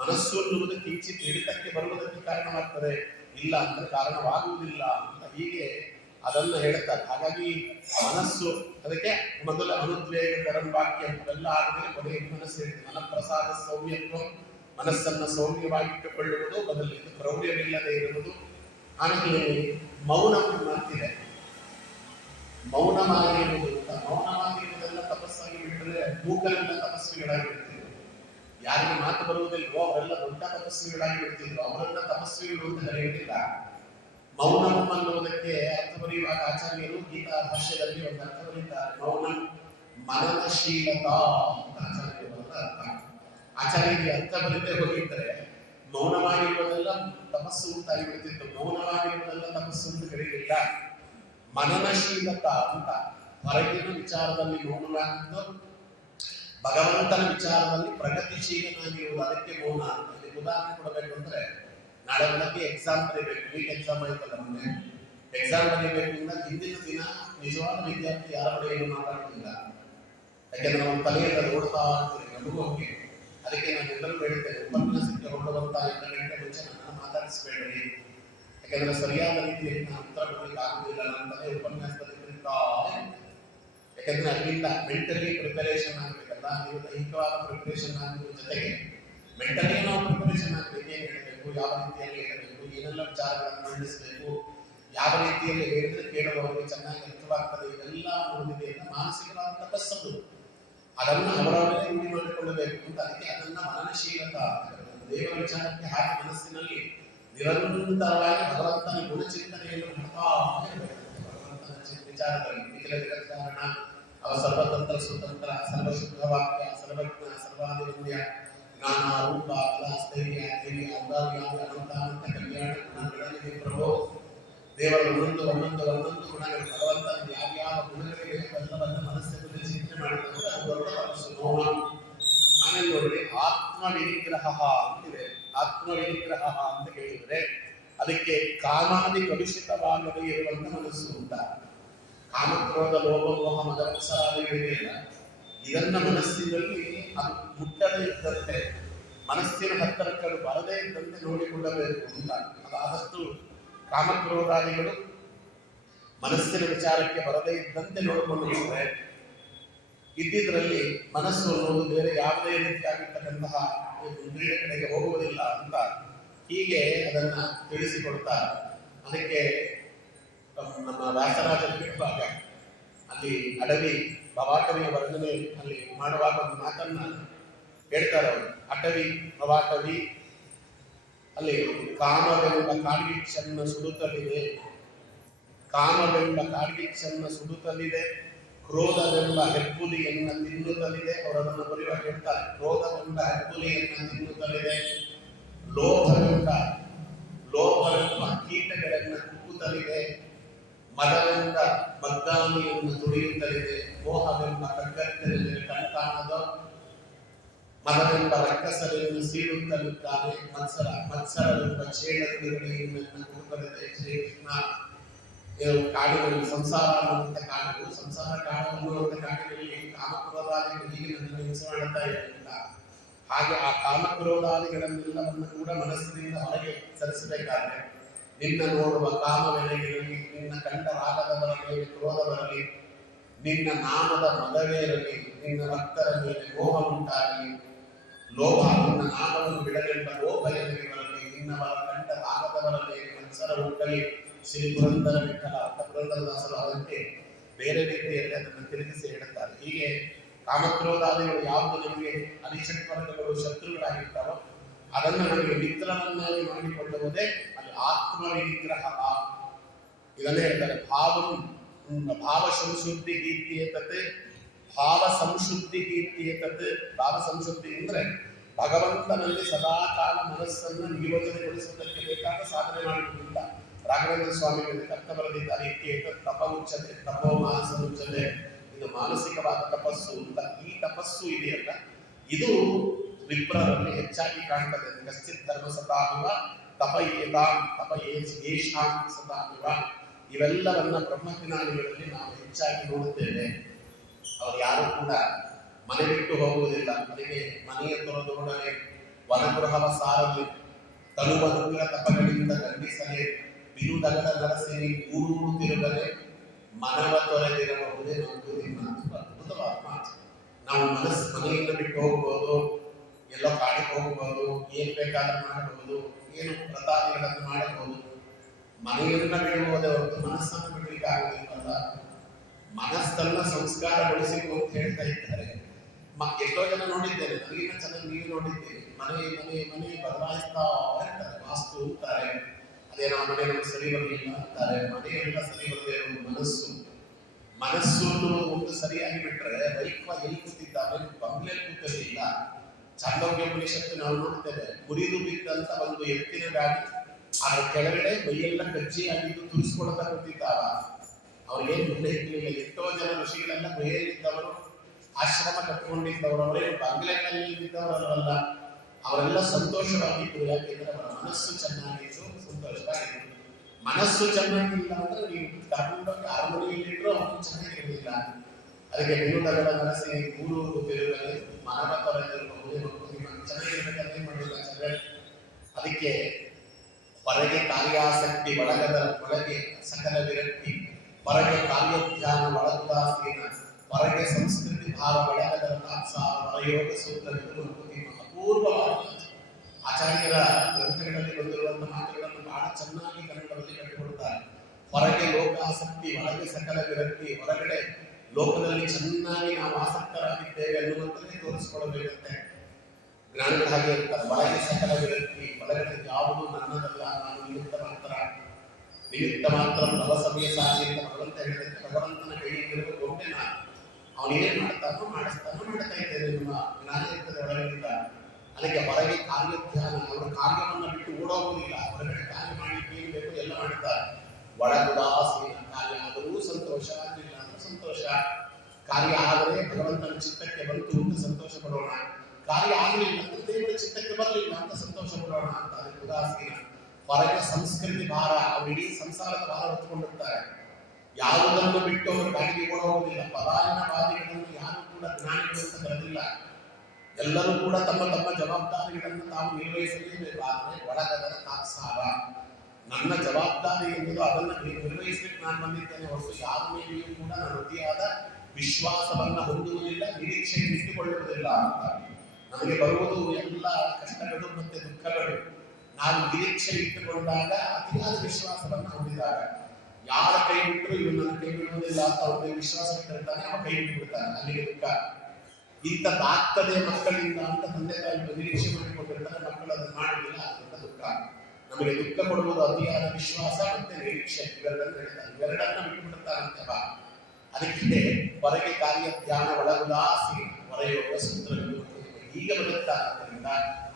ಮನಸ್ಸು ಅನ್ನುವುದು ಕಿಂಚಿತ್ ಹಿಡಿತಕ್ಕೆ ಬರುವುದಕ್ಕೆ ಕಾರಣವಾಗ್ತದೆ, ಇಲ್ಲ ಅಂದ್ರೆ ಕಾರಣವಾಗುವುದಿಲ್ಲ ಅಂತ ಹೀಗೆ ಅದನ್ನು ಹೇಳ್ತಾರೆ. ಹಾಗಾಗಿ ಮನಸ್ಸು ಅದಕ್ಕೆ ಮೊದಲ ಅನುದ್ವೇಗ ಕರಂ ವಾಕ್ಯ ಎಲ್ಲ ಆದ್ಮೇಲೆ ಕೊನೆಗೆ ಮನಸ್ಸು ಹೇಳ್ತದೆ. ಮನಃಪ್ರಸಾದ ಸೌಮ್ಯತ್ವ, ಮನಸ್ಸನ್ನು ಸೌಮ್ಯವಾಗಿಟ್ಟುಕೊಳ್ಳುವುದು, ಬದಲಿಗೆ ಕ್ರೌರ್ಯವಿಲ್ಲದೆ ಇರುವುದು. ಆಮೇಲೆ ಮೌನ ಮಾತಿದೆ, ಮೌನವಾಗಿರುವುದು ಅಂತ. ಮೌನವಾಗಿರುವುದೆಲ್ಲ ತಪಸ್ಸಾಗಿ ಬಿಟ್ಟರೆ ಮೂಕರೆಲ್ಲ ತಪಸ್ವಿಗಳಾಗಿ ಬಿಡ್ತಿದ್ರು. ಯಾರಿಗೆ ಮಾತು ಬರುವುದಿಲ್ವೋ ಅವರೆಲ್ಲ ದೊಡ್ಡ ತಪಸ್ವಿಗಳಾಗಿ ಬಿಡ್ತಿದ್ರು. ಅವರೆಲ್ಲ ತಪಸ್ವಿಗಳು ಅಂತ ಕರೆಯುವುದಿಲ್ಲ. ಮೌನಂ ಅನ್ನುವುದಕ್ಕೆ ಅರ್ಥ ಬರೆಯುವಾಗ ಆಚಾರ್ಯರು ಗೀತಾ ಭಾಷ್ಯದಲ್ಲಿ ಒಂದು ಅರ್ಥ ಬರೀತಾರೆ. ಮೌನಂ ಮನನಶೀಲತಾ ಅಂತ ಆಚಾರ್ಯರು ಅರ್ಥ. ಆಚಾರ್ಯರಿಗೆ ಅರ್ಥ ಬರೀತೆ ಹೋಗಿದ್ದರೆ ಮೌನವಾಗಿರುವುದೆಲ್ಲ ತಪಸ್ಸು ಅಂತಾಗಿ ಬಿಡ್ತಿತ್ತು. ಮೌನವಾಗಿರುವುದೆಲ್ಲ ತಪಸ್ಸು ಅಂತ ಕರೆಯಲಿಲ್ಲ. ಮನನಶೀಲತಾ ಅಂತ ಹೊರಗಿನ ವಿಚಾರದಲ್ಲಿ ಮೌನವಾಗಿದ್ದು ಭಗವಂತನ ವಿಚಾರದಲ್ಲಿ ಪ್ರಗತಿಶೀಲನಾಗಿರುವುದು, ಅದಕ್ಕೆ ಮೌನ ಅಂತ. ಇದಕ್ಕೆ ಉದಾಹರಣೆ ಕೊಡಬೇಕು ಅಂದ್ರೆ, ನಾಳೆ ಬೆಳಗ್ಗೆ ಎಕ್ಸಾಮ್ ಬರೀಬೇಕು, ನೀಟ್ ಎಕ್ಸಾಮ್ ಆಯ್ತಲ್ಲ, ಮೊನ್ನೆ ಎಕ್ಸಾಮ್ ಬರೀಬೇಕು ಅಂದ್ರೆ ಹಿಂದಿನ ದಿನ ನಿಜವಾದ ವಿದ್ಯಾರ್ಥಿ ಯಾರ ಕಡೆ ಏನು ಮಾತಾಡುವುದಿಲ್ಲ. ಯಾಕೆಂದ್ರೆ ನಮ್ಮ ತಲೆಯಿಂದ ನೋಡ್ತಾ ಇರ್ತೀವಿ, ನಮಗೂ ಹೋಗಿ. ಅದಕ್ಕೆ ನಾನು ಎಲ್ಲರೂ ಹೇಳ್ತೇನೆ, ಉಪನ್ಯಾಸಕ್ಕೆ ಹೊರಡುವಂತ 2 ಗಂಟೆ ಮುಂಚೆ ನನ್ನ ಮಾತಾಡಿಸ್ಬೇಡ್ರಿ. ಯಾಕೆಂದ್ರೆ ಸರಿಯಾದ ರೀತಿಯಲ್ಲಿ ನಾನು ಉತ್ತರ ಕೊಡಲಿಕ್ಕೆ ಆಗುದಿಲ್ಲ. ನನ್ನ ತಲೆ ಉಪನ್ಯಾಸದಲ್ಲಿ ಕುರಿತಾ, ಯಾಕಂದ್ರೆ ಅಲ್ಲಿಂದ ಮೆಂಟಲಿ ಪ್ರಿಪರೇಷನ್ ಆಗಬೇಕಲ್ಲ. ನೀವು ದೈಹಿಕವಾದ ಪ್ರಿಪರೇಷನ್ ಆಗುವ ಜೊತೆಗೆ ಮೆಂಟಲಿ ನಾವು ಪ್ರಿಪರೇಷನ್ ಆಗಬೇಕು. ಏನು ಹೇಳಬೇಕು, ಯಾವ ರೀತಿಯಲ್ಲಿ ಹೇಳಬೇಕು, ಏನೆಲ್ಲ ವಿಚಾರಗಳನ್ನು ಮಂಡಿಸಬೇಕು, ಯಾವ ರೀತಿಯಲ್ಲಿ ಹೇಳಿದ್ರೆ ಕೇಳುವವರಿಗೆ ಚೆನ್ನಾಗಿ ಅರ್ಥವಾಗ್ತದೆ, ಇವೆಲ್ಲ ನೋಡಿದೆ ಮಾನಸಿಕವಾದ ತಪಸ್ಸು. ಅದನ್ನು ಅವರವರೇ ರೂಢಿ ಮಾಡಿಕೊಳ್ಳಬೇಕು ಅಂತ. ಅದಕ್ಕೆ ಅದನ್ನ ಮನನಶೀಲತ, ದೇವರ ವಿಚಾರಕ್ಕೆ ಹಾಗೆ ಮನಸ್ಸಿನಲ್ಲಿ ನಿರಂತರವಾಗಿ ಭಗವಂತನ ಗುಣಚಿಂತನೆಯನ್ನು ಮಾಡ್ತಾ ಇರಬೇಕು. ಭಗವಂತನ ವಿಚಾರದಲ್ಲಿ ನಿಖಿಲ ಜಗತ್ಕಾರಣ, ಅವ ಸರ್ವತಂತ್ರ ಸ್ವತಂತ್ರ, ಸರ್ವಶುದ್ಧ ವಾಕ್ಯ, ಸರ್ವಜ್ಞ, ಸರ್ವಾಧಿವಂದ್ಯ, ಜ್ಞಾನ ರೂಪ ಕಲ ಸ್ಥೈರ್ಯ ಧೈರ್ಯ ಔದಾರ್ಯ ಅನಂತ ಅನಂತ ಕಲ್ಯಾಣ ಗುಣಗಳಲ್ಲಿ ಪ್ರಭು. ದೇವರ ಒಂದೊಂದು ಗುಣಗಳು, ಭಗವಂತನ ಯಾವ್ಯಾವ ಗುಣಗಳಿಗೆ ಎಲ್ಲವನ್ನ ಮನಸ್ಸಿನಲ್ಲಿ ಚಿಂತನೆ ಮಾಡಿದ್ರೆ ಅದು ದೊಡ್ಡ ತಪಸ್ಸು, ಮೌನ. ಆಮೇಲೆ ನೋಡ್ರಿ, ಆತ್ಮವಿನಿಗ್ರಹ ಅಂತಿದೆ. ಆತ್ಮವಿನಿಗ್ರಹ ಅಂತ ಹೇಳಿದ್ರೆ ಅದಕ್ಕೆ ಕಾಮಾದಿ ಕಲುಷಿತವಾಗದೇ ಇರುವಂತ ಮನಸ್ಸು ಅಂತ. ಕಾಮಕ್ರೋಧ ಲೋಭ ಮೋಹ ಮದಮತ್ಸರಾದಿಗಳಿದೆಯಲ್ಲ, ಇದನ್ನ ಮನಸ್ಸಿನಲ್ಲಿ ಅದು ಮುಟ್ಟದೇ ಇದ್ದಂತೆ, ಮನಸ್ಸಿನ ಹತ್ತಿರಕ್ಕಳು ಬರದೇ ಇದ್ದಂತೆ ನೋಡಿಕೊಳ್ಳಬೇಕು ಅಂತ. ಅದಾದಷ್ಟು ಕಾಮಕ್ರೋಧಾದಿಗಳು ಮನಸ್ಸಿನ ವಿಚಾರಕ್ಕೆ ಬರದೇ ಇದ್ದಂತೆ ನೋಡಿಕೊಂಡು ಬಿಟ್ಟರೆ ಇದ್ದಿದ್ರಲ್ಲಿ ಮನಸ್ಸು ಅನ್ನೋದು ಬೇರೆ ಯಾವುದೇ ರೀತಿಯಾಗಿರ್ತಕ್ಕಂತಹ ಕ್ರೀಡೆ ಕಡೆಗೆ ಹೋಗುವುದಿಲ್ಲ ಅಂತ ಹೀಗೆ ಅದನ್ನ ತಿಳಿಸಿಕೊಡ್ತಾರೆ. ಅದಕ್ಕೆ ನಮ್ಮ ವ್ಯಾಸರಾಜರು ಬಿಡುವಾಗ ಅಲ್ಲಿ ಅಡವಿ ಭವಾಟವಿಯ ವರ್ಣನೆ ಅಲ್ಲಿ ಮಾಡುವಾಗ ಒಂದು ಮಾತನ್ನ ಹೇಳ್ತಾರೆ ಅವರು. ಅಟವಿ ಭವಾಟವಿ ಅಲ್ಲಿ ಕಾಮವೆಂಬ ಕಾಡ್ಗಿಚ್ಚನ್ನ ಸುಡುತ್ತಲಿದೆ, ಕಾಮವೆಂಬ ಕಾಡ್ಗಿಚ್ಚನ್ನ ಸುಡುತ್ತಲಿದೆ, ಕ್ರೋಧವೆಂಬ ಹೆಬ್ಬುಲಿಯನ್ನ ತಿನ್ನುತ್ತಲಿದೆ. ಅವರದನ್ನು ಬರೆಯುವಾಗ ಹೇಳ್ತಾರೆ, ಕ್ರೋಧವೆಂಬ ಹೆಬ್ಬುಲಿಯನ್ನ ತಿನ್ನುತ್ತಲಿದೆ, ಲೋಭವೆಂಬ ಕೀಟಗಳನ್ನ ಕುಕ್ಕುತ್ತಲಿದೆ, ಮದವೆಂಬ ಮದ್ದಾನಿಯನ್ನು ತುಳಿಯುತ್ತಲಿದೆ, ಮೋಹವೆಂಬ ಕಗ್ಗತ್ತಲಿದೆ ಕಣ್ಕಾಣದ, ಮದವೆಂಬ ರಕ್ಕಸರೆಯನ್ನು ಸೀಳುತ್ತಲಿದ್ದಾನೆ, ಮತ್ಸರವೆಂಬ ಚೇಳಗಳಿಗೆಯನ್ನು ಕೊಡುತ್ತಲಿದೆ. ಶ್ರೀಕೃಷ್ಣ ಕಾಡಿನಲ್ಲಿ ಸಂಸಾರ ಅನ್ನುವಂಥ ಕಾಡು, ಸಂಸಾರ ಕಾಡು ಅನ್ನುವಂಥ ಕಾಡಿನಲ್ಲಿ ಕಾಮಕ್ರೋಧಾದಿಗಳು ಹೀಗೆ ನನ್ನನ್ನು ಹಿಂಸೆ ಮಾಡುತ್ತಾ ಇರಲಿಲ್ಲ. ಹಾಗೆ ಆ ಕಾಮಕ್ರೋಧಾದಿಗಳನ್ನೆಲ್ಲವನ್ನು ಕೂಡ ಮನಸ್ಸಿನಿಂದ ಹೊರಗೆ ಸರಿಸಬೇಕಾದ್ರೆ ನಿನ್ನ ನೋಡುವ ಕಾಮವೆನಗಿರಲಿ, ನಿನ್ನ ಕಂಡ ರಾಗದವರ ಮೇಲೆ ಕ್ರೋಧ ಬರಲಿ, ನಿನ್ನ ನಾಮದ ಮದವೇರಲಿ, ನಿನ್ನ ಭಕ್ತರ ಮೇಲೆ ಮೋಹ ಉಂಟಾಗಲಿ, ಲೋಭ ನಿನ್ನ ನಾಮವನ್ನು ಬಿಡಲೆಂಬ ಲೋಭ ಎನಗೆ ಬರಲಿ, ನಿನ್ನವರ ಕಂಡ ರಾಗದವರ ಮೇಲೆ ಮತ್ಸರ ಉಂಟಲಿ. ಶ್ರೀ ಪುರಂದರ ವಿಠಲ ಅಂತ ಪುರಂದರದಾಸರು ಅದಕ್ಕೆ ಬೇರೆ ರೀತಿಯಲ್ಲಿ ಅದನ್ನು ತಿರುಗಿಸಿ ಹೇಳುತ್ತಾರೆ. ಹೀಗೆ ಕಾಮಕ್ರೋಧಾದಿಗಳು ಯಾವುದು ನಮಗೆ ಅನಿಷ್ಟವರ್ಗಗಳು ಶತ್ರುಗಳಾಗಿರ್ತಾವೋ ಅದನ್ನು ನಮಗೆ ಮಿತ್ರನನ್ನಾಗಿ ಮಾಡಿಕೊಳ್ಳುವುದೇ ಅಲ್ಲಿ ಆತ್ಮವಿನಿಗ್ರಹ. ಇದನ್ನೇ ಹೇಳ್ತಾರೆ, ಭಾವ ಸಂಶುದ್ಧಿ ಗೀತ್ಯೇತತೆ, ಭಾವ ಸಂಶುದ್ಧಿ ಗೀತ್ಯೇತತೆ. ಭಾವ ಸಂಶುದ್ಧಿ ಅಂದ್ರೆ ಭಗವಂತನಲ್ಲಿ ಸದಾಕಾಲ ಮನಸ್ಸನ್ನು ನಿಯೋಜನೆಗೊಳಿಸುವುದಕ್ಕೆ ಬೇಕಾದ ಸಾಧನೆ ಮಾಡುವುದಿಲ್ಲ. ರಾಘವೇಂದ್ರ ಸ್ವಾಮಿಗಳು ಅರ್ಥ ಬರೆದಿದ್ದಾರೆ, ಏತತ್ ತಪ ಉಚ್ಚತೆ, ತಪೋ ಮಾನಸ ಉಚ್ಚತೆ. ಇದು ಮಾನಸಿಕವಾದ ತಪಸ್ಸು ಅಂತ. ಈ ತಪಸ್ಸು ಇದೆಯಲ್ಲ, ಇದು ವಿಪ್ರರಲ್ಲಿ ಹೆಚ್ಚಾಗಿ ಕಾಣ್ತದೆ. ಕಶ್ಚಿತ್ ಧರ್ಮ ಸದಾಮಿವ ತಪ ಏತಾಂ ತಪ ಏಷಾಂ ಸದಾಮಿವ. ಇವೆಲ್ಲವನ್ನ ಬ್ರಹ್ಮಜ್ಞಾನಿಗಳಲ್ಲಿ ನಾವು ಹೆಚ್ಚಾಗಿ ನೋಡುತ್ತೇವೆ. ಅವರು ಯಾರು ಕೂಡ ಮನೆ ಬಿಟ್ಟು ಹೋಗುವುದಿಲ್ಲ. ಅದಕ್ಕೆ ಮನೆಯ ತೊರೆದೊಡನೆ ವನಗೃಹವ ಸಾರಲು ತನುವನುಗ್ರ ತಪಗಳಿಂದ ಖಂಡಿಸಲೇ ಬಿರುದಗಡ ನರಸಿನಿ ಊರೂರು ತಿರುಗಲೆ ಮನವ ತೊರೆದಿರಬಹುದೇ ಒಂದು ನಿಮ್ಮ ಅದ್ಭುತವಾದ ಮಾತು. ನಾವು ಮನೆಯಿಂದ ಬಿಟ್ಟು ಹೋಗ್ಬೋದು, ಎಲ್ಲೋ ಕಾಡಿಗೆ ಹೋಗ್ಬೋದು, ಏನ್ ಬೇಕಾದ್ರೂ ಮಾಡಬಹುದು, ಏನು ವ್ರತಾದಿಗಳನ್ನು ಮಾಡಬಹುದು. ಮನೆಯನ್ನ ಬಿಡುವುದೇ ಹೊರತು ಮನಸ್ಸನ್ನು ಬಿಡಲಿಕ್ಕೆ ಆಗುವುದಿಲ್ಲ. ಮನಸ್ಸನ್ನ ಸಂಸ್ಕಾರಗೊಳಿಸಿತು ಅಂತ ಹೇಳ್ತಾ ಇದ್ದಾರೆ. ಎಷ್ಟೋ ಜನ ನೋಡಿದ್ದೇನೆ, ನನಗಿನ್ನ ಚೆನ್ನಾಗಿ ನೀವು ನೋಡಿದ್ದೇನೆ, ಮನೆ ಮನೆ ಮನೆ ಬದಲಾಯಿಸ್ತಾ ಇರ್ತಾರೆ, ವಾಸ್ತು ಅಂತಾರೆ, ಅದೇನೋ ಮನೆ ನಮ್ಗೆ ಸರಿ ಬರಲಿಲ್ಲ ಅಂತಾರೆ. ಮನೆಯೆಲ್ಲ ಸರಿ ಬರದೇ ಇರೋದು ಮನಸ್ಸು ಅನ್ನುವುದು ಒಂದು ಸರಿಯಾಗಿ ಬಿಟ್ರೆ ವೈಕ್ವ ಎಲ್ಲಿ ಕೂತಿದ್ದಾರೆ, ಬಂಗ್ಲೆಯಲ್ಲಿ ಕೂತಿರಲಿಲ್ಲ. ಚಾಂದೋಗ್ಯೋಪನಿಷತ್ತು ನಾವು ನೋಡ್ತೇವೆ, ಮುರಿದು ಬಿದ್ದಂತ ಒಂದು ಎತ್ತಿನ ಗಾಡಿ, ಅದರ ಕೆಳಗಡೆ ಮೈಯೆಲ್ಲ ಕಜ್ಜಿಯಾಗಿದ್ದು ತುರಿಸ್ಕೊಳ್ತಾ ಕೂತಿದ್ದಾವ. ಅವ್ರಿಗೇನು ಮುಂದೆ ಇರಲಿಲ್ಲ. ಎಷ್ಟೋ ಜನ ಋಷಿಗಳೆಲ್ಲ ಮೇಲಿದ್ದವರು, ಆಶ್ರಮ ಕಟ್ಕೊಂಡಿದ್ದವರು, ಅವರೇ ಬಂಗ್ಲೆಗಳಲ್ಲಿ ಇದ್ದವರಲ್ಲ, ಅವರೆಲ್ಲ ಸಂತೋಷವಾಗಿದ್ರು. ಯಾಕೆಂದ್ರೆ ಅವರ ಮನಸ್ಸು ಚೆನ್ನಾಗಿತ್ತು, ಸಂತೋಷವಾಗಿತ್ತು. ಮನಸ್ಸು ಚೆನ್ನಾಗಿಲ್ಲ ಅಂದ್ರೆ ನೀವು ಕರ್ಕೊಂಡೋಗಿ ಅರಮನೆಯಲ್ಲಿಟ್ಟರು ಅವನು ಚೆನ್ನಾಗಿರಲಿಲ್ಲ. ಅದಕ್ಕೆ ಬಿರುದಗಡ ನರಸಿ ಊರೂರು ತಿರುಗಲಿ ಮನವ ತೊರೆದಿರಬಹುದು, ಚೆನ್ನಾಗಿರ್ಬೇಕಂತ ಮಾಡಿಲ್ಲ ಚೆನ್ನಾಗಿ. ಅದಕ್ಕೆ ಹೊರಗೆ ಕಾರ್ಯಾಸಕ್ತಿ, ಒಳಗೆ ಸಕಲ ವಿರಕ್ತಿ, ಹೊರಗೆ ಕಾರ್ಯಧ್ಯಾನ, ಒಳಗುದಾಸೀನ, ಹೊರಗೆ ಸಂಸ್ಕೃತಿ ಭಾವ, ಒಳಗದ ತಾತ್ಸಾರ, ಹೊರಯೋಗ ಸೂತ್ರಗಳು ಅಪೂರ್ವವಾದ ಆಚಾರ್ಯರ ಗ್ರಂಥಗಳಲ್ಲಿ ಬಂದಿರುವಂತಹ ಮಾತುಗಳನ್ನು ಬಹಳ ಚೆನ್ನಾಗಿ ಕನ್ನಡದಲ್ಲಿ ಕಟ್ಟಿಕೊಡುತ್ತಾರೆ. ಹೊರಗೆ ಲೋಕಾಸಕ್ತಿ, ಒಳಗೆ ಸಕಲ ವಿರಕ್ತಿ, ಹೊರಗಡೆ ಲೋಕದಲ್ಲಿ ಚೆನ್ನಾಗಿ ನಾವು ಆಸಕ್ತರಾಗಿದ್ದೇವೆ ಅನ್ನುವಂಥದ್ದೇ ತೋರಿಸಿಕೊಡಬೇಕಂತೆ. ಜ್ಞಾನಿಗಳು ಹಾಗೆ ಇರ್ತಾರೆ. ಒಳಗೆ ಸಕಲ ವಿರಕ್ತಿ, ಒಳಗಡೆ ಯಾವುದು ನನ್ನದಲ್ಲ, ನಾನು ನಿಮಿತ್ತ ಮಾತ್ರ ಭವಸಮಯ ಸಾಧಿ ಅಂತ ಭಗವಂತ ಹೇಳಿದಂತೆ ಭಗವಂತನ ಕೈಯಲ್ಲಿರುವ ಗೊಂಬೆ ನಾನು. ಅವನೇನು ಮಾಡ್ತಾನೋ ಮಾಡ್ತಾ ಇದ್ದೇನೆ ನಿಮ್ಮ ಜ್ಞಾನ ಇರ್ತದೆ ಒಳಗಿಂದ. ಅದಕ್ಕೆ ಹೊರಗೆ ಕಾರ್ಯಧ್ಯಾನ, ಅವರ ಕಾರ್ಯವನ್ನು ಬಿಟ್ಟು ಓಡೋಗುವುದಿಲ್ಲ. ಹೊರಗಡೆ ಕಾರ್ಯ ಮಾಡಲಿಕ್ಕೆ ಏನು ಬೇಕು ಎಲ್ಲ ಮಾಡ್ತಾರೆ. ಒಳಗುದಾಸೀನ, ಕಾರ್ಯ ಆದರೂ ಸಂತೋಷ, ಆಗಲಿಲ್ಲ ಅಂದ್ರೆ ಸಂತೋಷ. ಕಾರ್ಯ ಆದರೆ ಭಗವಂತನ ಚಿತ್ತಕ್ಕೆ ಬಂತು ಅಂತ ಸಂತೋಷ ಪಡೋಣ, ಕಾರ್ಯ ಆಗಲಿಲ್ಲ ಅಂದ್ರೆ ದೇವರ ಚಿತ್ತಕ್ಕೆ ಬರಲಿಲ್ಲ ಅಂತ ಸಂತೋಷ ಪಡೋಣ ಅಂತ. ಅದಕ್ಕೆ ಉದಾಸೀನ. ಹೊರಗೆ ಸಂಸ್ಕೃತಿ ಭಾರ, ಅವರು ಇಡೀ ಸಂಸಾರದ ಭಾರ ಹೊತ್ತುಕೊಂಡಿರ್ತಾರೆ. ಯಾವುದನ್ನು ಬಿಟ್ಟು ಅವರು ಗಾಡಿಗೆ ಓಡೋಗುವುದಿಲ್ಲ. ಪಲಾಯನವಾದಿಗಳನ್ನು ಯಾರು ಕೂಡ ಜ್ಞಾನಿಗಳು ಅಂತ ಕರೆದಿಲ್ಲ. ಎಲ್ಲರೂ ಕೂಡ ತಮ್ಮ ತಮ್ಮ ಜವಾಬ್ದಾರಿಗಳನ್ನು ತಾವು ನಿರ್ವಹಿಸಲೇಬೇಕು. ಆದರೆ ಒಳಗದರ ತಾತ್ಸಾರ, ನನ್ನ ಜವಾಬ್ದಾರಿ ಎನ್ನುವುದು ಅದನ್ನು ನಿರ್ವಹಿಸಲಿಕ್ಕೆ ನಾನು ಬಂದಿದ್ದೇನೆ ಹೊರತು ಯಾರ ಮೇಲೆಯೂ ಕೂಡ ನನ್ನ ಅತಿಯಾದ ವಿಶ್ವಾಸವನ್ನ ಹೊಂದುವುದಿಲ್ಲ, ನಿರೀಕ್ಷೆ ಇಟ್ಟುಕೊಳ್ಳುವುದಿಲ್ಲ ಅಂತ. ನಮಗೆ ಬರುವುದು ಎಲ್ಲ ಕಷ್ಟಗಳು ಮತ್ತೆ ದುಃಖಗಳು ನಾವು ನಿರೀಕ್ಷೆ ಇಟ್ಟುಕೊಂಡಾಗ, ಅತಿಯಾದ ವಿಶ್ವಾಸವನ್ನ ಹೊಂದಿದಾಗ. ಯಾರ ಕೈ ಬಿಟ್ಟರು ಇವು ನನ್ನ ಕೈ ಬಿಡುವುದಿಲ್ಲ ಅಂತ ಅವ್ರ ಕೈ ವಿಶ್ವಾಸ ಇಟ್ಟಿರ್ತಾನೆ, ಅವ ಕೈ ಬಿಟ್ಟು ಬಿಡ್ತಾನೆ, ಅಲ್ಲಿಗೆ ದುಃಖ. ಇಂಥದ್ದಾಗ್ತದೆ ಮಕ್ಕಳಿಂದ ಅಂತ ತಂದೆ ತಾಯಿ ನಿರೀಕ್ಷೆ ಮಾಡಿಕೊಂಡಿರ್ತಾರೆ, ಮಕ್ಕಳು ಅದನ್ನು ಮಾಡುವುದಿಲ್ಲ, ಅದರಿಂದ ದುಃಖ. ನಮಗೆ ದುಃಖ ಕೊಡುವುದು ಅತಿಯಾದ ವಿಶ್ವಾಸ ಮತ್ತೆ ನಿರೀಕ್ಷೆ, ಇವೆರಡನ್ನ ಬಿಟ್ಟು ಬಿಡುತ್ತಾರಂತೆ ಬಾ. ಅದಕ್ಕೆ ಹೊರಗೆ ಕಾರ್ಯ ಧ್ಯಾನ, ಒಳಗುದಾಸಿ, ಹೊರೆಯೋಗ ಸೂತ್ರಗಳು ಈಗ ಬರುತ್ತಾದ್ದರಿಂದ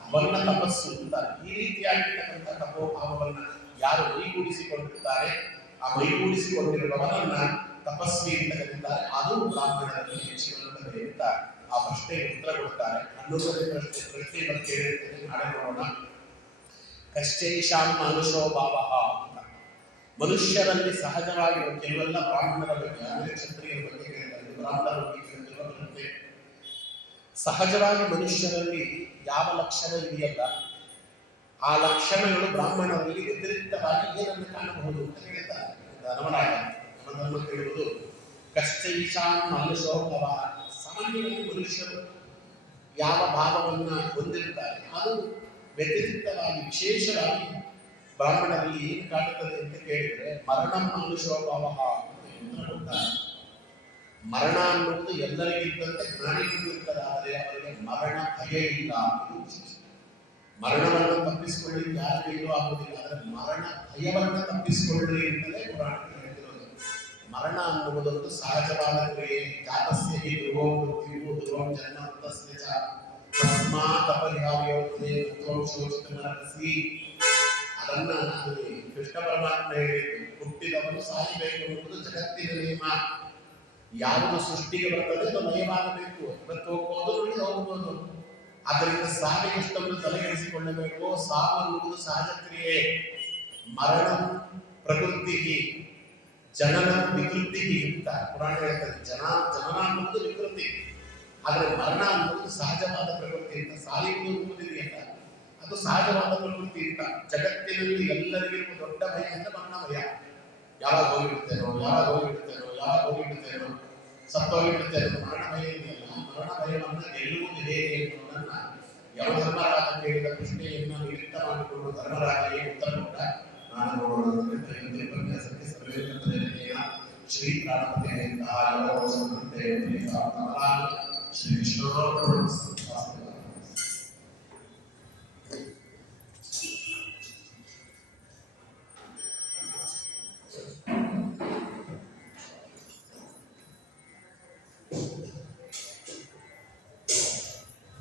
ಅವನ್ನ ತಪಸ್ಸು ಅಂತಾರೆ. ಈ ರೀತಿಯಾಗಿರ್ತಕ್ಕಂಥ ತಪೋಭಾವವನ್ನ ಯಾರು ಮೈಗೂಡಿಸಿಕೊಂಡಿರ್ತಾರೆ, ಆ ಮೈಗೂಡಿಸಿಕೊಂಡಿರುವವರನ್ನ ತಪಸ್ವಿ ಅಂತ ಕರೀತಾರೆ. ಅದು ಬ್ರಾಹ್ಮಣರಲ್ಲಿ ಹೆಚ್ಚಿರುತ್ತದೆ ಅಂತ ಆ ಪ್ರಶ್ನೆಗೆ ಉತ್ತರ ಕೊಡ್ತಾರೆ. 11ನೇ ಪ್ರಶ್ನೆ ಬಗ್ಗೆ ನಾಳೆ ನೋಡೋಣ. ಕಶ್ಚೈಷಾಂ ಮನುಷ್ಯೋ ಭಾವ ಅಂತ. ಮನುಷ್ಯರಲ್ಲಿ ಸಹಜವಾಗಿ ಕೆಲವೆಲ್ಲ ಬ್ರಾಹ್ಮಣರ ಬಗ್ಗೆ, ಆಮೇಲೆ ಕ್ಷತ್ರಿಯರ ಬಗ್ಗೆ ಕೇಳ್ತಾರೆ, ಬ್ರಾಹ್ಮಣರ ಬಗ್ಗೆ ಕೇಳಿದ್ರೆ ಸಹಜವಾಗಿ ಮನುಷ್ಯರಲ್ಲಿ ಯಾವ ಲಕ್ಷಣ ಇದೆಯಲ್ಲ, ಆ ಲಕ್ಷಣಗಳು ಬ್ರಾಹ್ಮಣರಲ್ಲಿ ವ್ಯತಿರಿಕ್ತವಾಗಿ ಏನನ್ನು ಕಾಣಬಹುದು ಅಂತ ಹೇಳ್ತಾರೆ. ನವನಾಗ ನಮ್ಮ ಧರ್ಮ ಕೇಳುವುದು ಕಶ್ಚೈಷಾಂ ಮನುಷ್ಯೋ ಭಾವ. ಸಾಮಾನ್ಯವಾಗಿ ಮನುಷ್ಯರು ಯಾವ ಭಾವವನ್ನ ಹೊಂದಿರ್ತಾರೆ ಅದು ವ್ಯತಿರಿಕ್ತವಾಗಿ ವಿಶೇಷವಾಗಿ ಬ್ರಾಹ್ಮಣರಲ್ಲಿ ಏನು ಕಾಣುತ್ತದೆ ಅಂತ ಕೇಳಿದ್ರೆ ಮರಣ ಮನುಷ್ಯೋ ಭಾವ ಅಂತ ಕೊಡ್ತಾರೆ. ಮರಣ ಅನ್ನುವುದು ಎಲ್ಲರಿಗಿದ್ದಂತೆ ಜ್ಞಾನಿಗಳಿಗೂ ಇರ್ತದೆ, ಆದರೆ ಅವರಿಗೆ ಮರಣ ಭಯ ಇಲ್ಲ. ಮರಣವನ್ನು ತಪ್ಪಿಸಿಕೊಳ್ಳಿ ಯಾರ ಕೈಲೂ ಆಗುವುದಿಲ್ಲ, ಆದರೆ ಮರಣ ಭಯವನ್ನು ತಪ್ಪಿಸಿಕೊಳ್ಳಿ ಅಂತಲೇ ಪುರಾಣಗಳು ಹೇಳ್ತಿರೋದು. ಮರಣ ಅನ್ನುವುದೊಂದು ಸಹಜವಾದ ಕ್ರಿಯೆ. ಜಾತಸ್ಯ ಹಿ ಧ್ರುವೋ ಮೃತ್ಯುವು ಧ್ರುವಂ ಜನ್ಮ ತಸ್ಯ ಚ ತಸ್ಮಾತ್ ಅಪರಿಹಾರ್ಯೋಕ್ತೇ ಧ್ರುವಂ ಶೋಚಿತ ನರಸಿ. ಅದನ್ನ ಕೃಷ್ಣ ಪರಮಾತ್ಮ ಹೇಳಿದ್ದು, ಹುಟ್ಟಿದವನು ಸಾಯಬೇಕು ಎನ್ನುವುದು ಜಗತ್ತಿನ ನಿಯಮ. ಯಾವುದು ಸೃಷ್ಟಿಗೆ ಬರ್ತದೆ ಅದು ನಯವಾಗಬೇಕು. ಇವತ್ತು ಹೋಗ್ಬೋದು, ಹೋಗ್ಬೋದು. ಆದ್ದರಿಂದ ಸಾವಿಗಷ್ಟನ್ನು ತಲೆಗೆಡಿಸಿಕೊಳ್ಳಬೇಕು. ಸಾವು ಅನ್ನುವುದು ಸಹಜ ಕ್ರಿಯೆ. ಮರಣ ಪ್ರಕೃತಿ, ಜನನ ವಿಕೃತಿ ಅಂತ ಪುರಾಣ ಹೇಳ್ತಾರೆ. ಜನನ ಅನ್ನೋದು ವಿಕೃತಿ, ಆದರೆ ಮರಣ ಅನ್ನೋದು ಸಹಜವಾದ ಪ್ರವೃತ್ತಿ ಅಂತ. ಸಾಯುವುದು ಅನ್ನೋದಿದೆಯಲ್ಲ, ಅದು ಸಹಜವಾದ ಪ್ರವೃತ್ತಿ ಅಂತ. ಜಗತ್ತಿನಲ್ಲಿ ಎಲ್ಲರಿಗಿರುವ ದೊಡ್ಡ ಭಯ ಅಂದ್ರೆ ಮರಣ ಭಯ. ಯಾವಾಗ ಹೋಗಿಬಿಡ್ತೇನೋ, ಯಾವಾಗ ಹೋಗಿಬಿಡ್ತೇನೋ, ಯಾವಾಗ ಹೋಗಿಬಿಡ್ತೇನೋ, ಸತ್ತೋಗಿಬಿಡ್ತೇನೋ. ಮರಣ ಭಯ ಇದೆಯಲ್ಲ, ಮರಣ ಭಯವನ್ನು ಗೆಲ್ಲುವುದು ಹೇಗೆ ಎನ್ನುವುದನ್ನ ಯಮಧರ್ಮರಾಜ ಕೇಳಿದ ಪ್ರಶ್ನೆಯನ್ನು ನಿಮಿತ್ತ ಮಾಡಿಕೊಂಡು ಧರ್ಮರಾಜನಿಗೆ ಉತ್ತರ ಕೊಟ್ಟ. ನಾನು ಉಪನ್ಯಾಸಕ್ಕೆ ಶ್ರೀ ಪ್ರಾಣಪತಿಯಿಂದ ಶ್ರೀ ವಿಷ್ಣು